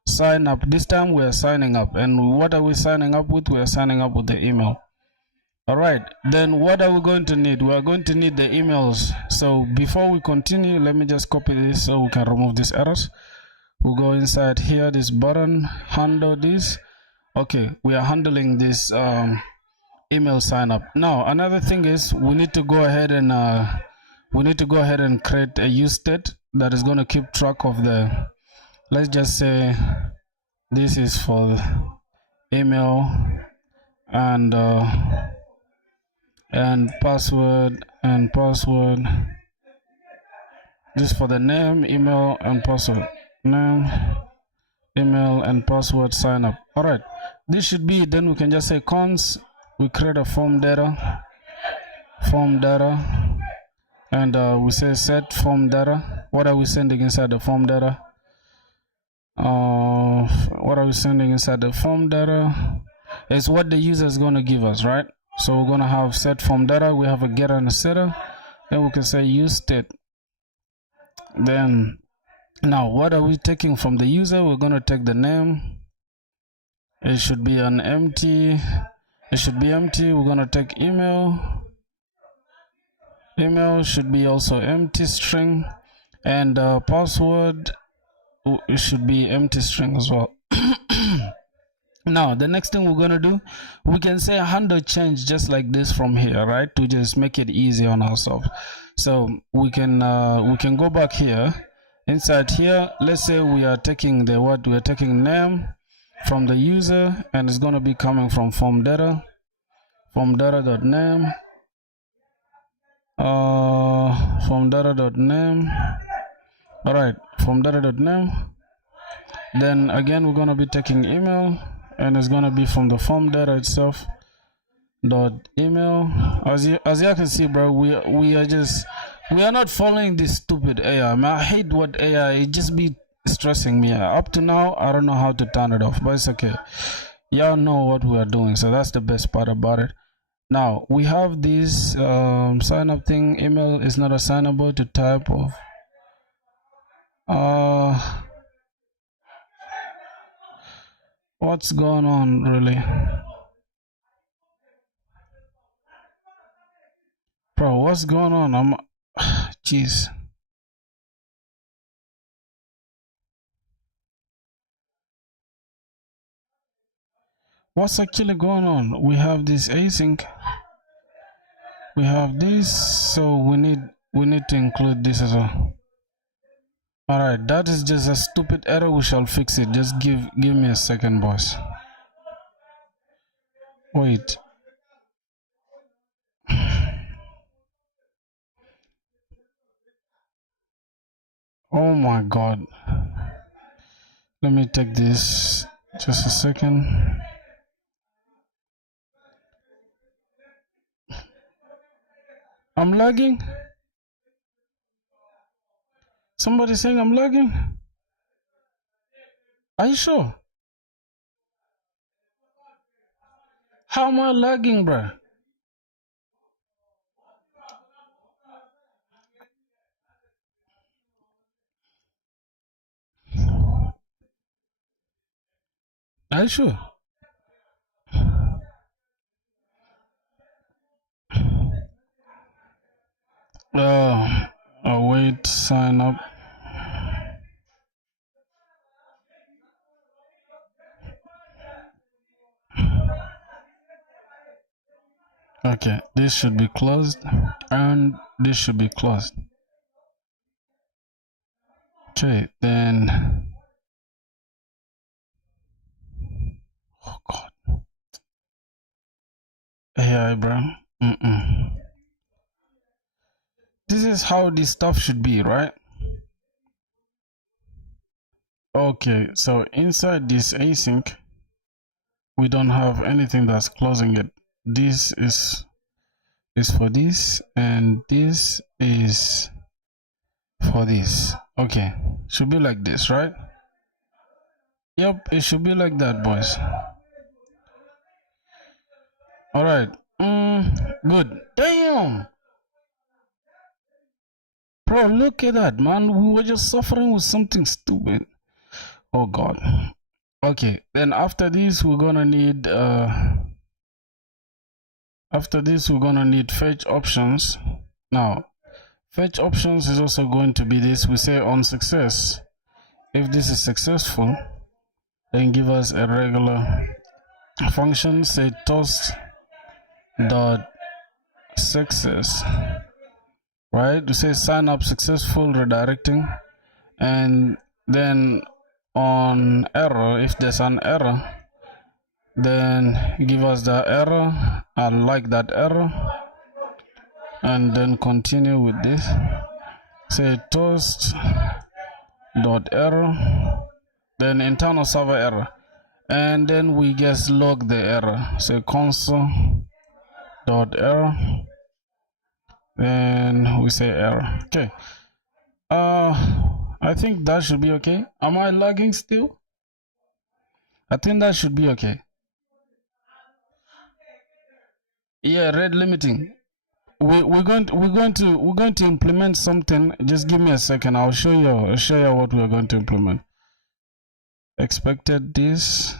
sign up. This time we are signing up, and what are we signing up with? We are signing up with the email. All right, then what are we going to need? We are going to need the emails. So before we continue, let me just copy this so we can remove these errors. We'll go inside here, this button, handle this. Okay, we are handling this email sign up. Now another thing is we need to go ahead and create a use state that is going to keep track of the, let's just say this is for email and password this for the name, email and password, name, email and password sign up. All right, this should be, then we can just say cons, we create a form data, and we say set form data. What are we sending inside the form data? What are we sending inside the form data? It's what the user is going to give us, right? So we're going to have set form data. We have a getter and a setter. Then we can say use state. Then now what are we taking from the user? We're going to take the name. It should be an empty. It should be empty. We're going to take email. Email should be also empty string, and password, it should be empty string as well. Now the next thing we're gonna do, we can say handle change just like this from here, right, to just make it easy on ourselves. So we can go back here. Inside here, let's say we are taking the what, we are taking name from the user, and it's going to be coming from form data name, form data.name. All right, form data.name. Then again, we're going to be taking email, and it's going to be from the form data itself dot email. As you can see, bro, we are not following this stupid AI, man. I hate what AI, it just be stressing me. Up to now, I don't know how to turn it off, but it's okay. Y'all know what we are doing, so that's the best part about it. Now we have this sign up thing. Email is not assignable to type of what's going on really, bro? What's going on? I'm jeez. What's actually going on? We have this async, we have this, so we need to include this as well. All right, that is just a stupid error. We shall fix it. Just give me a second, boss. Wait. Oh my god. Let me take this just a second. I'm lagging. Somebody saying I'm lagging. Are you sure? How am I lagging, bruh? I sure. Wait, sign up. Okay, this should be closed, and this should be closed. Okay, then. Oh God. Hey, bro. This is how this stuff should be, right? Okay, so inside this async, we don't have anything that's closing it. This is for this, and this is for this. Okay, should be like this, right? Yep, it should be like that, boys. All right. Good. Damn, bro, look at that, man. We were just suffering with something stupid. Oh God. Okay, then after this, we're gonna need fetch options. Now, fetch options is also going to be this. We say on success. If this is successful, then give us a regular function, say toast dot success, right? To say sign up successful, redirecting, and then on error, if there's an error, then give us the error. I like that error, and then continue with this. Say toast dot error, then internal server error, and then we just log the error. Say console dot error, then we say error. Okay. I think that should be okay. Am I lagging still? I think that should be okay. Yeah, red limiting. We're going to implement something. Just give me a second. I'll show you what we're going to implement. Expected this.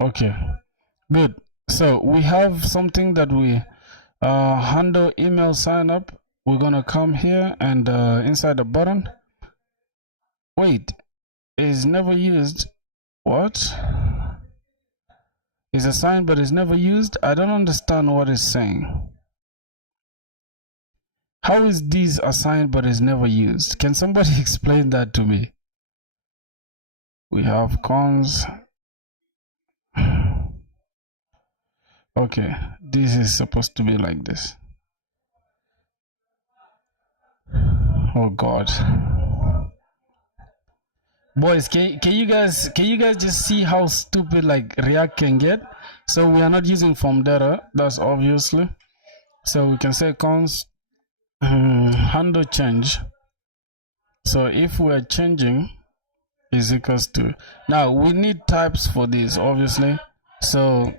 Okay, good. So we have something that we handle email sign up. We're gonna come here and inside the button. Wait, is never used. What? Is assigned but is never used? I don't understand what it's saying. How is this assigned but is never used? Can somebody explain that to me? We have cons. Okay, this is supposed to be like this. Oh God. Boys, can you guys just see how stupid like React can get? So we are not using form data, that's obviously. So we can say const handle change. So if we are changing is equals to, now we need types for this obviously. So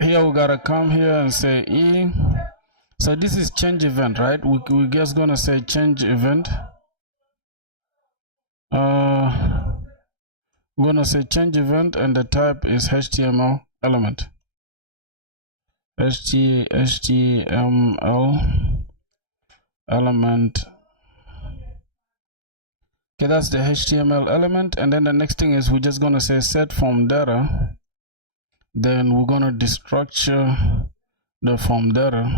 here we gotta come here and say e. So this is change event, right? We're just gonna say change event. We're gonna say change event and the type is HTML element. HTML element. Okay, that's the HTML element, and then the next thing is we're just gonna say set form data. Then we're gonna destructure the form data.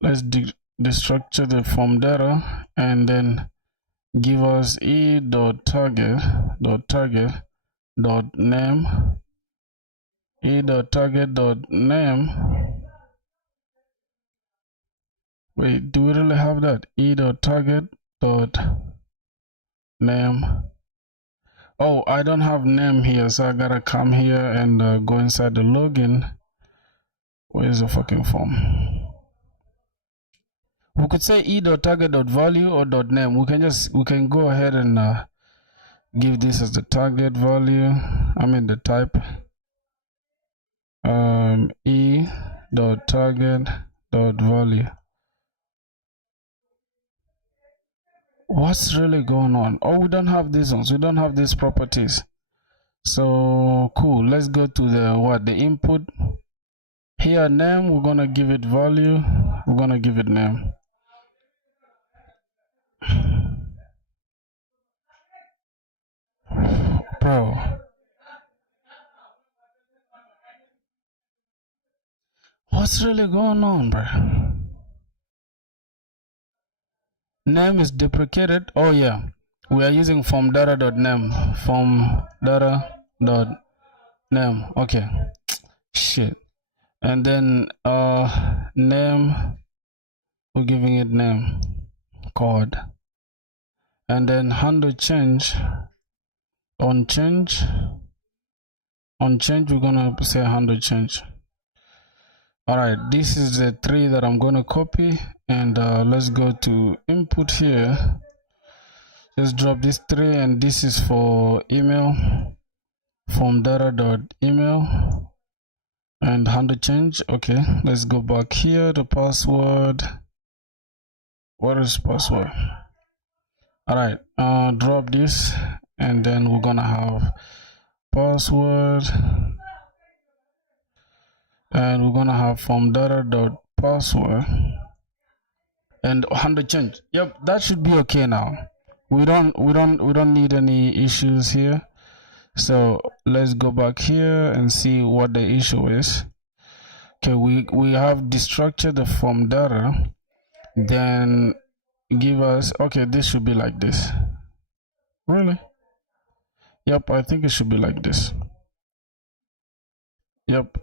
Let's destructure the form data and then give us e.target name e.target.name. Wait, do we really have that? e.target.name. Oh, I don't have name here, so I gotta come here and go inside the login. Where's the fucking form? We could say e.target.value or .name. We can go ahead and give this as the target value. I mean the type. E.target.value. What's really going on? Oh, we don't have these ones. We don't have these properties. So cool. Let's go to the input. Here name, we're gonna give it value. We're gonna give it name. Bro. What's really going on, bro? Name is deprecated. Oh yeah. We are using from data.name. From data.name. Okay. Shit. And then name, we're giving it name code. And then handle change. On change, we're gonna say handle change. All right, this is the 3 that I'm gonna copy, and let's go to input here. Just drop this 3, and this is for email, from data.email, and handle change. Okay, let's go back here to password. What is password? All right, drop this, and then we're gonna have password, and we're gonna have from data.password and handle change. Yep, that should be okay now. We don't need any issues here. So let's go back here and see what the issue is. Okay, we have destructured the from data, then give us, okay, this should be like this. Really? Yep, I think it should be like this. Yep,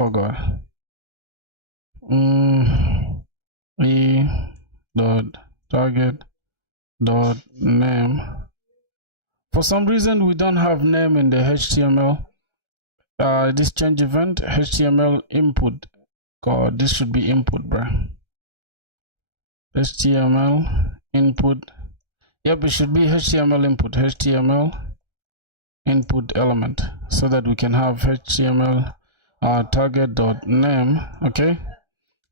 oh god. E dot target dot name. For some reason we don't have name in the HTML. This change event HTML input. God, this should be input, bro. HTML input. Yep, it should be HTML input. HTML input element, so that we can have HTML target dot name. Okay,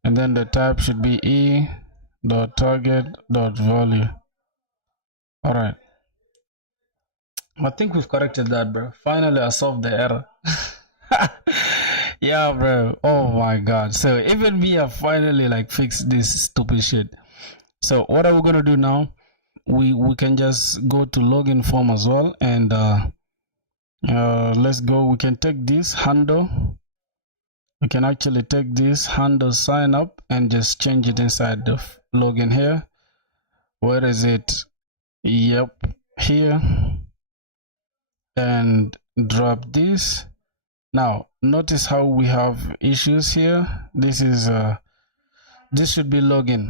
and then the type should be e dot target dot value. All right, I think we've corrected that, bro. Finally, I solved the error. Yeah, bro. Oh my god. So even me, I finally like fixed this stupid shit. So what are we gonna do now? We can just go to login form as well, and let's go. We can take this handle. We can actually take this handle sign up and just change it inside the login here. Where is it? Yep, here. And drop this. Now notice how we have issues here. This is this should be login,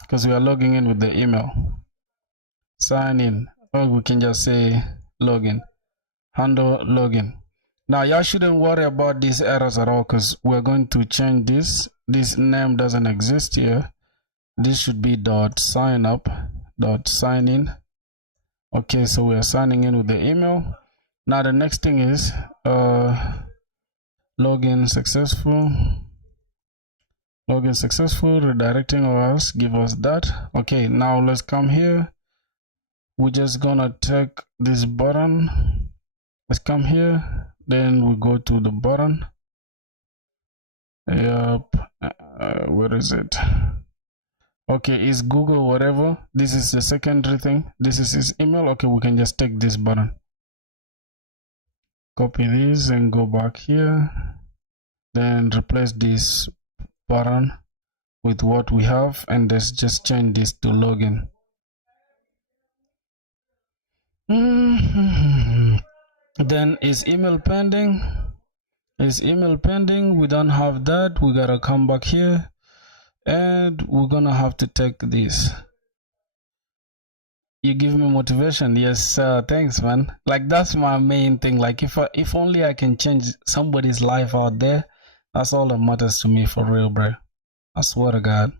because we are logging in with the email. Sign in, or we can just say login, handle login. Now y'all shouldn't worry about these errors at all, because we're going to change this. This name doesn't exist here. This should be dot sign up dot sign in. Okay, so we are signing in with the email. Now the next thing is login successful, redirecting or else give us that. Okay, now let's come here. We're just gonna take this button. Let's come here, then we go to the button. Yep, where is it? Okay, is Google whatever. This is the secondary thing. This is his email. Okay, we can just take this button, copy this and go back here, then replace this button with what we have, and let's just change this to login. Then is email pending? Is email pending? We don't have that. We gotta come back here, and we're gonna have to take this. You give me motivation. Yes, thanks, man. Like that's my main thing. Like if only I can change somebody's life out there, that's all that matters to me, for real, bro. I swear to God.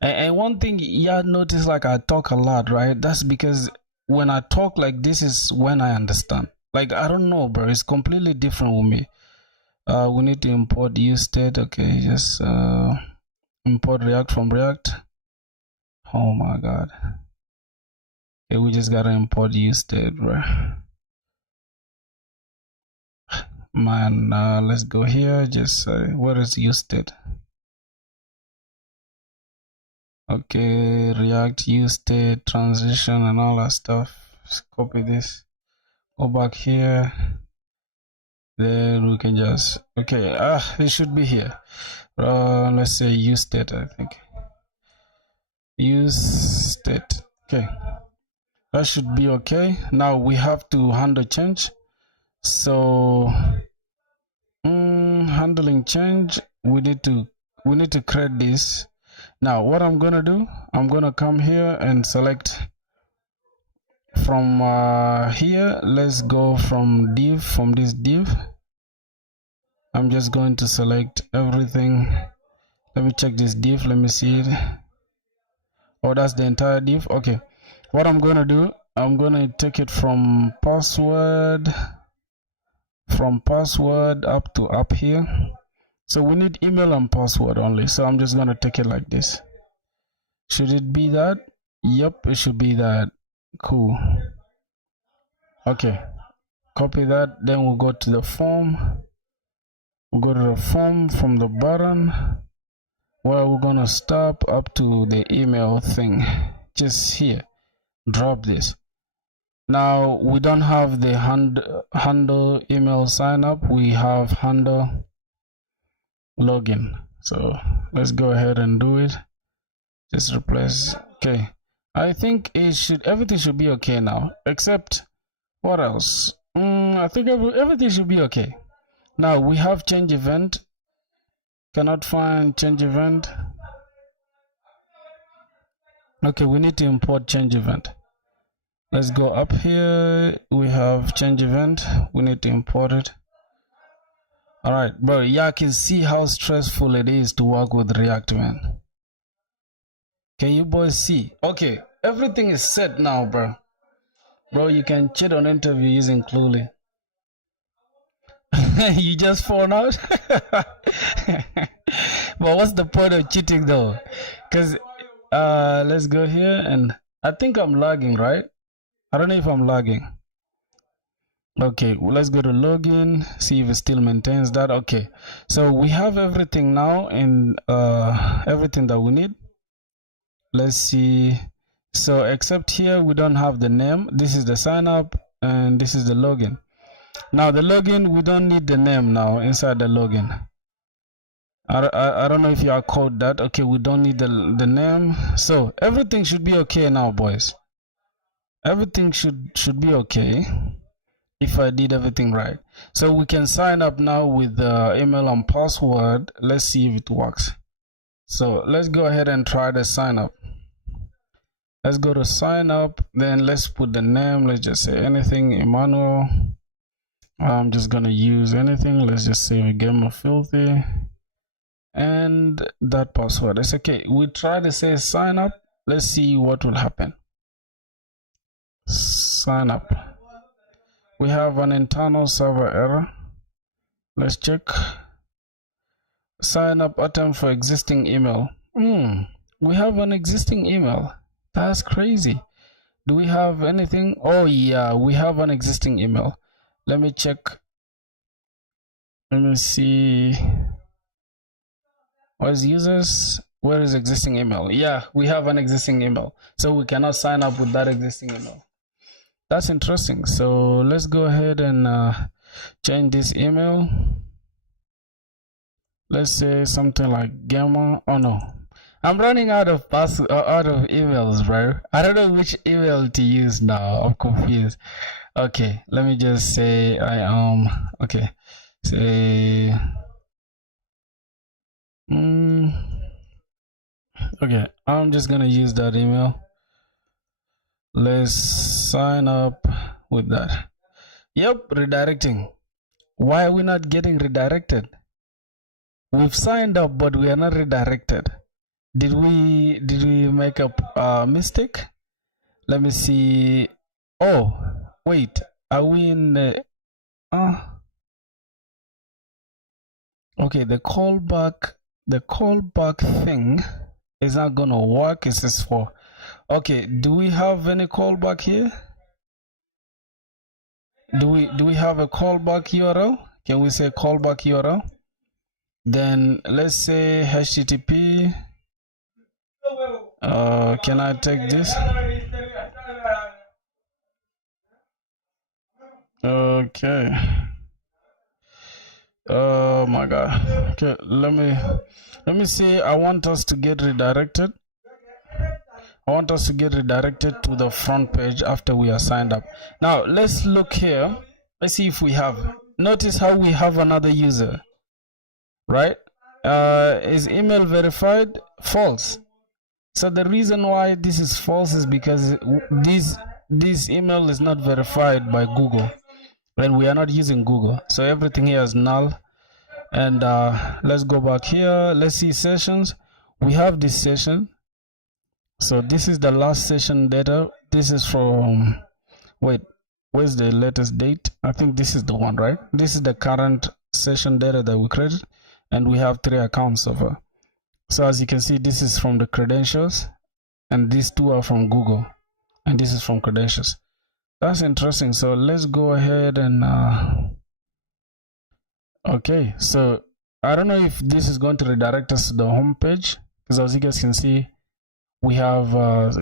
And one thing y'all notice, like I talk a lot, right? That's because when I talk like this is when I understand. Like I don't know, bro. It's completely different with me. We need to import use state. Okay, just import React from React. Oh my god. Okay, we just gotta import usted, bro. Man, let's go here. Just where is usted? Okay, React usted transition and all that stuff. Just copy this. Go back here. Then we can just okay. It should be here. Let's say usted. I think usted. Okay, that should be okay. Now we have to handle change. So handling change, we need to create this. Now what I'm gonna do, I'm gonna come here and select from here. Let's go from div, from this div. I'm just going to select everything. Let me check this div, let me see it. Oh, that's the entire div. Okay, what I'm gonna do, I'm gonna take it from password up to up here. So we need email and password only, so I'm just gonna take it like this. Should it be that? Yep, it should be that. Cool. Okay, copy that. Then we'll go to the form. We'll go to the form from the button where we're gonna stop up to the email thing. Just here, drop this. Now we don't have the handle email sign up. We have handle login. So let's go ahead and do it. Just replace. Okay, I think everything should be okay now, except what else? I think everything should be okay. Now we have change event. Cannot find change event. Okay, we need to import change event. Let's go up here. We have change event. We need to import it. All right, bro. Yeah, I can see how stressful it is to work with React, man. Can you boys see? Okay, everything is set now, bro. Bro, you can cheat on interview using Cluely. You just found out? But what's the point of cheating though? Because let's go here, and I think I'm lagging, right? I don't know if I'm lagging. Okay, well, let's go to login, see if it still maintains that. Okay, so we have everything now, and everything that we need. Let's see. So except here we don't have the name. This is the sign up and this is the login. Now the login, we don't need the name now inside the login. I don't know if you are code that. Okay, we don't need the name. So everything should be okay now, boys. Everything should be okay if I did everything right. So we can sign up now with the email and password. Let's see if it works. So let's go ahead and try the sign up. Let's go to sign up, then let's put the name. Let's just say anything, Emmanuel. I'm just gonna use anything. Let's just say Gamer Filthy, and that password. It's okay. We try to say sign up. Let's see what will happen. Sign up. We have an internal server error. Let's check. Sign up attempt for existing email. We have an existing email. That's crazy. Do we have anything? Oh yeah, we have an existing email. Let me check. Let me see. What is users? Where is existing email? Yeah, we have an existing email, so we cannot sign up with that existing email. That's interesting. So let's go ahead and change this email. Let's say something like Gamma. Oh no, I'm running out of emails, bro. I don't know which email to use now. I'm confused. Okay, let me just say okay. Say okay, I'm just gonna use that email. Let's sign up with that. Yep, redirecting. Why are we not getting redirected? We've signed up, but we are not redirected. Did we make a mistake? Let me see. Oh, wait. Are we in the okay, the callback thing is not gonna work. It's just for Okay, do we have any callback here? Do we have a callback URL? Can we say callback URL? Then let's say HTTP. Can I take this? Okay. Oh my god. Okay, let me see. I want us to get redirected. I want us to get redirected to the front page after we are signed up. Now let's look here. Let's see if we have. Notice how we have another user, right? Is email verified? False. So the reason why this is false is because this email is not verified by Google, and we are not using Google. So everything here is null. And let's go back here. Let's see sessions. We have this session. So this is the last session data. This is from, wait, where's the latest date? I think this is the one, right? This is the current session data that we created, and we have 3 accounts so far. So as you can see, this is from the credentials, and these 2 are from Google, and this is from credentials. That's interesting. So let's go ahead and okay, so I don't know if this is going to redirect us to the home page, because as you guys can see, we have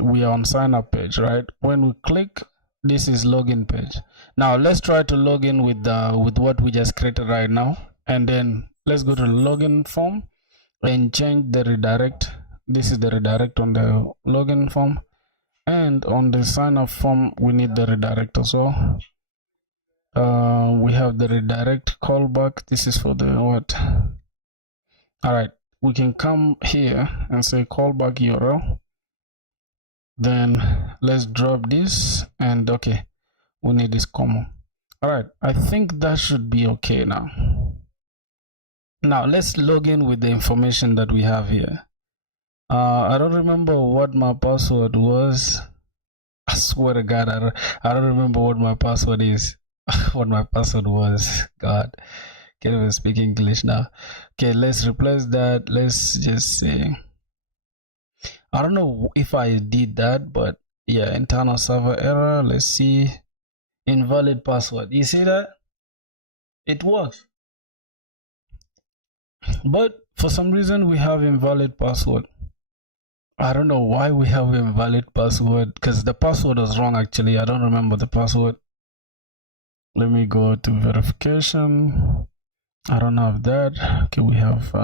we are on sign up page, right? When we click, this is login page. Now let's try to log in with what we just created right now, and then let's go to the login form and change the redirect. This is the redirect on the login form, and on the sign up form we need the redirect as well. We have the redirect callback. This is for the what? All right, we can come here and say callback URL. Then let's drop this, and okay, we need this comma. All right, I think that should be okay now. Now let's log in with the information that we have here. I don't remember what my password was. I swear to God, I don't remember what my password is. What my password was. God, can't even speak English now. Okay, let's replace that. Let's just say, I don't know if I did that, but yeah, internal server error. Let's see. Invalid password. You see that? It works. But for some reason we have invalid password. I don't know why we have invalid password, because the password was wrong actually. I don't remember the password. Let me go to verification. I don't have that. Okay, we have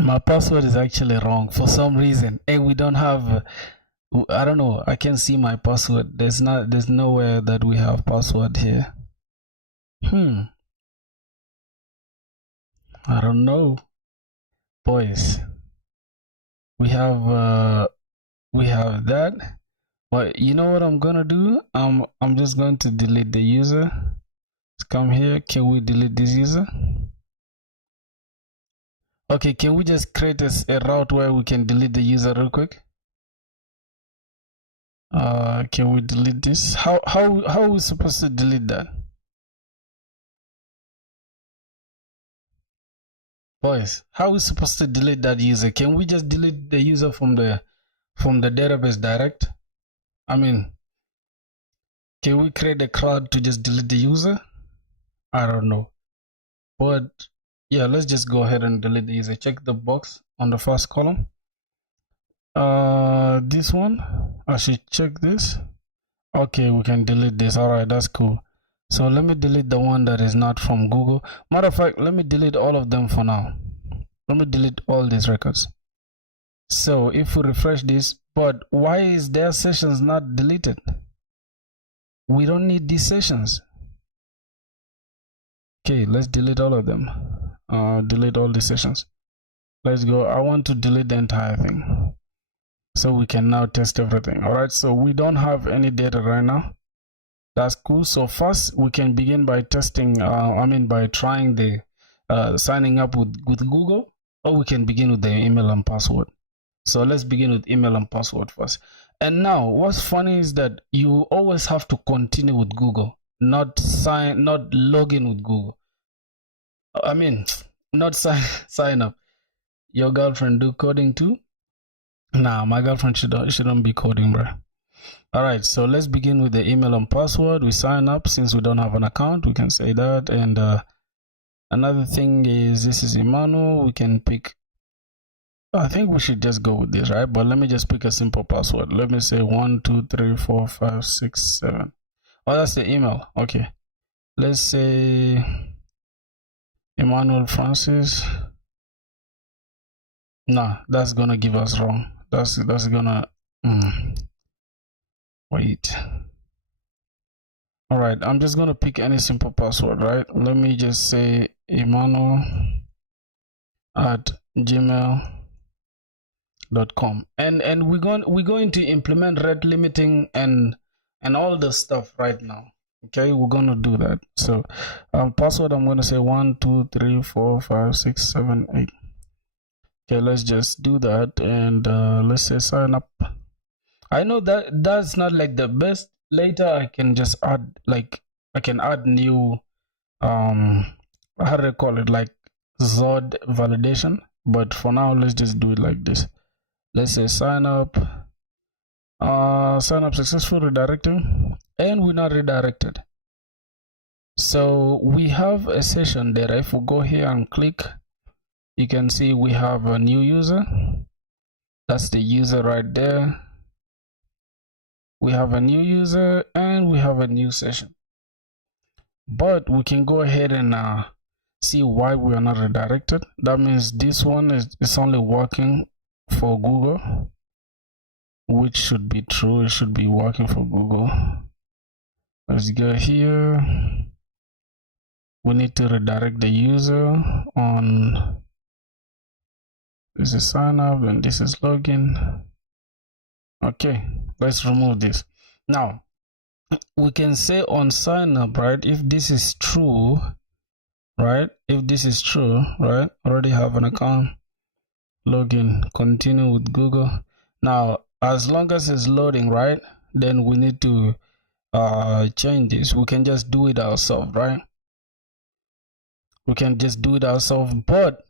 my password is actually wrong for some reason. Hey, we don't have I don't know. I can't see my password. There's nowhere that we have password here. I don't know. Boys. We have that. But you know what I'm gonna do? I'm just going to delete the user. Let's come here. Can we delete this user? Okay, can we just create a route where we can delete the user real quick? Can we delete this? How are we supposed to delete that? Boys, how are we supposed to delete that user? Can we just delete the user from the database direct? I mean, can we create a CRUD to just delete the user? I don't know. But yeah, let's just go ahead and delete the user. Check the box on the first column. This one, I should check this. Okay, we can delete this. All right, that's cool. So let me delete the one that is not from Google. Matter of fact, let me delete all of them for now. Let me delete all these records. So if we refresh this, but why is their sessions not deleted? We don't need these sessions. Okay, let's delete all of them. Delete all the sessions. Let's go. I want to delete the entire thing, so we can now test everything. All right, so we don't have any data right now. That's cool. So first we can begin by testing, by trying the signing up with Google, or we can begin with the email and password. So let's begin with email and password first. And now what's funny is that you always have to continue with Google, not log in with Google. I mean, not sign up. Your girlfriend do coding too? Nah, my girlfriend shouldn't be coding, bro. All right, so let's begin with the email and password. We sign up since we don't have an account. We can say that. And another thing is, this is Emmanuel. We can pick. I think we should just go with this, right? But let me just pick a simple password. Let me say 1, 2, 3, 4, 5, 6, 7. Oh, that's the email. Okay. Let's say Emmanuel Francis. Nah, that's gonna give us wrong. That's gonna wait. All right, I'm just gonna pick any simple password, right? Let me just say Emmanuel at gmail.com, and we're going to implement rate limiting and all the stuff right now. Okay, we're gonna do that. So password, I'm gonna say 1, 2, 3, 4, 5, 6, 7, 8. Okay, let's just do that, and let's say sign up. I know that that's not like the best. Later I can just add, like, I can add new how do I call it, like Zod validation, but for now let's just do it like this. Let's say sign up successful, redirecting, and we're not redirected. So we have a session there. If we go here and click, you can see we have a new user. That's the user right there. We have a new user and we have a new session. But we can go ahead and see why we are not redirected. That means this one is only working for Google, which should be true. It should be working for Google. Let's go here. We need to redirect the user on, this is sign up and this is login. Okay, let's remove this. Now we can say on sign up, right? If this is true, right? If this is true, right? Already have an account, login, continue with Google. Now, as long as it's loading, right? Then we need to change this. We can just do it ourselves, right? We can just do it ourselves, but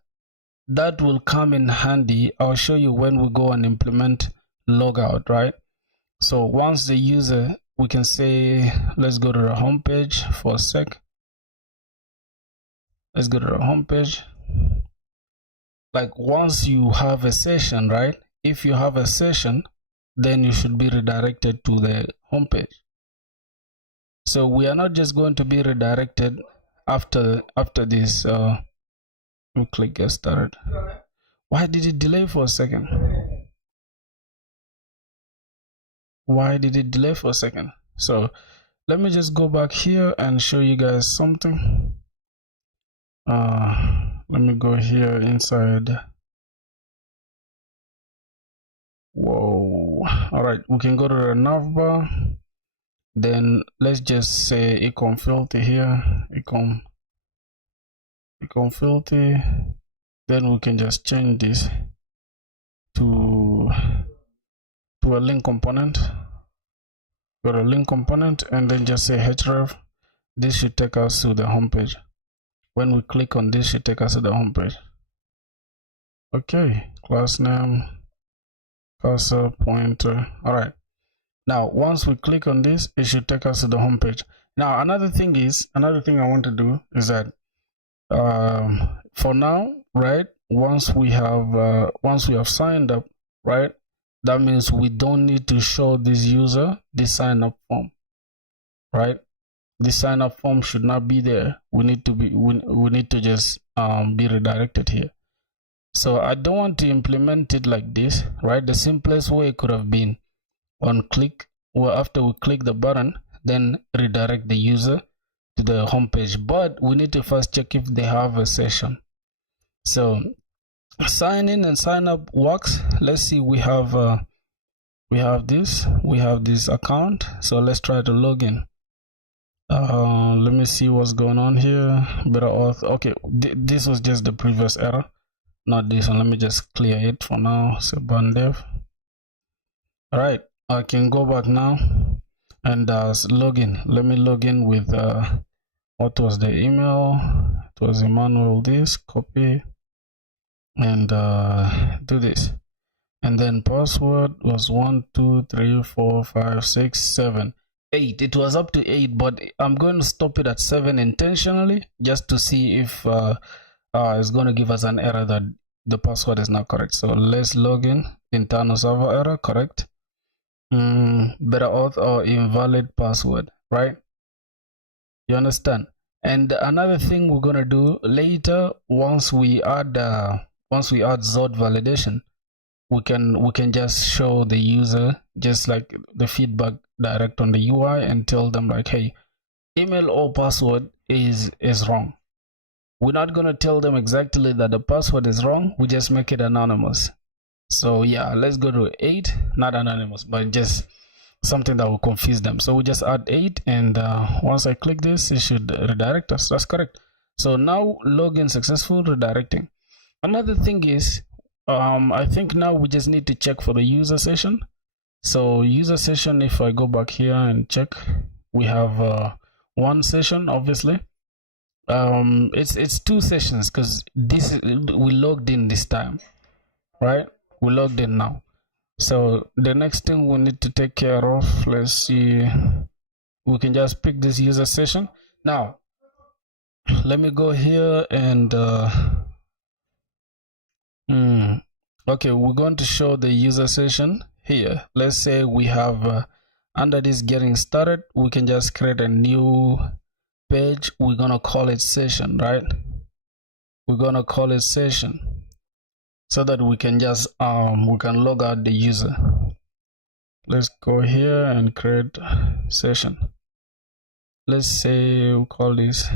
that will come in handy. I'll show you when we go and implement logout, right? So once the user, we can say, let's go to the home page for a sec. Let's go to the home page. Like once you have a session, right? If you have a session, then you should be redirected to the home page. So we are not just going to be redirected after this. We click get started. Why did it delay for a second? Why did it delay for a second? So let me just go back here and show you guys something. Let me go here inside. Whoa. All right, we can go to the navbar. Then let's just say econ filter here, econ filter. Then we can just change this to a link component. Go to link component and then just say href. This should take us to the home page. When we click on this, it should take us to the home page. Okay, class name, cursor, pointer. All right. Now, once we click on this, it should take us to the home page. Now, another thing I want to do is that for now, right? Once we have signed up, right? That means we don't need to show this user the sign up form, right? The sign up form should not be there. We need to just be redirected here. So I don't want to implement it like this, right? The simplest way could have been on click, or after we click the button, then redirect the user to the home page. But we need to first check if they have a session. So sign in and sign up works. Let's see, we have this account. So let's try to log in. Let me see what's going on here. Better auth. Okay, this was just the previous error, not this one. Let me just clear it for now. So ban dev. All right, I can go back now and log in. Let me log in with what was the email? It was Emmanuel. This copy and do this, and then password was 1, 2, 3, 4, 5, 6, 7, 8. It was up to 8, but I'm going to stop it at 7 intentionally just to see if it's going to give us an error that the password is not correct. So let's log in. Internal server error, correct. Better auth or invalid password, right? You understand? And another thing we're gonna do later, once we add Zod validation, we can just show the user just like the feedback direct on the UI and tell them like, hey, email or password is wrong. We're not gonna tell them exactly that the password is wrong. We just make it anonymous. So yeah, let's go to 8, not anonymous, but just something that will confuse them. So we just add 8, and once I click this, it should redirect us. That's correct. So now login successful, redirecting. Another thing is, I think now we just need to check for the user session. So user session, if I go back here and check, we have one session, obviously. It's 2 sessions because this we logged in this time, right? We logged in now. So the next thing we need to take care of, let's see, we can just pick this user session. Now let me go here and okay, we're going to show the user session here. Let's say we have under this getting started, we can just create a new page. We're gonna call it session, right? We're gonna call it session so that we can just we can log out the user. Let's go here and create session. Let's say we call this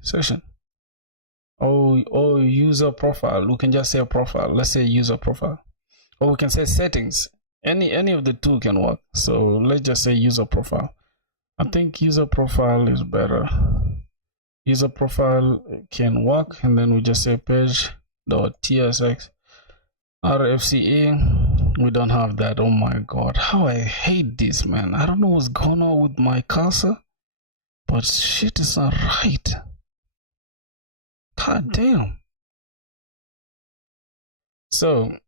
session. Oh, user profile. We can just say profile. Let's say user profile, or we can say settings. Any of the two can work. So let's just say user profile. I think user profile is better. User profile can work, and then we just say page.tsx rfce. We don't have that. Oh my god, how I hate this, man. I don't know what's going on with my cursor, but shit is not right. God damn. So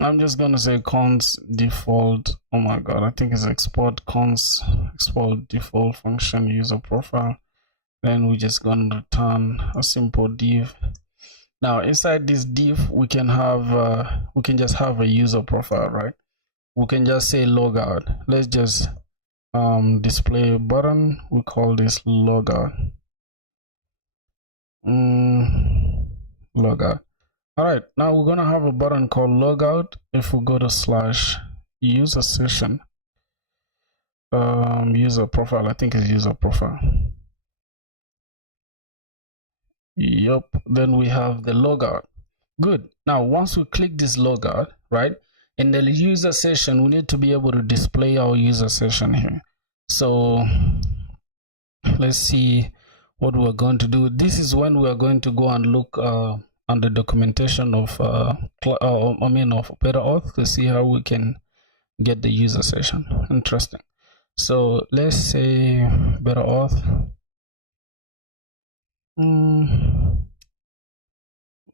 I'm just gonna say cons default. Oh my god, I think it's export cons export default function user profile. Then we're just gonna return a simple div. Now inside this div, we can just have a user profile, right? We can just say logout. Let's just display a button. We call this logout. Logout. All right, now we're gonna have a button called logout. If we go to /user session, user profile, I think it's user profile. Yep, then we have the logout. Good. Now once we click this logout, right, in the user session, we need to be able to display our user session here. So let's see what we're going to do. This is when we are going to go and look on the documentation of of Better Auth to see how we can get the user session. Interesting. So let's say Better Auth.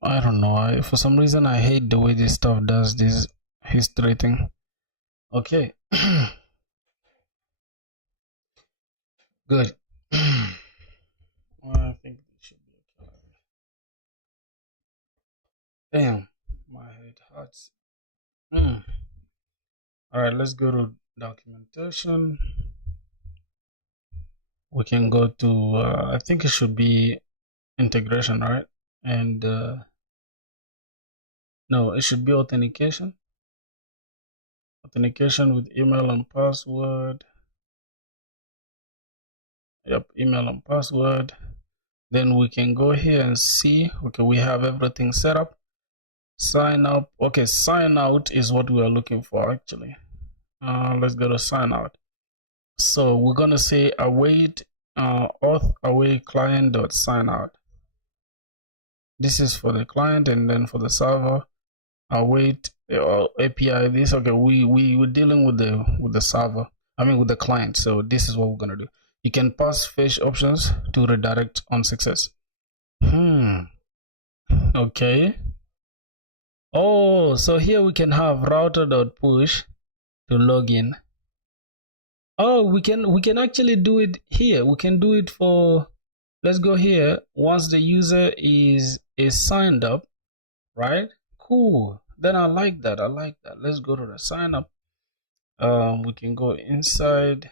I don't know. For some reason, I hate the way this stuff does this history thing. Okay. Good. I think it should be okay. Damn, my head hurts. All right, let's go to documentation. We can go to, I think it should be integration, right? And no, it should be authentication. Authentication with email and password. Yep, email and password. Then we can go here and see, okay, we have everything set up. Sign up. Okay, sign out is what we are looking for actually. Let's go to sign out. So we're gonna say await auth await client.sign out. This is for the client, and then for the server, await API. This, okay, we were dealing with the server. I mean with the client. So this is what we're gonna do. You can pass fetch options to redirect on success. Okay. Oh, so here we can have router.push to log in. Oh, we can actually do it here. We can do it for, let's go here. Once the user is signed up, right? Cool. Then I like that. I like that. Let's go to the sign up. We can go inside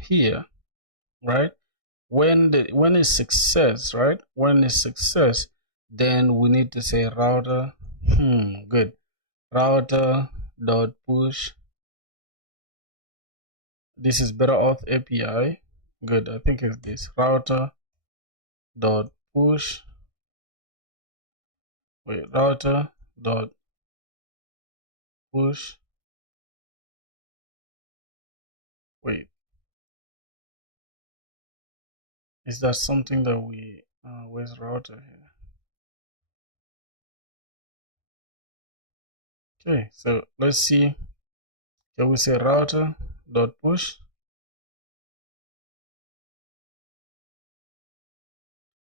here, right? When it's success, right? When it's success, then we need to say router. Good. Router dot push. This is better auth API. Good. I think it's this router dot push. Wait, router dot push. Wait, is that something that we? Where's router here? Okay, so let's see. Can we say router dot push?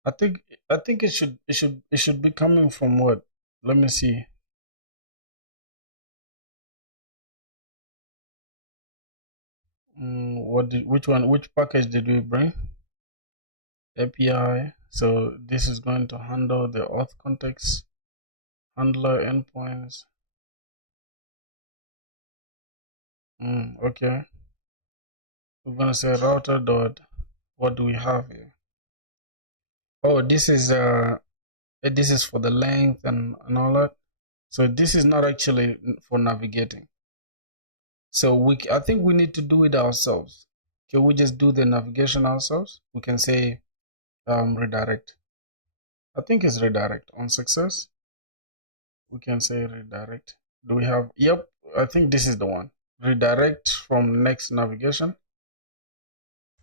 I think it should be coming from what? Let me see. Which package did we bring? API. So this is going to handle the auth context handler endpoints. Okay. We're gonna say router dot. What do we have here? Oh, this is for the length and all that. So this is not actually for navigating. So I think we need to do it ourselves. Can we just do the navigation ourselves? We can say redirect. I think it's redirect on success. We can say redirect. Do we have? Yep, I think this is the one. Redirect from next navigation.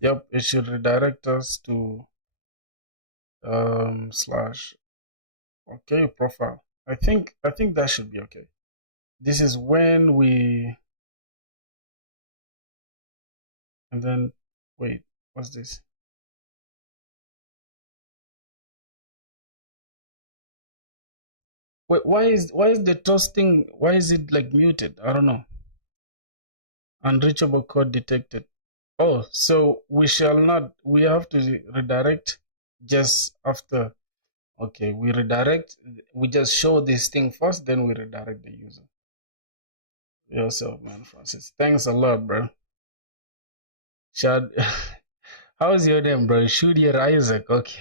Yep, it should redirect us to slash okay profile. I think that should be okay. This is when we and then wait, what's this? Wait, why is the toasting? Why is it like muted? I don't know. Unreachable code detected. Oh, so we shall not. We have to redirect just after. Okay, we redirect. We just show this thing first, then we redirect the user. Yourself, man, Francis. Thanks a lot, bro. Shad, how's your name, bro? Shootier Isaac. Okay,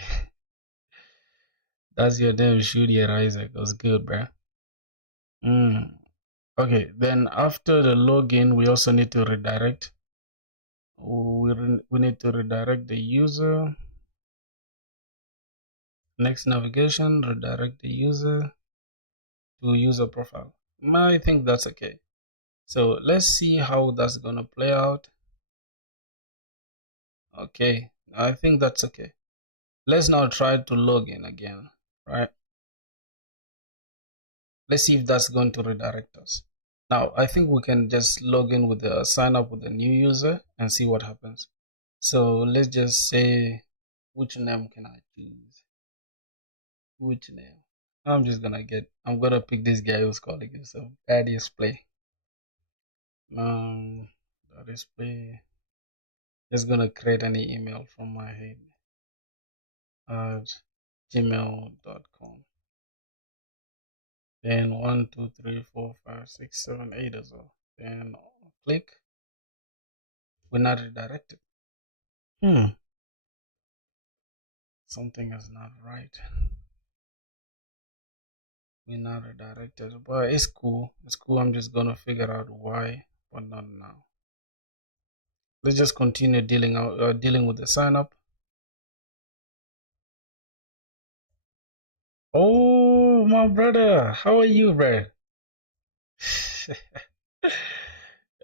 that's your name, Shootier Isaac. That's good, bro. Mm. Okay, then after the login, we also need to redirect. We need to redirect the user. Next navigation, redirect the user to user profile. I think that's okay. So let's see how that's gonna play out. Okay, I think that's okay. Let's now try to log in again, right? Let's see if that's going to redirect us. Now, I think we can just log in with the sign up with a new user and see what happens. So let's just say, which name can I choose? Which name? I'm gonna pick this guy who's calling himself Daddy's Play. Daddy's Play. Just gonna create any email from my head at gmail.com. Then 1, 2, 3, 4, 5, 6, 7, 8 as well. Then click. We're not redirected. Something is not right. We're not redirected, but it's cool. It's cool. I'm just gonna figure out why, but not now. Let's just continue dealing with the sign up. Oh, my brother, how are you, bro?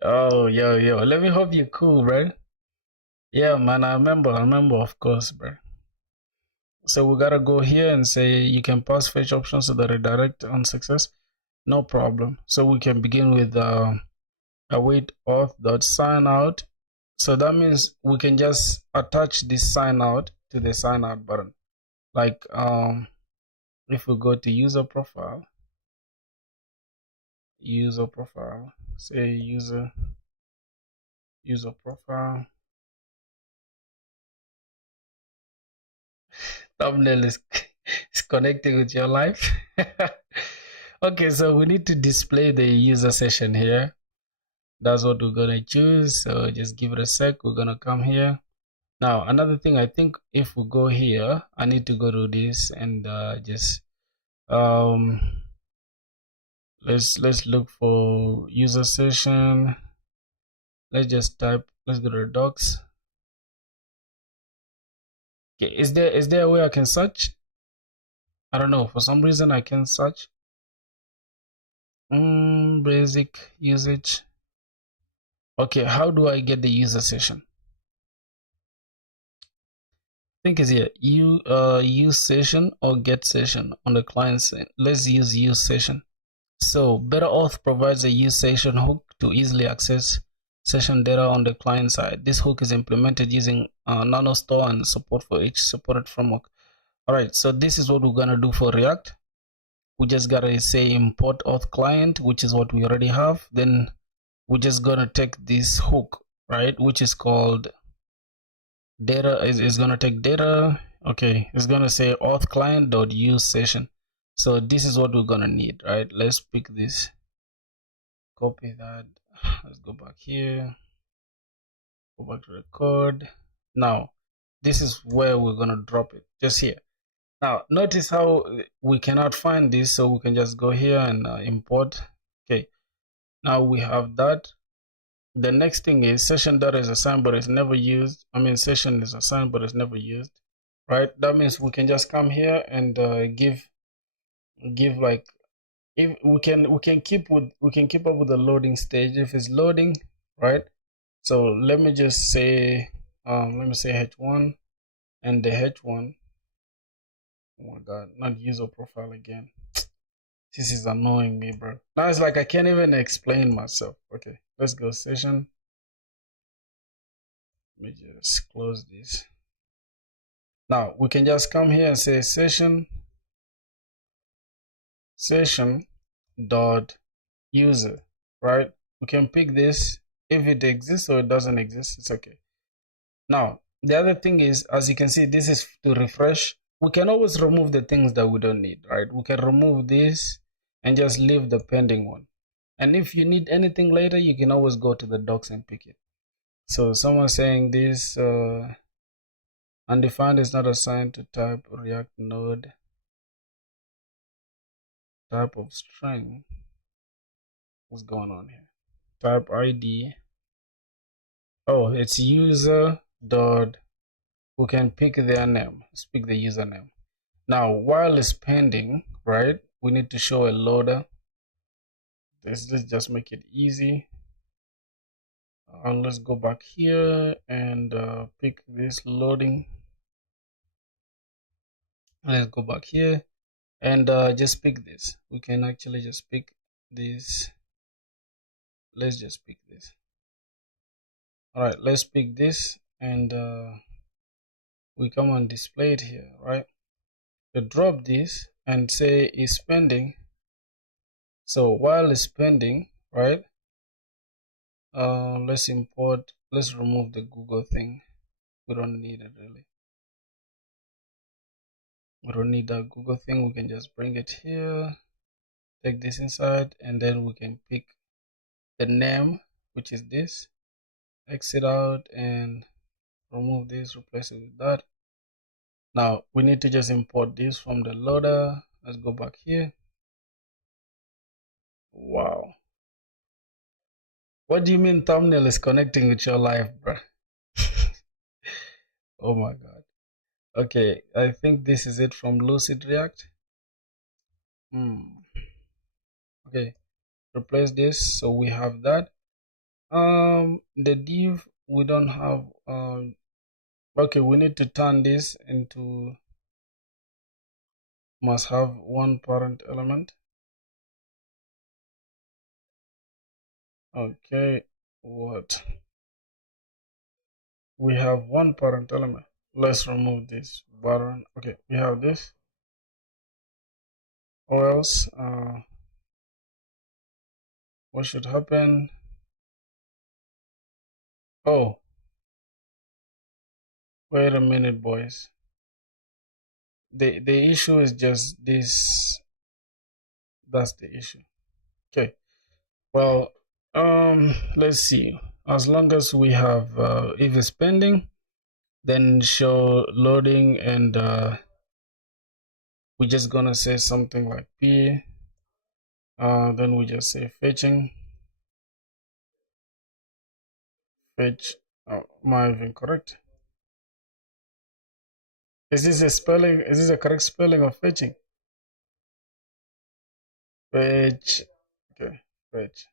Oh, yo. Let me hope you're cool, bro. Yeah, man. I remember, of course, bro. So we gotta go here and say you can pass fetch options to the redirect on success. No problem. So we can begin with await auth dot sign out. So that means we can just attach this sign out to the sign out button. Like if we go to user profile, say user profile, thumbnail is connecting with your life. Okay, so we need to display the user session here. That's what we're gonna choose. So just give it a sec. We're gonna come here. Now another thing, I think if we go here, I need to go to this and just um let's look for user session. Let's just type, let's go to docs. Okay, is there a way I can search? I don't know, for some reason I can search. Basic usage. Okay, how do I get the user session? I think it's here. Use session or get session on the client side. Let's use session. So BetterAuth provides a use session hook to easily access session data on the client side. This hook is implemented using NanoStore and support for each supported framework. All right, so this is what we're gonna do for React. We just gotta say import auth client, which is what we already have. Then we're just gonna take this hook, right, which is called data, is gonna take data. Okay, it's gonna say auth client dot use session. So this is what we're gonna need, right? Let's pick this, copy that. Let's go back here, go back to the code. Now this is where we're gonna drop it, just here. Now notice how we cannot find this, so we can just go here and import. Okay, now we have that. The next thing is session data is assigned but it's never used. I mean, session is assigned but it's never used, right? That means we can just come here and give like, if we can keep up with the loading stage if it's loading, right? So let me just say let me say h1, and the h1, oh my god, not user profile again. This is annoying me, bro. Now it's like I can't even explain myself. Okay, let's go session. Let me just close this. Now we can just come here and say session dot user, right? We can pick this. If it exists or it doesn't exist, it's okay. Now the other thing is, as you can see, this is to refresh. We can always remove the things that we don't need, right? We can remove this and just leave the pending one. And if you need anything later, you can always go to the docs and pick it. So someone saying this undefined is not assigned to type React node type of string. What's going on here? Type ID. Oh, it's user dot. We can pick their name. Let's pick the username. Now, while it's pending, right, we need to show a loader. Let's just make it easy. Let's go back here and pick this loading. Let's go back here and just pick this. We can actually just pick this. Let's just pick this. All right, let's pick this and we come and display it here, right? To drop this and say is pending. So while it's pending, right, let's remove the Google thing. We don't need it really. We don't need that Google thing. We can just bring it here, take this inside, and then we can pick the name, which is this, exit out and remove this, replace it with that. Now we need to just import this from the loader. Let's go back here. Wow, what do you mean thumbnail is connecting with your life, bro? Oh my god. Okay, I think this is it from Lucid React. Okay, replace this, so we have that. The div, we don't have. Okay, we need to turn this into must have one parent element. Okay, what? We have one parent element. Let's remove this button. Okay, we have this. Or else, what should happen? Oh, wait a minute, boys. The issue is just this. That's the issue. Okay. Well, let's see. As long as we have if it's pending, then show loading, and we're just gonna say something like p. Then we just say fetching, fetch. Oh, am I even correct? Is this a spelling? Is this a correct spelling of fetching? Fetch. Okay, fetch.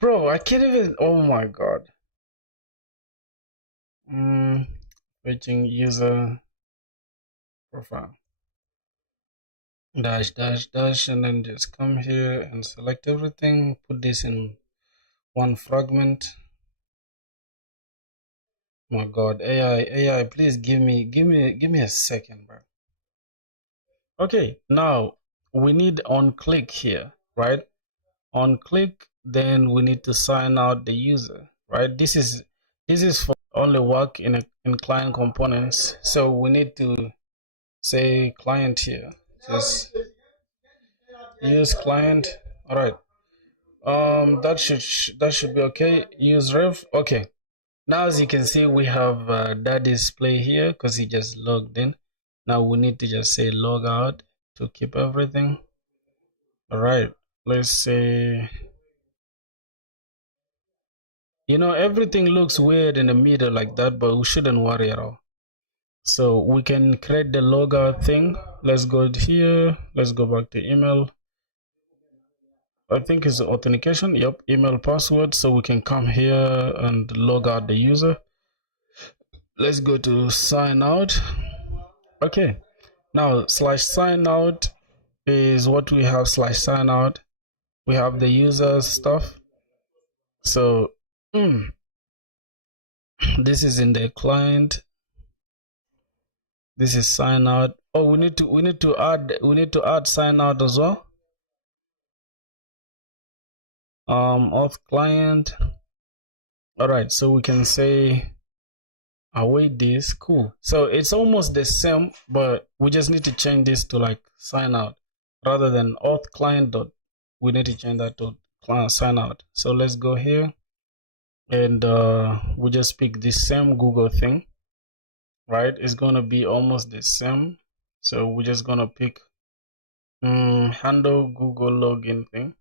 Bro, I can't even. Oh my god. Mm, fetching user profile. Dash dash dash, and then just come here and select everything. Put this in one fragment. Oh my god, AI, please give me a second, bro. Okay, now we need on click here, right? On click, then we need to sign out the user, right? This is for only work in client components. So we need to say client here. Just use client. All right. That should be okay. Use ref. Okay. Now, as you can see, we have that display here because he just logged in. Now we need to just say log out to keep everything. All right. Let's say, everything looks weird in the middle like that, but we shouldn't worry at all. So we can create the logout thing. Let's go here. Let's go back to email. I think it's authentication. Yep, email password. So we can come here and log out the user. Let's go to sign out. Okay, now slash sign out is what we have. Slash sign out, we have the user stuff. So this is in the client. This is sign out. Oh, we need to add sign out as well. Auth client. All right, so we can say await this. Cool. So it's almost the same, but we just need to change this to like sign out rather than auth client dot. We need to change that to client sign out. So let's go here and we just pick this same Google thing, right? It's gonna be almost the same. So we're just gonna pick handle Google login thing,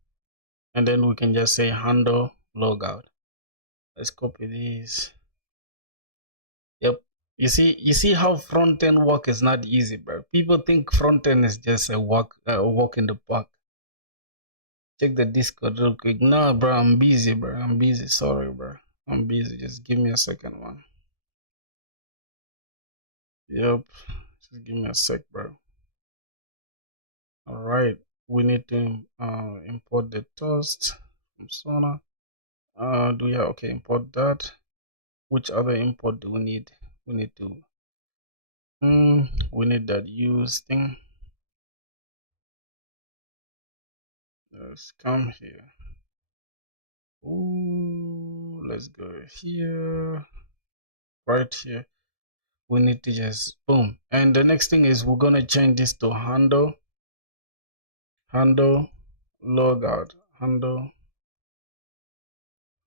and then we can just say handle logout. Let's copy these. Yep. You see how front end work is not easy, bro. People think front end is just a walk in the park. Check the Discord real quick. Nah, bro, I'm busy, bro. I'm busy. Sorry, bro. I'm busy. Just give me a second, one. Yep. Just give me a sec, bro. All right. We need to import the toast from Sona. Do we have, okay, import that. Which other import do we need? We need to we need that use thing. Let's come here. Ooh, let's go here. Right here. We need to just boom. And the next thing is we're gonna change this to handle logout. Handle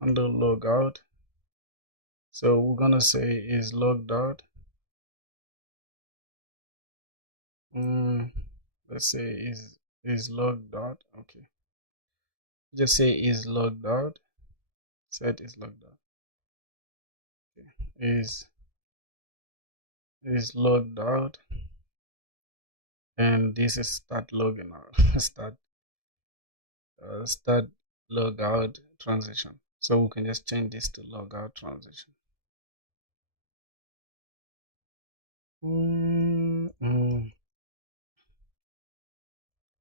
logout. So we're gonna say is logged out. Let's say is logged out. Okay. Just say is logged out. Set is logged out. Okay. Is logged out. And this is start logging out. start logout transition. So we can just change this to logout transition.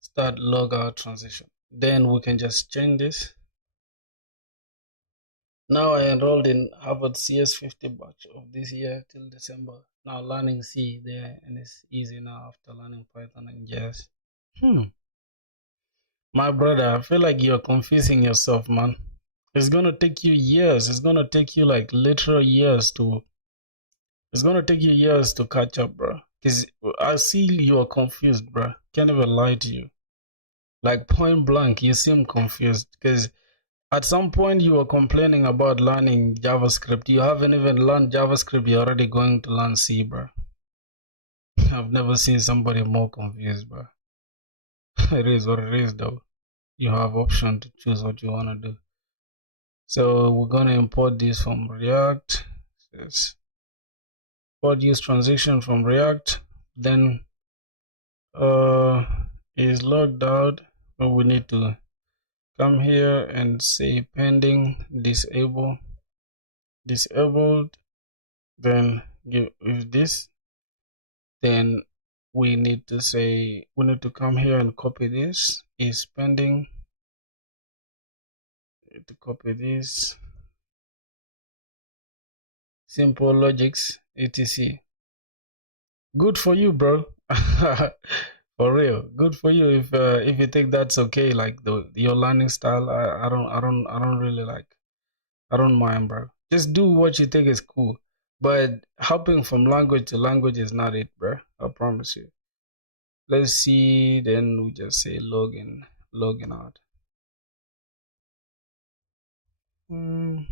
Start logout transition. Then we can just change this. Now I enrolled in Harvard CS50 batch of this year till December. Now learning C there, and it's easy now after learning Python and JS. Hmm. My brother, I feel like you're confusing yourself, man. It's gonna take you years. It's gonna take you like literal years to. It's gonna take you years to catch up, bro. Cause I see you are confused, bro. Can't even lie to you. Like point blank, you seem confused. Cause at some point you were complaining about learning JavaScript. You haven't even learned JavaScript. You're already going to learn C, bro. I've never seen somebody more confused, bro. It is what it is, though. You have option to choose what you wanna do. So we're gonna import this from React. Yes. Import use transition from React. Then is logged out. But we need to come here and say pending disabled. Then give if this. Then we need to say we need to come here and copy this is pending. To copy this. Simple logics etc. Good for you, bro. For real, good for you. If you think that's okay, like the your learning style, I don't really like. I don't mind, bro. Just do what you think is cool. But hopping from language to language is not it, bro. I promise you. Let's see. Then we just say login out. Mm.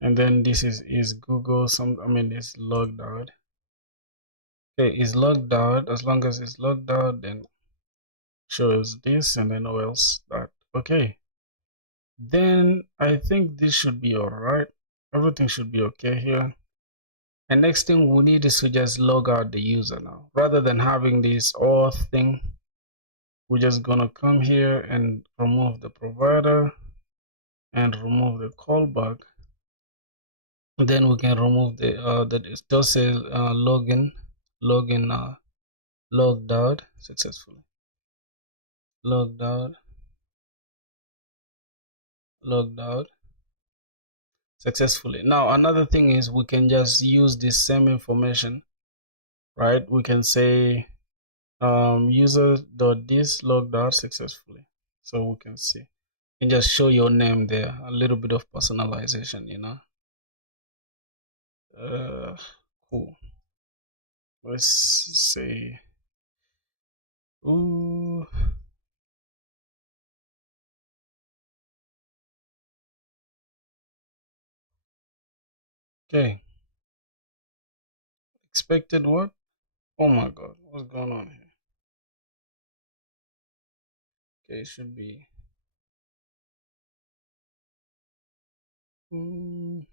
And then this is Google. I mean, it's logged out. Okay, it's logged out. As long as it's logged out, then shows this, and then what else that. Okay, then I think this should be all right. Everything should be okay here. And next thing we need is to just log out the user now, rather than having this auth thing. We're just gonna come here and remove the provider and remove the callback. Then we can remove that it does say login logged out successfully. Logged out, logged out successfully. Now another thing is we can just use this same information, right? We can say user.this logged out successfully, so we can see and just show your name there, a little bit of personalization, uh cool. Let's say ooh, okay, expected what? Oh my god, what's going on here? Okay, it should be mm,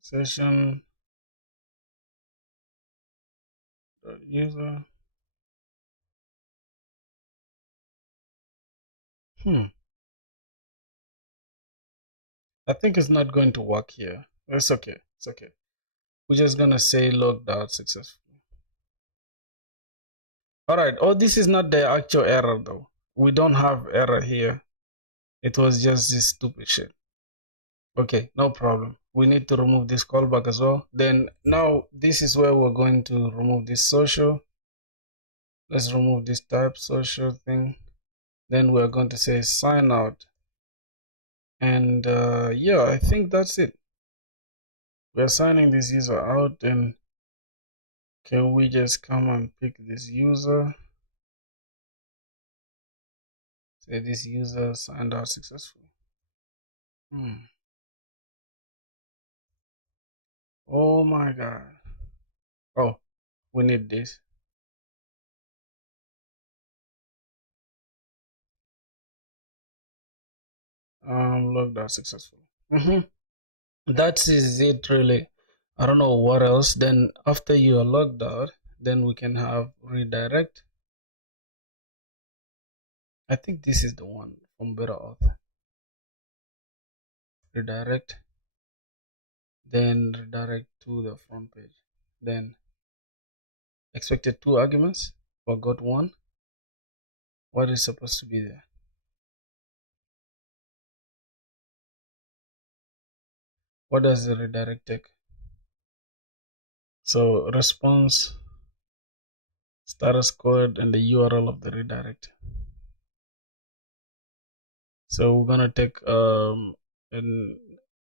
session user. I think it's not going to work here. It's okay. It's okay. We're just gonna say logged out successfully. All right. Oh, this is not the actual error though. We don't have error here. It was just this stupid shit. Okay, no problem. We need to remove this callback as well. Then now this is where we're going to remove this social. Let's remove this type social thing. Then we're going to say sign out. And yeah, I think that's it. We're signing this user out, and can we just come and pick this user? Say this user signed out successfully. Oh my god. Oh, we need this. Logged out successfully. That is it really. I don't know what else. Then after you are logged out, then we can have redirect. I think this is the one from Better Author. Redirect. Then redirect to the front page. Then expected 2 arguments. Forgot one. What is supposed to be there? What does the redirect take? So response, status code, and the URL of the redirect. So we're gonna take an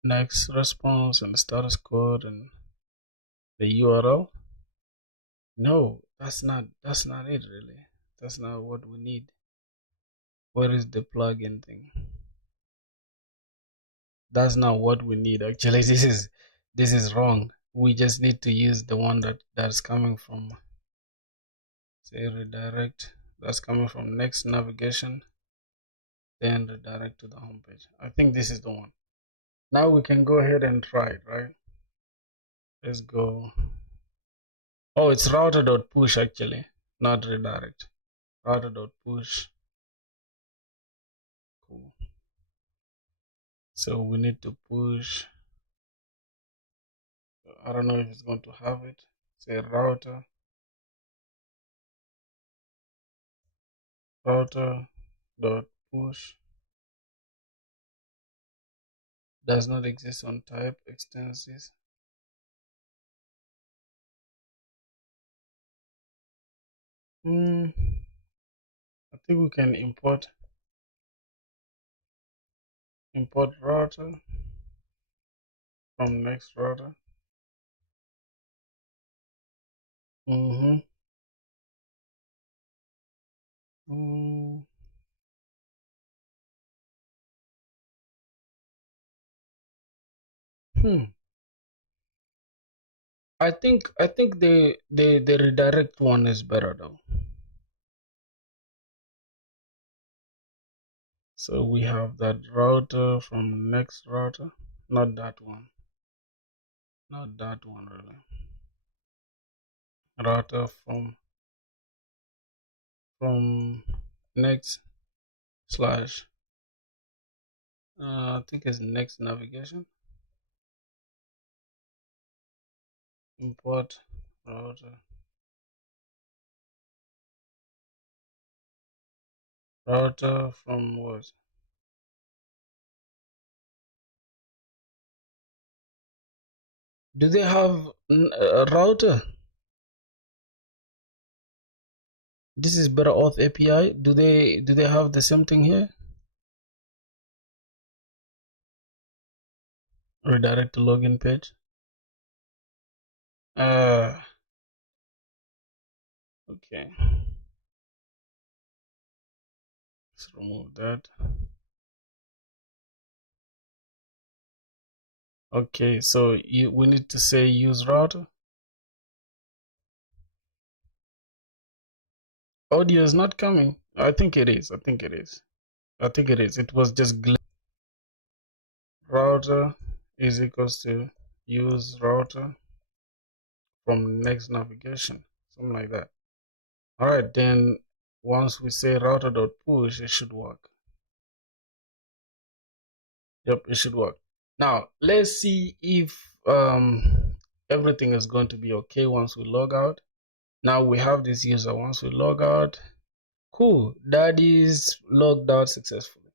next response and the status code and the URL. No, that's not it really. That's not what we need. Where is the plugin thing? That's not what we need actually. This is wrong. We just need to use the one that's coming from, say, redirect. That's coming from next navigation, then redirect to the home page. I think this is the one. Now we can go ahead and try it, right? Let's go. Oh, it's router.push actually, not redirect. Router.push. Cool. So we need to push. I don't know if it's going to have it. Say router.push does not exist on type extenses. I think we can import router from next router. Mm-hmm. Mm. Hmm. I think the redirect one is better though. So we have that router from next router, not that one, not that one really. Router from next slash I think it's next navigation. Import router from what? Do they have a router? This is better auth API. Do they have the same thing here? Redirect to login page. Okay. Let's remove that. Okay, so we need to say use router. Audio is not coming. I think it is. I think it is. I think it is. It was just router is equals to use router from next navigation, something like that. All right, then once we say router.push, it should work. Yep, it should work. Now let's see if everything is going to be okay once we log out. Now we have this user. Once we log out, cool, that is logged out successfully.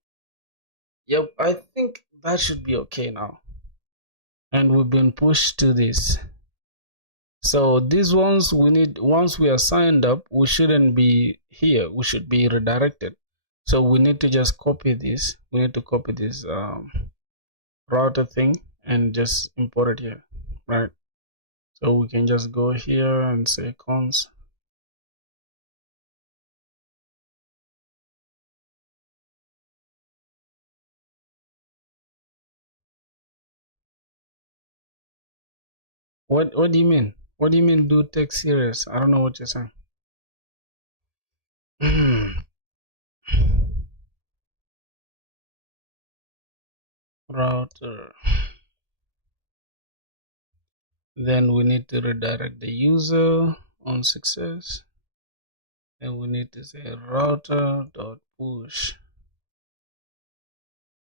Yep, I think that should be okay now. And we've been pushed to this. So these ones we need, once we are signed up, we shouldn't be here. We should be redirected. So we need to just copy this. We need to copy this router thing and just import it here, right? So we can just go here and say cons. What do you mean? What do you mean do take serious? I don't know what you're saying. Router. Then we need to redirect the user on success. And we need to say router.push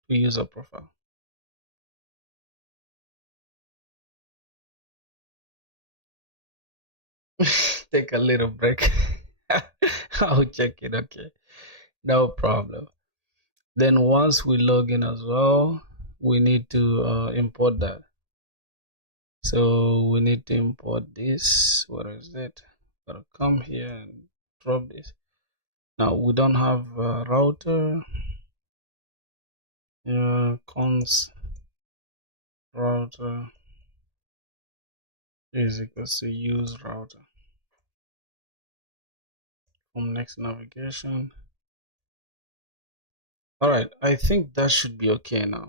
to user profile. Take a little break. I'll check it. Okay, no problem. Then once we log in as well, we need to import that. So we need to import this. What is it? Gotta come here and drop this. Now we don't have a router. Cons router is equals to use router. From next navigation. All right, I think that should be okay now.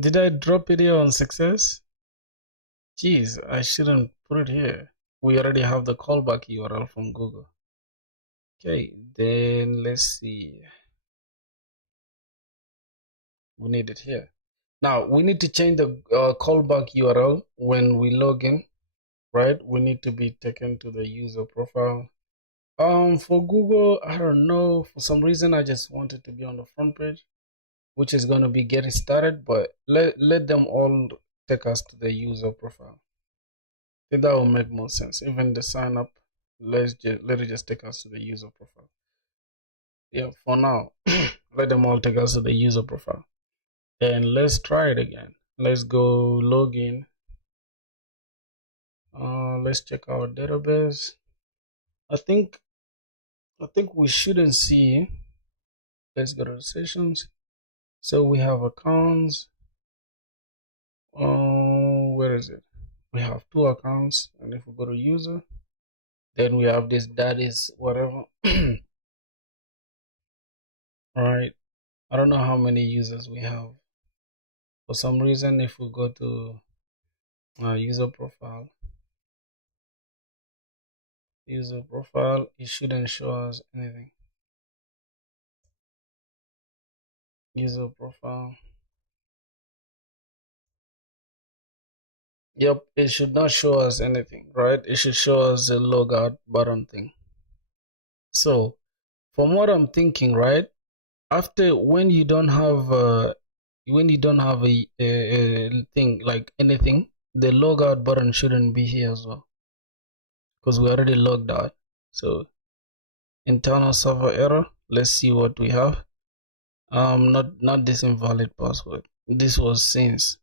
Did I drop it here on success? Jeez, I shouldn't put it here. We already have the callback URL from Google. Okay, then let's see. We need it here. Now we need to change the callback URL when we log in, right? We need to be taken to the user profile. For Google, I don't know. For some reason, I just wanted to be on the front page, which is going to be getting started. But let them all take us to the user profile. I think that will make more sense. Even the sign up, let it just take us to the user profile. Yeah, for now, let them all take us to the user profile. And let's try it again. Let's go login. Let's check our database. I think we shouldn't see. Let's go to sessions. So we have accounts. Where is it? We have two accounts, and if we go to user, then we have this that is whatever. All right. I don't know how many users we have. For some reason, if we go to user profile, it shouldn't show us anything. User profile. Yep, it should not show us anything, right? It should show us the logout button thing. So, from what I'm thinking, right, after when you don't have a thing like anything, the logout button shouldn't be here as well because we already logged out. So, internal server error. Let's see what we have. Not this invalid password. This was since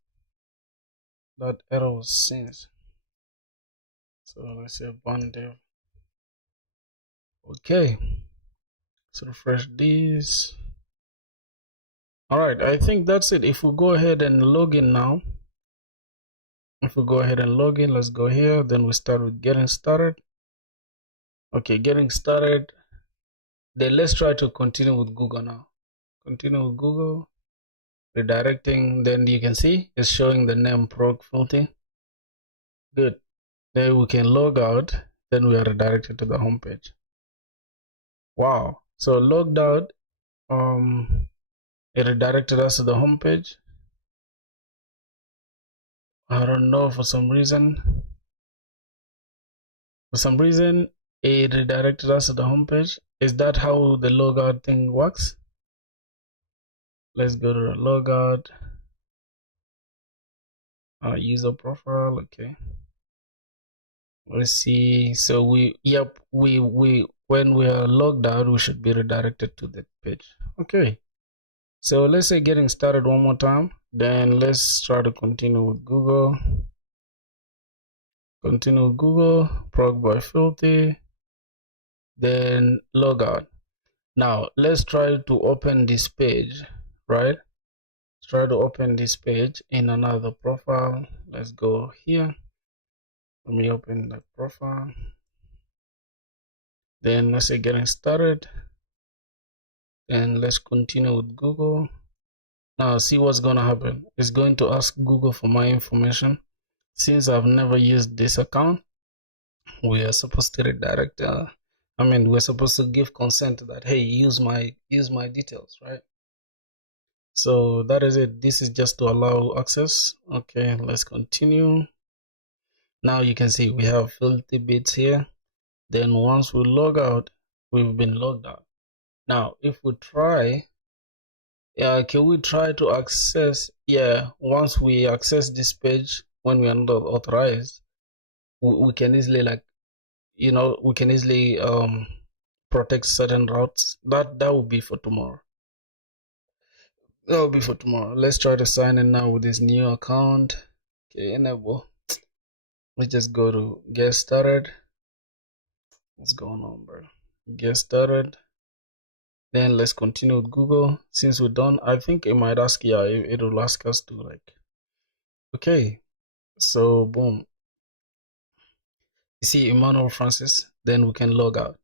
that error was since. So let's say bandev. Okay, so refresh this. All right, I think that's it. If we go ahead and log in now, let's go here. Then we start with getting started. Okay, getting started. Then let's try to continue with Google now. Continue with Google, redirecting. Then you can see it's showing the name prog filter. Good. Then we can log out. Then we are redirected to the home page. Wow. So logged out. It redirected us to the home page. I don't know, for some reason it redirected us to the home page. Is that how the logout thing works? Let's go to the logout, user profile. Okay, let's see. So we when we are logged out, we should be redirected to that page. Okay, so let's say getting started one more time. Then let's try to continue with Google. Continue with Google, prog by filthy, then logout. Now let's try to open this page, right? Let's try to open this page in another profile. Let's go here. Let me open the profile. Then let's say getting started. And let's continue with Google. Now see what's gonna happen. It's going to ask Google for my information. Since I've never used this account, we are supposed to redirect. We're supposed to give consent that hey, use my details, right? So that is it. This is just to allow access. Okay, let's continue. Now you can see we have filthy bits here. Then once we log out, we've been logged out. Now if we try, can we try to access? Yeah, once we access this page, when we are not authorized, we can easily we can easily protect certain routes. That will be for tomorrow. That'll be for tomorrow. Let's try to sign in now with this new account. Okay, enable. Let's just go to get started. What's going on, bro? Get started. Then let's continue with Google. Since we're done, I think it might ask, yeah, it'll ask us to like, okay. So boom. You see Emmanuel Francis, then we can log out.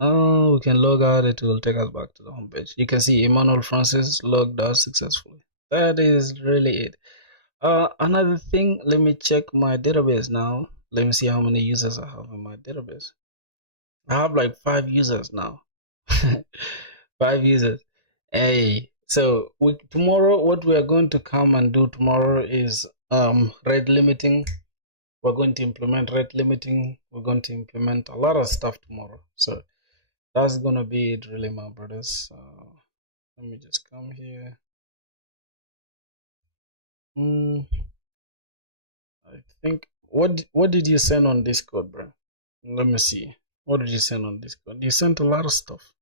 Oh, we can log out. It will take us back to the homepage. You can see Emmanuel Francis logged out successfully. That is really it. Another thing, let me check my database now. Let me see how many users I have in my database. I have like 5 users now. 5 users. Hey, so tomorrow, what we are going to come and do tomorrow is rate limiting. We're going to implement rate limiting. We're going to implement a lot of stuff tomorrow. So that's gonna be it, really, my brothers. Let me just come here. I think what did you send on Discord, bro? Let me see. What did you send on Discord? You sent a lot of stuff.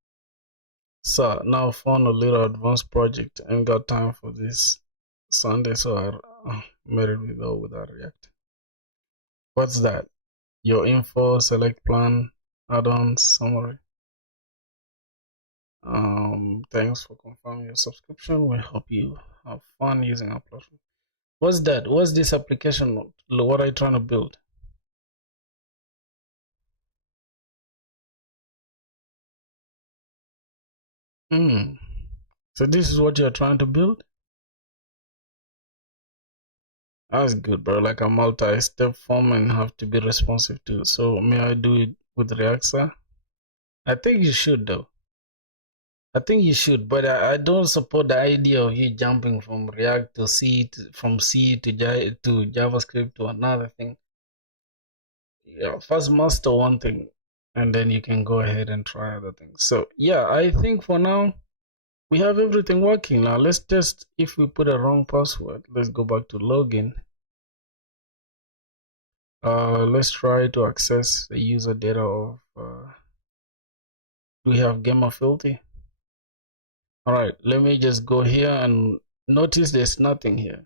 So now I found a little advanced project and got time for this Sunday, so I made it without React. What's that? Your info, select plan, add-ons, summary. Thanks for confirming your subscription. We hope you have fun using our platform. What's that? What's this application? What are you trying to build? Hmm. So this is what you're trying to build? That's good, bro. Like a multi-step form and have to be responsive to. So may I do it with React, sir? I think you should, though. I think you should, but I don't support the idea of you jumping from React to C, from C to JavaScript to another thing. Yeah, first master one thing, and then you can go ahead and try other things. So yeah, I think for now we have everything working. Now let's test if we put a wrong password. Let's go back to login. Let's try to access the user data of. Do we have Gamma Filthy? All right, let me just go here and notice there's nothing here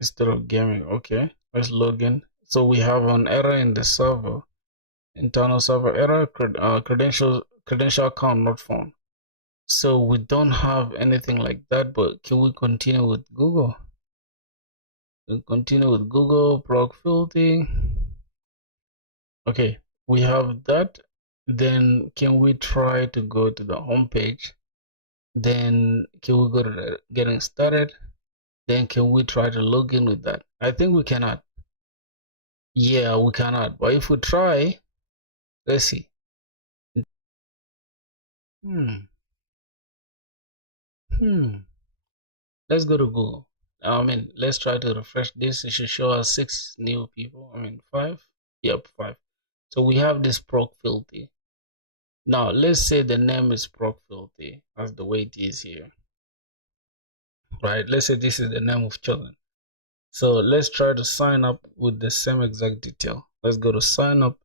instead of gaming. Okay, let's log in. So we have an error in the server, internal server error, credential account not found. So we don't have anything like that, but can we continue with Google? We'll continue with Google, proc filthy. Okay, we have that. Then can we try to go to the home page? Then can we go to the getting started? Then can we try to log in with that? I think we cannot. Yeah, we cannot. But if we try, let's see. Hmm. Hmm. Let's go to Google. I mean, let's try to refresh this. It should show us 6 new people. I mean, 5. Yep, 5. So we have this proc filthy. Now, let's say the name is proc filthy, as the way it is here. Right? Let's say this is the name we've chosen. So let's try to sign up with the same exact detail. Let's go to sign up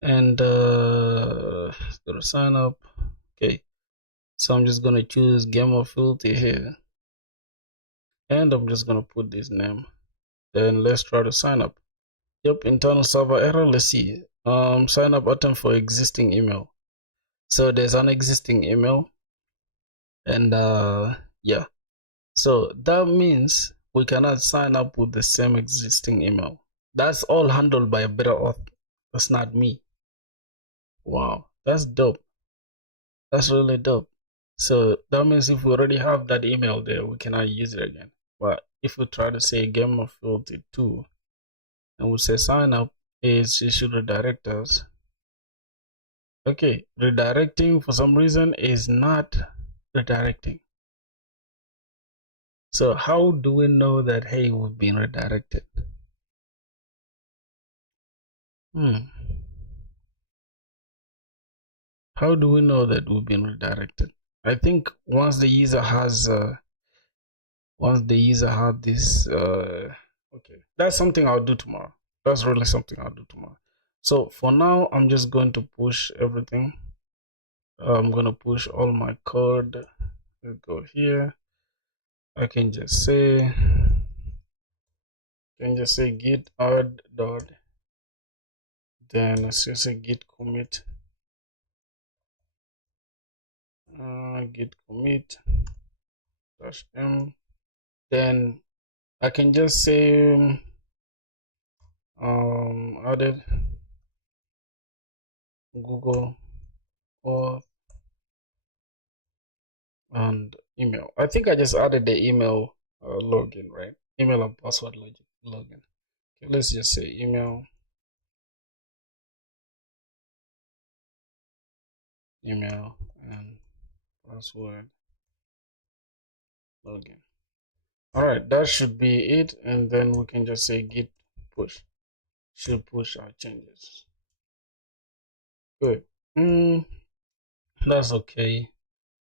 and let's go to sign up. Okay. So I'm just gonna choose Gamer Filthy here. And I'm just gonna put this name. Then let's try to sign up. Yep, internal server error. Let's see. Sign up button for existing email. So there's an existing email, and yeah. So that means we cannot sign up with the same existing email. That's all handled by a better auth. That's not me. Wow, that's dope. That's really dope. So that means if we already have that email there, we cannot use it again. But if we try to say game of filter 2 and we say sign up, it should redirect us. Okay, redirecting for some reason is not redirecting. So how do we know that, hey, we've been redirected? How do we know that we've been redirected? I think once the user has this okay, that's something I'll do tomorrow. That's really something I'll do tomorrow. So for now, I'm just going to push everything. I'm gonna push all my code. Let's go here. I can just say git add dot, then let's just say git commit, git commit dash m. Then I can just say added Google or and email. I think I just added the email login, right? Email and password login. Okay, let's just say email, and password login. All right, that should be it, and then we can just say git push. Should push our changes. Good. That's okay.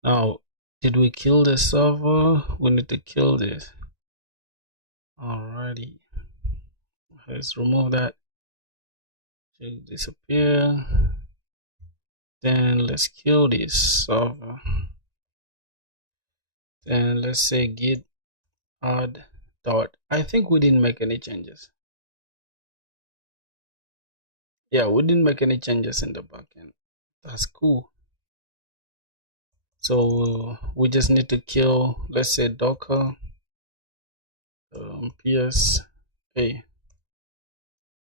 Now, did we kill the server? We need to kill this. Alrighty. Let's remove that. Should disappear. Then let's kill this server. Then let's say git add dot. I think we didn't make any changes. Yeah, we didn't make any changes in the backend. That's cool. So we just need to kill, let's say docker ps a.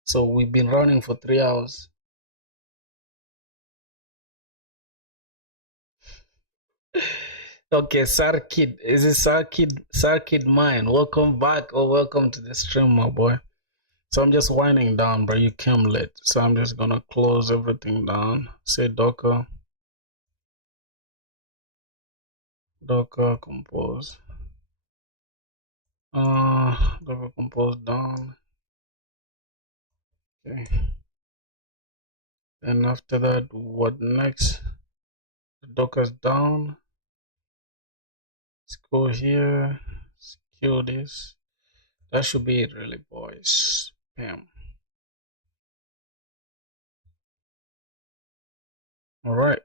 So we've been running for 3 hours. Okay, Sarkid. Is it Sarkid? Sarkid mine. Welcome back or welcome to the stream, my boy. So I'm just winding down, bro. You came late. So I'm just gonna close everything down. Say docker compose. Docker compose down. Okay. And after that, what next? Docker's down. Let's go here. Let's kill this. That should be it, really, boys. Bam. All right.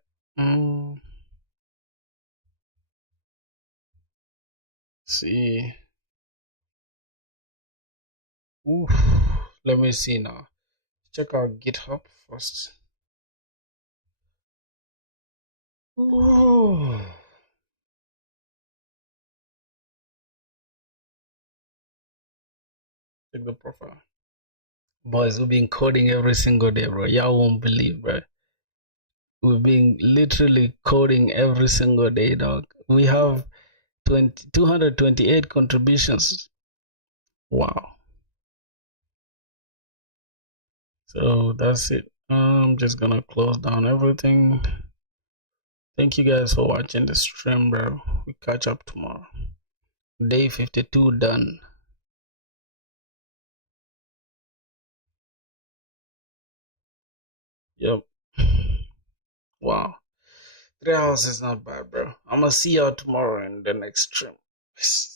See. Oof. Let me see now. Check out GitHub first. Oh. Check the profile. Boys, we've been coding every single day, bro. Y'all won't believe, bro. We've been literally coding every single day, dog. We have 228 contributions. Wow. So that's it. I'm just gonna close down everything. Thank you guys for watching the stream, bro. We catch up tomorrow. Day 52 done. Yep. Wow. 3 hours is not bad, bro. I'm gonna see y'all tomorrow in the next stream. Peace.